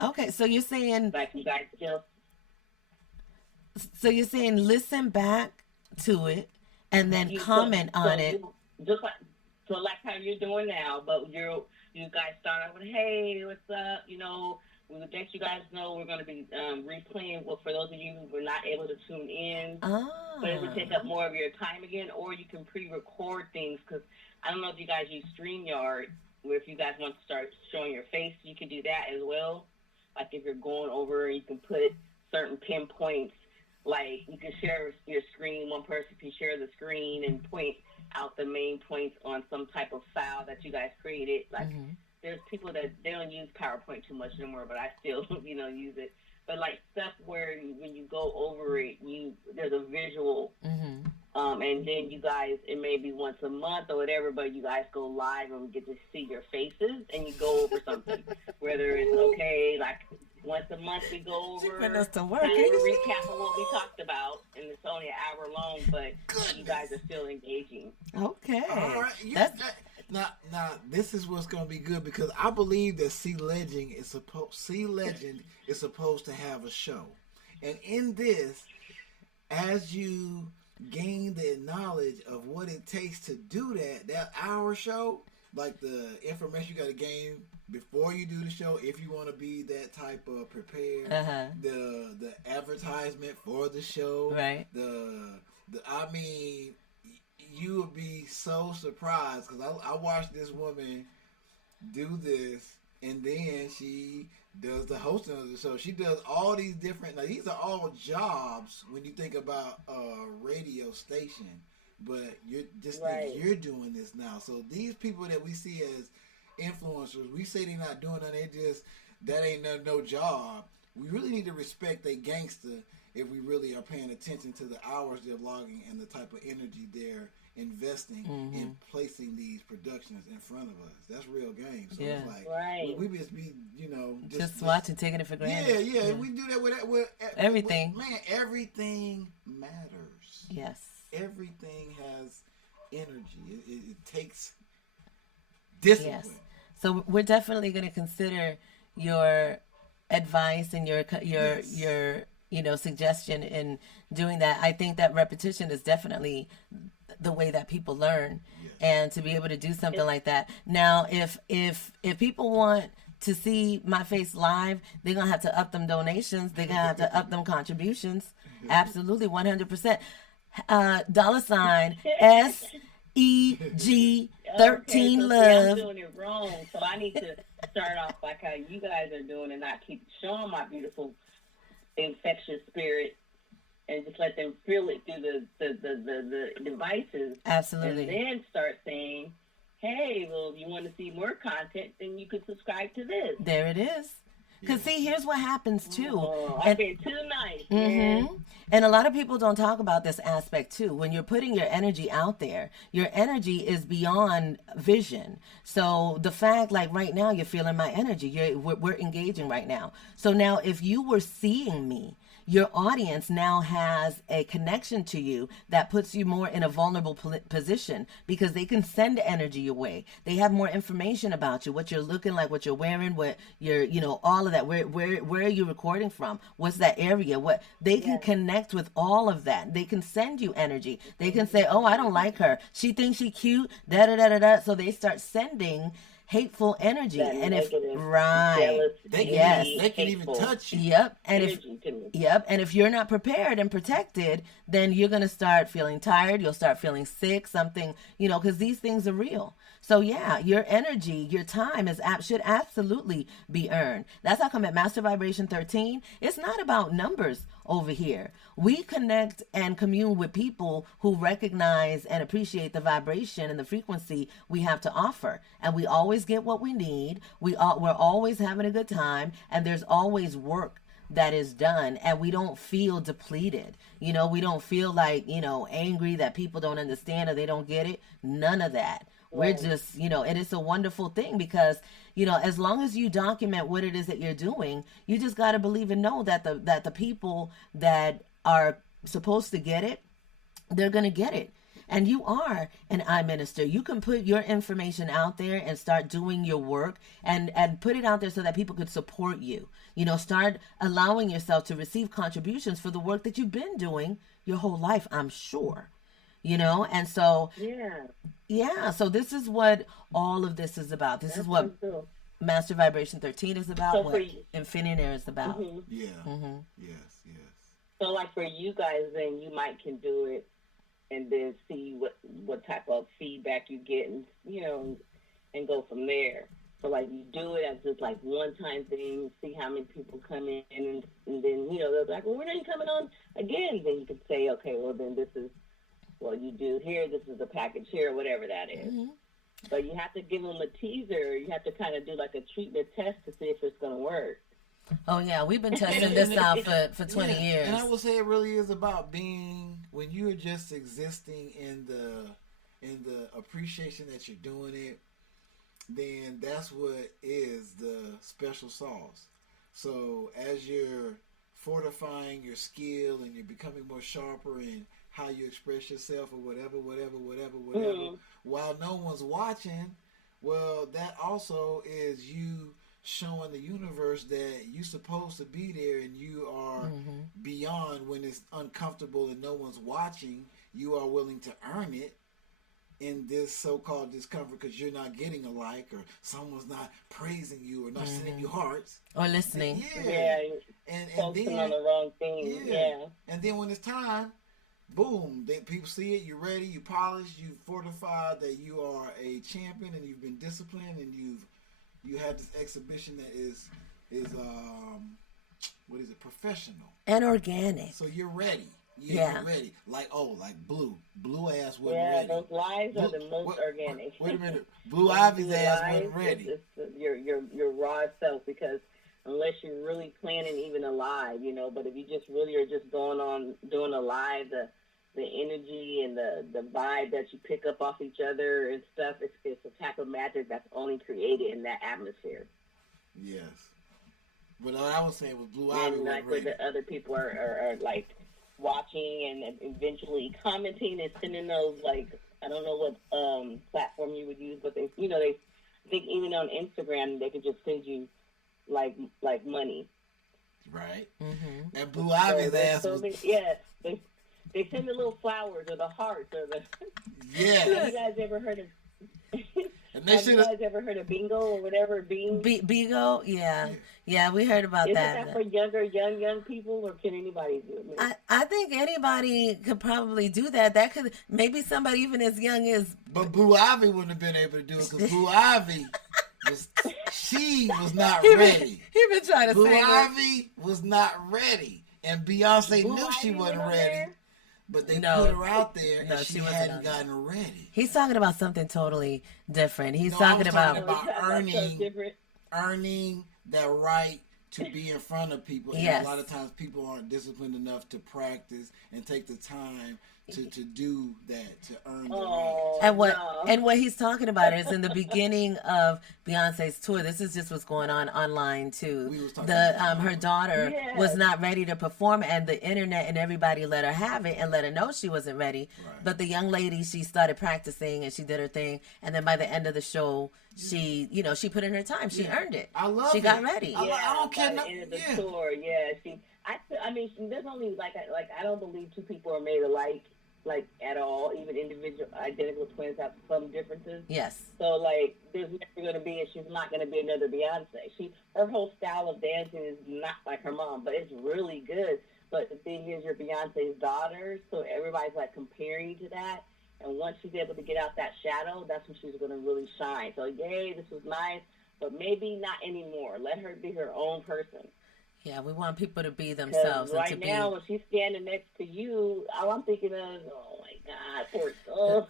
Okay, so you're saying like you guys still. So you're saying listen back to it and then comment on it. Just like how you're doing now, but you guys start out with, hey, what's up? You know, we would let you guys know we're going to be replaying. Well, for those of you who were not able to tune in, but it would take up more of your time again, or you can pre-record things, because I don't know if you guys use StreamYard, where if you guys want to start showing your face, you can do that as well. Like if you're going over, you can put certain pinpoints. Like you can share your screen. One person can share the screen and point out the main points on some type of file that you guys created. Like there's people that they don't use PowerPoint too much anymore, but I still use it. But like stuff where when you go over it, there's a visual, and then you guys, it may be once a month or whatever, but you guys go live and we get to see your faces and you go over something. Whether it's okay, like once a month we go over putting us to work. Kind of a recap of what we talked about, and it's only an hour long, but you guys are still engaging. Okay. All right. Now this is what's going to be good, because I believe that C Legend is supposed to have a show, and in this, as you gain the knowledge of what it takes to do that hour show, like the information you got to gain before you do the show, if you want to be that type of prepared, the advertisement for the show, right? I mean, you would be so surprised, because I watched this woman do this, and then she does the hosting of the show. She does all these different, like, these are all jobs when you think about a radio station, but you're doing this now. So these people that we see as influencers, we say they're not doing nothing, that ain't no job. We really need to respect they gangster if we really are paying attention to the hours they're logging and the type of energy they're investing in placing these productions in front of us. That's real game. So it's like we just be, just watching, taking it for granted. Yeah. We do that with everything. Man, everything matters. Yes. Everything has energy. It takes discipline. Yes. So we're definitely going to consider your advice and your suggestion in doing that. I think that repetition is definitely the way that people learn, and to be able to do something like that. Now, if people want to see my face live, they're gonna have to up them donations. They're gonna have to up them contributions. Absolutely, 100%. $SEG13 love. I'm doing it wrong, so I need to start off like how you guys are doing and not keep showing my beautiful infectious spirit, and just let them feel it through the devices. Absolutely. And then start saying, hey, well, if you want to see more content, then you can subscribe to this. There it is. Because, see, here's what happens, too. I've been too nice, man. And a lot of people don't talk about this aspect, too. When you're putting your energy out there, your energy is beyond vision. So the fact, like right now, you're feeling my energy. We're engaging right now. So now if you were seeing me, your audience now has a connection to you that puts you more in a vulnerable position, because they can send energy your way. They have more information about you, what you're looking like, what you're wearing, what you're, all of that. Where are you recording from? What's that area? What they can connect with all of that. They can send you energy. They can say, oh, I don't like her. She thinks she's cute. Da da da da da. So they start sending hateful energy, that and negative, they can even touch you. And if you're not prepared and protected, then you're gonna start feeling tired. You'll start feeling sick. Something, because these things are real. So yeah, your energy, your time should absolutely be earned. That's how come at Master Vibration 13, it's not about numbers over here. We connect and commune with people who recognize and appreciate the vibration and the frequency we have to offer. And we always get what we need. We're always having a good time, and there's always work that is done, and we don't feel depleted. We don't feel like, angry that people don't understand or they don't get it. None of that. We're just, and it's a wonderful thing, because, You know, as long as you document what it is that you're doing, you just got to believe and know that the people that are supposed to get it, they're going to get it. And you are an eye minister. You can put your information out there and start doing your work and put it out there so that people could support you. You know, start allowing yourself to receive contributions for the work that you've been doing your whole life, I'm sure. You know, and so, yeah, so this is what all of this is about. This is what Master Vibration 13 is about, what Infinite Air is about. Mm-hmm. Yeah. Mm-hmm. Yes. So, like, for you guys, then you might can do it and then see what type of feedback you get, and you know, and go from there. So, like, you do it as just like one-time thing, see how many people come in, and then, you know, they're like, well, when are you coming on again? Then you can say, okay, well, then this is what you do here, this is the package here, whatever that is. Mm-hmm. But you have to give them a teaser. You have to kind of do like a treatment test to see if it's going to work. Oh, yeah, we've been testing this out for 20 years. And I will say it really is about being, when you are just existing in the appreciation that you're doing it, then that's what is the special sauce. So as you're fortifying your skill and you're becoming more sharper in how you express yourself or whatever, mm-hmm. while no one's watching, well, that also is you showing the universe that you're supposed to be there, and you are mm-hmm. beyond when it's uncomfortable and no one's watching. You are willing to earn it in this so-called discomfort because you're not getting a like, or someone's not praising you, or not mm-hmm. sending you hearts or listening. And focusing then on the wrong thing. Yeah. And then when it's time, boom, then people see it, you're ready, you polished, you fortified that you are a champion, and you've been disciplined, and you have this exhibition that is what is it, professional and organic. So you're ready. You're ready. Like Blue ass wasn't ready. Those lives are the most organic. Wait a minute, Blue Ivy's ass wasn't ready. It's your raw self, because unless you're really planning even a live, you know. But if you just really are just going on doing a live, the energy and the vibe that you pick up off each other and stuff, it's a type of magic that's only created in that atmosphere. Yes. But what I was saying was Blue Ivy and like where the other people are like watching and eventually commenting and sending those, like, I don't know what platform you would use, but they think even on Instagram they could just send you like money. Right. Mm-hmm. And Blue Ivy's ass was... They send the little flowers or the hearts or the... Yeah. Have you guys ever heard of... Have you guys ever heard of bingo or whatever? Bingo? Yeah, we heard about that. Is that for young people, or can anybody do it? I think anybody could probably do that. That could, maybe somebody even as young as... But Blue Ivy wouldn't have been able to do it, because Blue Ivy was not ready. He been trying to Blue say Ivy was not ready. And Beyonce knew she wasn't ready. But they put her out there, and she hadn't gotten ready. He's talking about something totally different. He's talking about earning that right to be in front of people. And a lot of times people aren't disciplined enough to practice and take the time to do that, to earn the right. And what he's talking about is in the beginning of Beyonce's tour. This is just what's going on online too. Her daughter was not ready to perform, and the internet and everybody let her have it and let her know she wasn't ready. Right. But the young lady, she started practicing and she did her thing, and then by the end of the show, she put in her time. She earned it. I love she it. got ready. I don't care. By the end of the tour, I mean, there's only like I don't believe two people are made alike, like at all. Even individual identical twins have some differences. Yes. So like, there's never going to be, and she's not going to be another Beyonce. Her whole style of dancing is not like her mom, but it's really good. But the thing is, you're Beyonce's daughter, so everybody's like comparing to that. And once she's able to get out that shadow, that's when she's going to really shine. So yay, this was nice, but maybe not anymore. Let her be her own person. Yeah, we want people to be themselves. Right and to now, when she's standing next to you, all I'm thinking of, oh my God, poor stuff.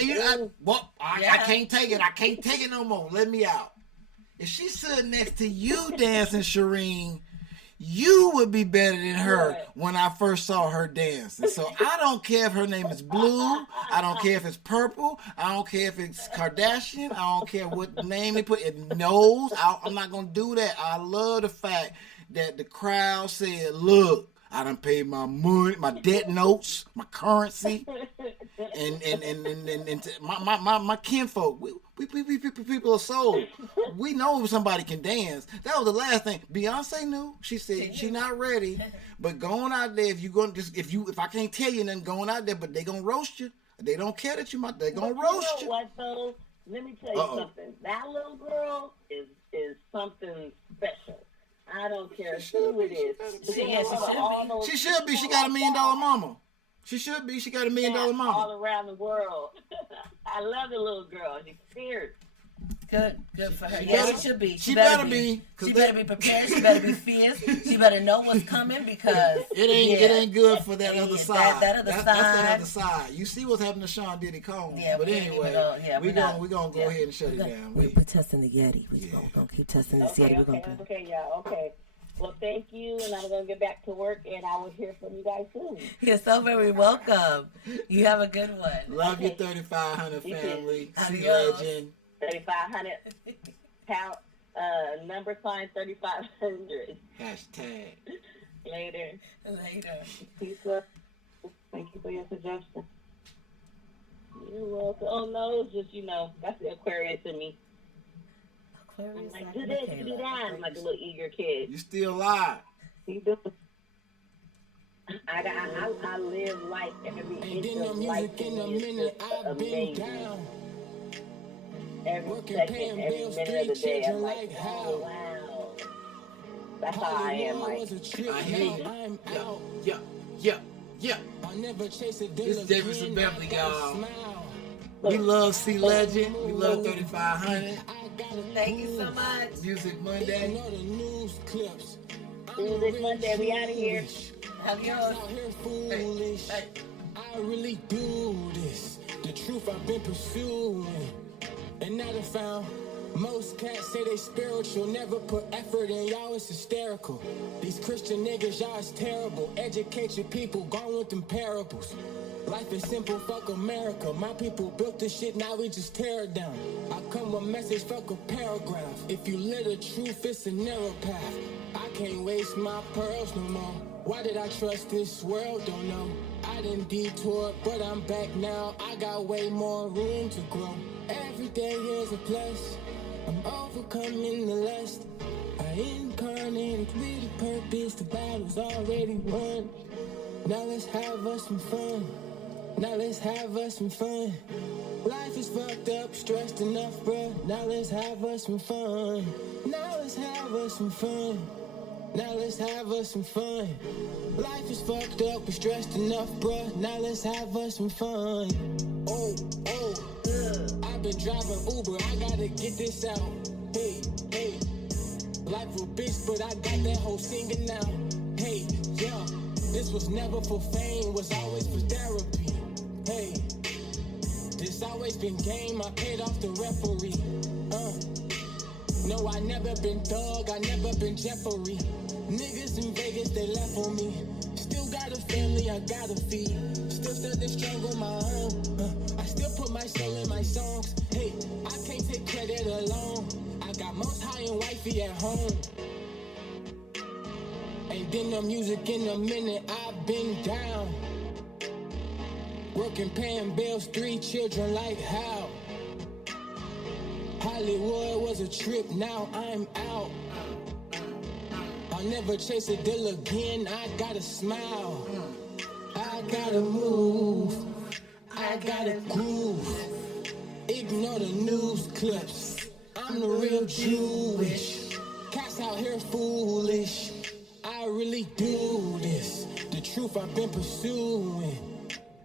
You know what? I can't take it. I can't take it no more. Let me out. If she stood next to you dancing, Shireen, you would be better than her Right. when I first saw her dance. And so I don't care if her name is Blue. I don't care if it's Purple. I don't care if it's Kardashian. I don't care what name they put. It knows. I'm not going to do that. I love the fact that the crowd said, look, I done paid my money, my debt notes, my currency, and my kinfolk. We people are sold. We know somebody can dance. That was the last thing Beyonce knew. She said she not ready, but going out there, if I can't tell you nothing, going out there, but they gonna roast you. They don't care that they gonna roast you. What though? Let me tell you something. That little girl is something special. I don't care who it is. She should be. She got $1 million mama. She should be. She got $1 million mama. All around the world. I love the little girl. She's fierce. Good for her. She should be. She better be. She better be prepared. She better be fierce. She better know what's coming because it ain't good for that other side. That other side. That's that other side. You see what's happening to Sean Diddy Combs. Yeah, but anyway, we're gonna go ahead and shut it down. We're testing the Yeti. We're gonna keep testing this Yeti. Okay, y'all. Okay. Well, thank you, and I'm going to get back to work, and I will hear from you guys soon. You're so very welcome. You have a good one. Love you, 3500 family. See legend. 3500 pound, number sign 3500. Hashtag. Later. Peace, love. Thank you for your suggestion. You're welcome. Oh, no, it's just, that's the Aquarius in me. Aquarius, I'm like, do this, do that. I'm like a little eager kid. You still alive. I live life every inch of life is amazing. Every second, every minute of the day, I'm like, oh, wow. That's how I am, Mike. I hear you. Yeah. This is Davidson Beverly, y'all. We love C Legend. We love 3500. Thank you so much. Music Monday. Music Monday, we out of here. Have yours. Hey. I really do this. The truth I've been pursuing. And now I found most cats say they spiritual, never put effort in, y'all it's hysterical. These Christian niggas, y'all is terrible. Educate your people, gone with them parables. Life is simple, fuck America. My people built this shit, now we just tear it down. I come with message, fuck a paragraph. If you live the truth, it's a narrow path. I can't waste my pearls no more. Why did I trust this world? Don't know. I didn't detour, but I'm back now. I got way more room to grow. Every day is a plus. I'm overcoming the lust. I incarnated with a purpose. The battle's already won. Now let's have us some fun. Life is fucked up, stressed enough, bruh. Now let's have us some fun. Life is fucked up, we're stressed enough, bruh. Now let's have us some fun. I've been driving Uber, I gotta get this out. Hey. Life a bitch, but I got that whole singing now. Hey, yeah. This was never for fame, was always for therapy. Hey, this always been game, I paid off the referee. No, I never been thug, I never been Jeffrey. Niggas in Vegas, they left on me. Still got a family, I gotta feed. Still standing strong on my own. I still put my soul in my songs. Hey, I can't take credit alone. I got most high and wifey at home. Ain't been no music in a minute, I've been down. Working, paying bills, 3 children, like how? Hollywood was a trip, now I'm out. I'll never chase a deal again, I gotta smile. I gotta move, I gotta groove. Ignore the news clips, I'm the real Jewish. Cats out here foolish, I really do this. The truth I've been pursuing.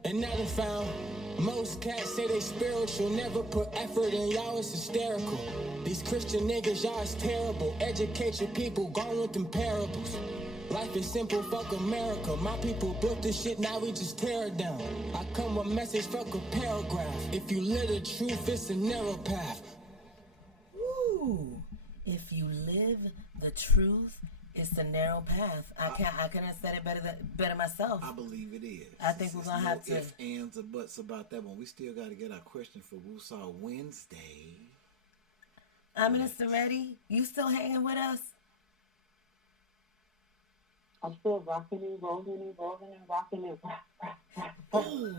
And now I found most cats say they spiritual, never put effort in, y'all it's hysterical. These Christian niggas, y'all is terrible. Educate your people, gone with them parables. Life is simple, fuck America. My people built this shit, now we just tear it down. I come with message, fuck a paragraph. If you live the truth, it's a narrow path. Ooh. If you live the truth, It's a narrow path. I couldn't have said it better myself. I believe it is. I think we're gonna have to. Ifs, ands, or buts about that one. We still got to get our question for Woosah Wednesday. I'm Minister Ready. You still hanging with us? I'm still rocking and rolling and rolling and rocking and rock. Oh,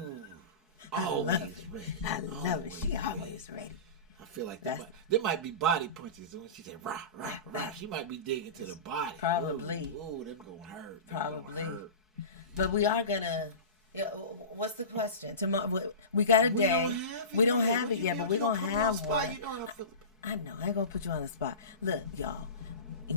always ready. I love it. She ready. always ready. I feel like there might be body punches. When she said rah, rah, rah, she might be digging to the body. Probably. Ooh, them gonna hurt. Probably. But we are gonna. What's the question? Tomorrow we got a day. We don't have it yet, but we're gonna have one. You know how I feel. I know. I ain't gonna put you on the spot. Look, y'all.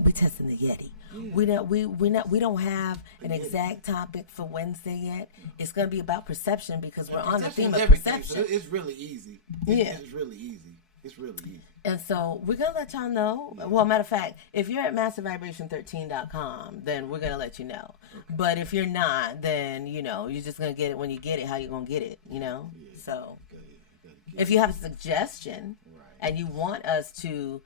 We testing the Yeti. Yeah. We don't have an exact topic for Wednesday yet. It's gonna be about perception because we're on the theme of perception. So it's really easy. It's really easy. It's really easy. And so we're going to let y'all know. Well, matter of fact, if you're at mastervibration13.com, then we're going to let you know. Okay. But if you're not, then, you're just going to get it when you get it, how you going to get it, Yeah, so if you have a suggestion and you want us to,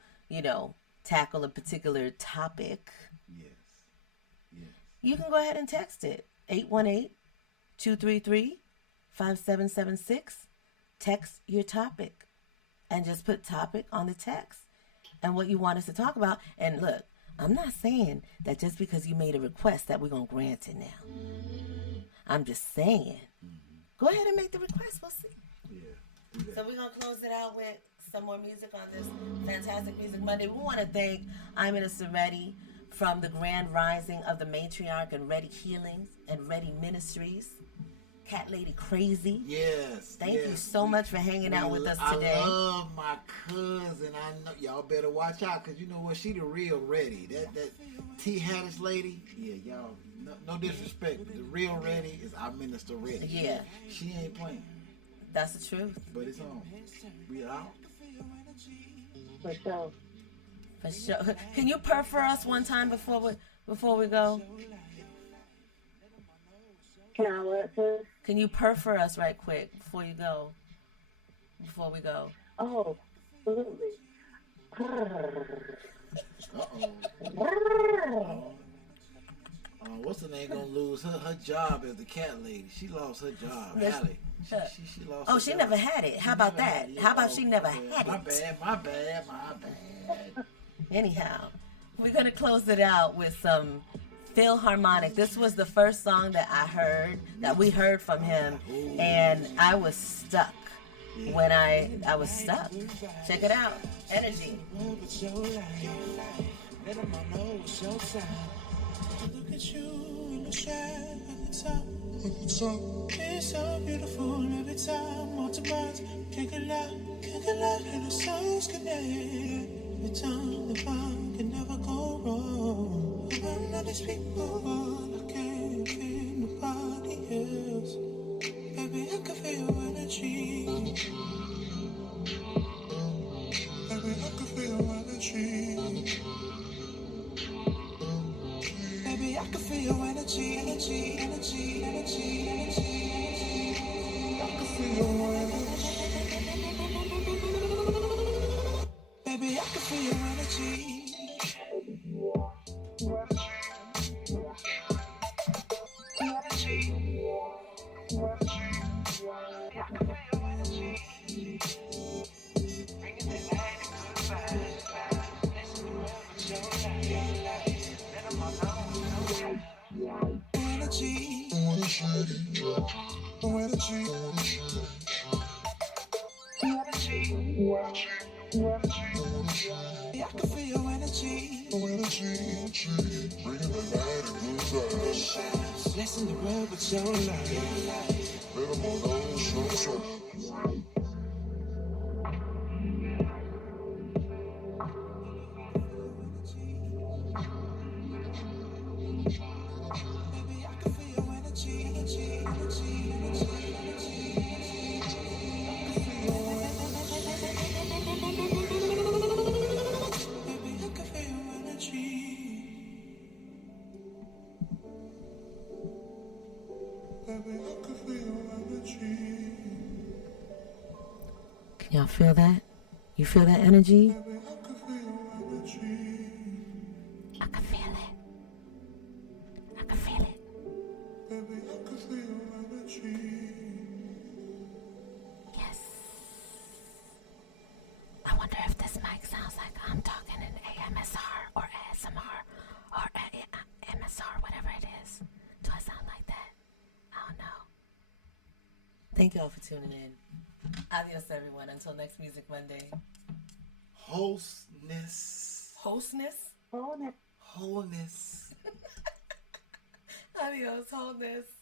tackle a particular topic, yes, you can go ahead and text it. 818-233-5776. Text your topic. And just put topic on the text and what you want us to talk about. And look, I'm not saying that just because you made a request that we're going to grant it now. I'm just saying, go ahead and make the request. We'll see. Yeah. So we're going to close it out with some more music on this Fantastic Music Monday. We want to thank I'm Minister Reddy from the Grand Rising of the Matriarch and Reddy Healings and Reddy Ministries. Cat Lady Crazy. Yes. Thank you so much for hanging out with us today. I love my cousin. I know y'all better watch out because you know what? She the real Ready. That T Haddish lady. Yeah, y'all. No disrespect, but the real Ready is our Minister Ready. Yeah. She ain't playing. That's the truth. But it's on. We out. For sure. For sure. Can you purr for us one time before we go? Can I what, sis? Can you purr for us right quick before we go? Oh, absolutely. What's her name gonna lose her job as the cat lady? She lost her job. Hallie. She lost her she job. never had it. How about that? How about she never had it? My bad. Anyhow, we're gonna close it out with some Philharmonic. This was the first song that we heard from him, and I was stuck. When I was stuck. Check it out. Energy. Look at you in the shade at the top. It's so beautiful every time. Multiplies, can't get loud, and the souls connect. Every time the vibe can never go wrong. I'm not these people, I can't feel nobody else. Baby, I can feel your energy. Baby, I can feel your energy. Baby, I can feel your energy. I can feel your energy. Baby, I can feel your energy. Blessing the world with your light. Let them all know show. Can y'all feel that? You feel that energy? I can feel it. Yes. I wonder if this mic sounds like I'm talking in AMSR or ASMR or MSR, whatever it is. Do I sound like that? I don't know. Thank y'all for tuning in. Adios, everyone. Until next Music Monday. Wholeness. Wholeness? Wholeness. Wholeness. Adios, wholeness.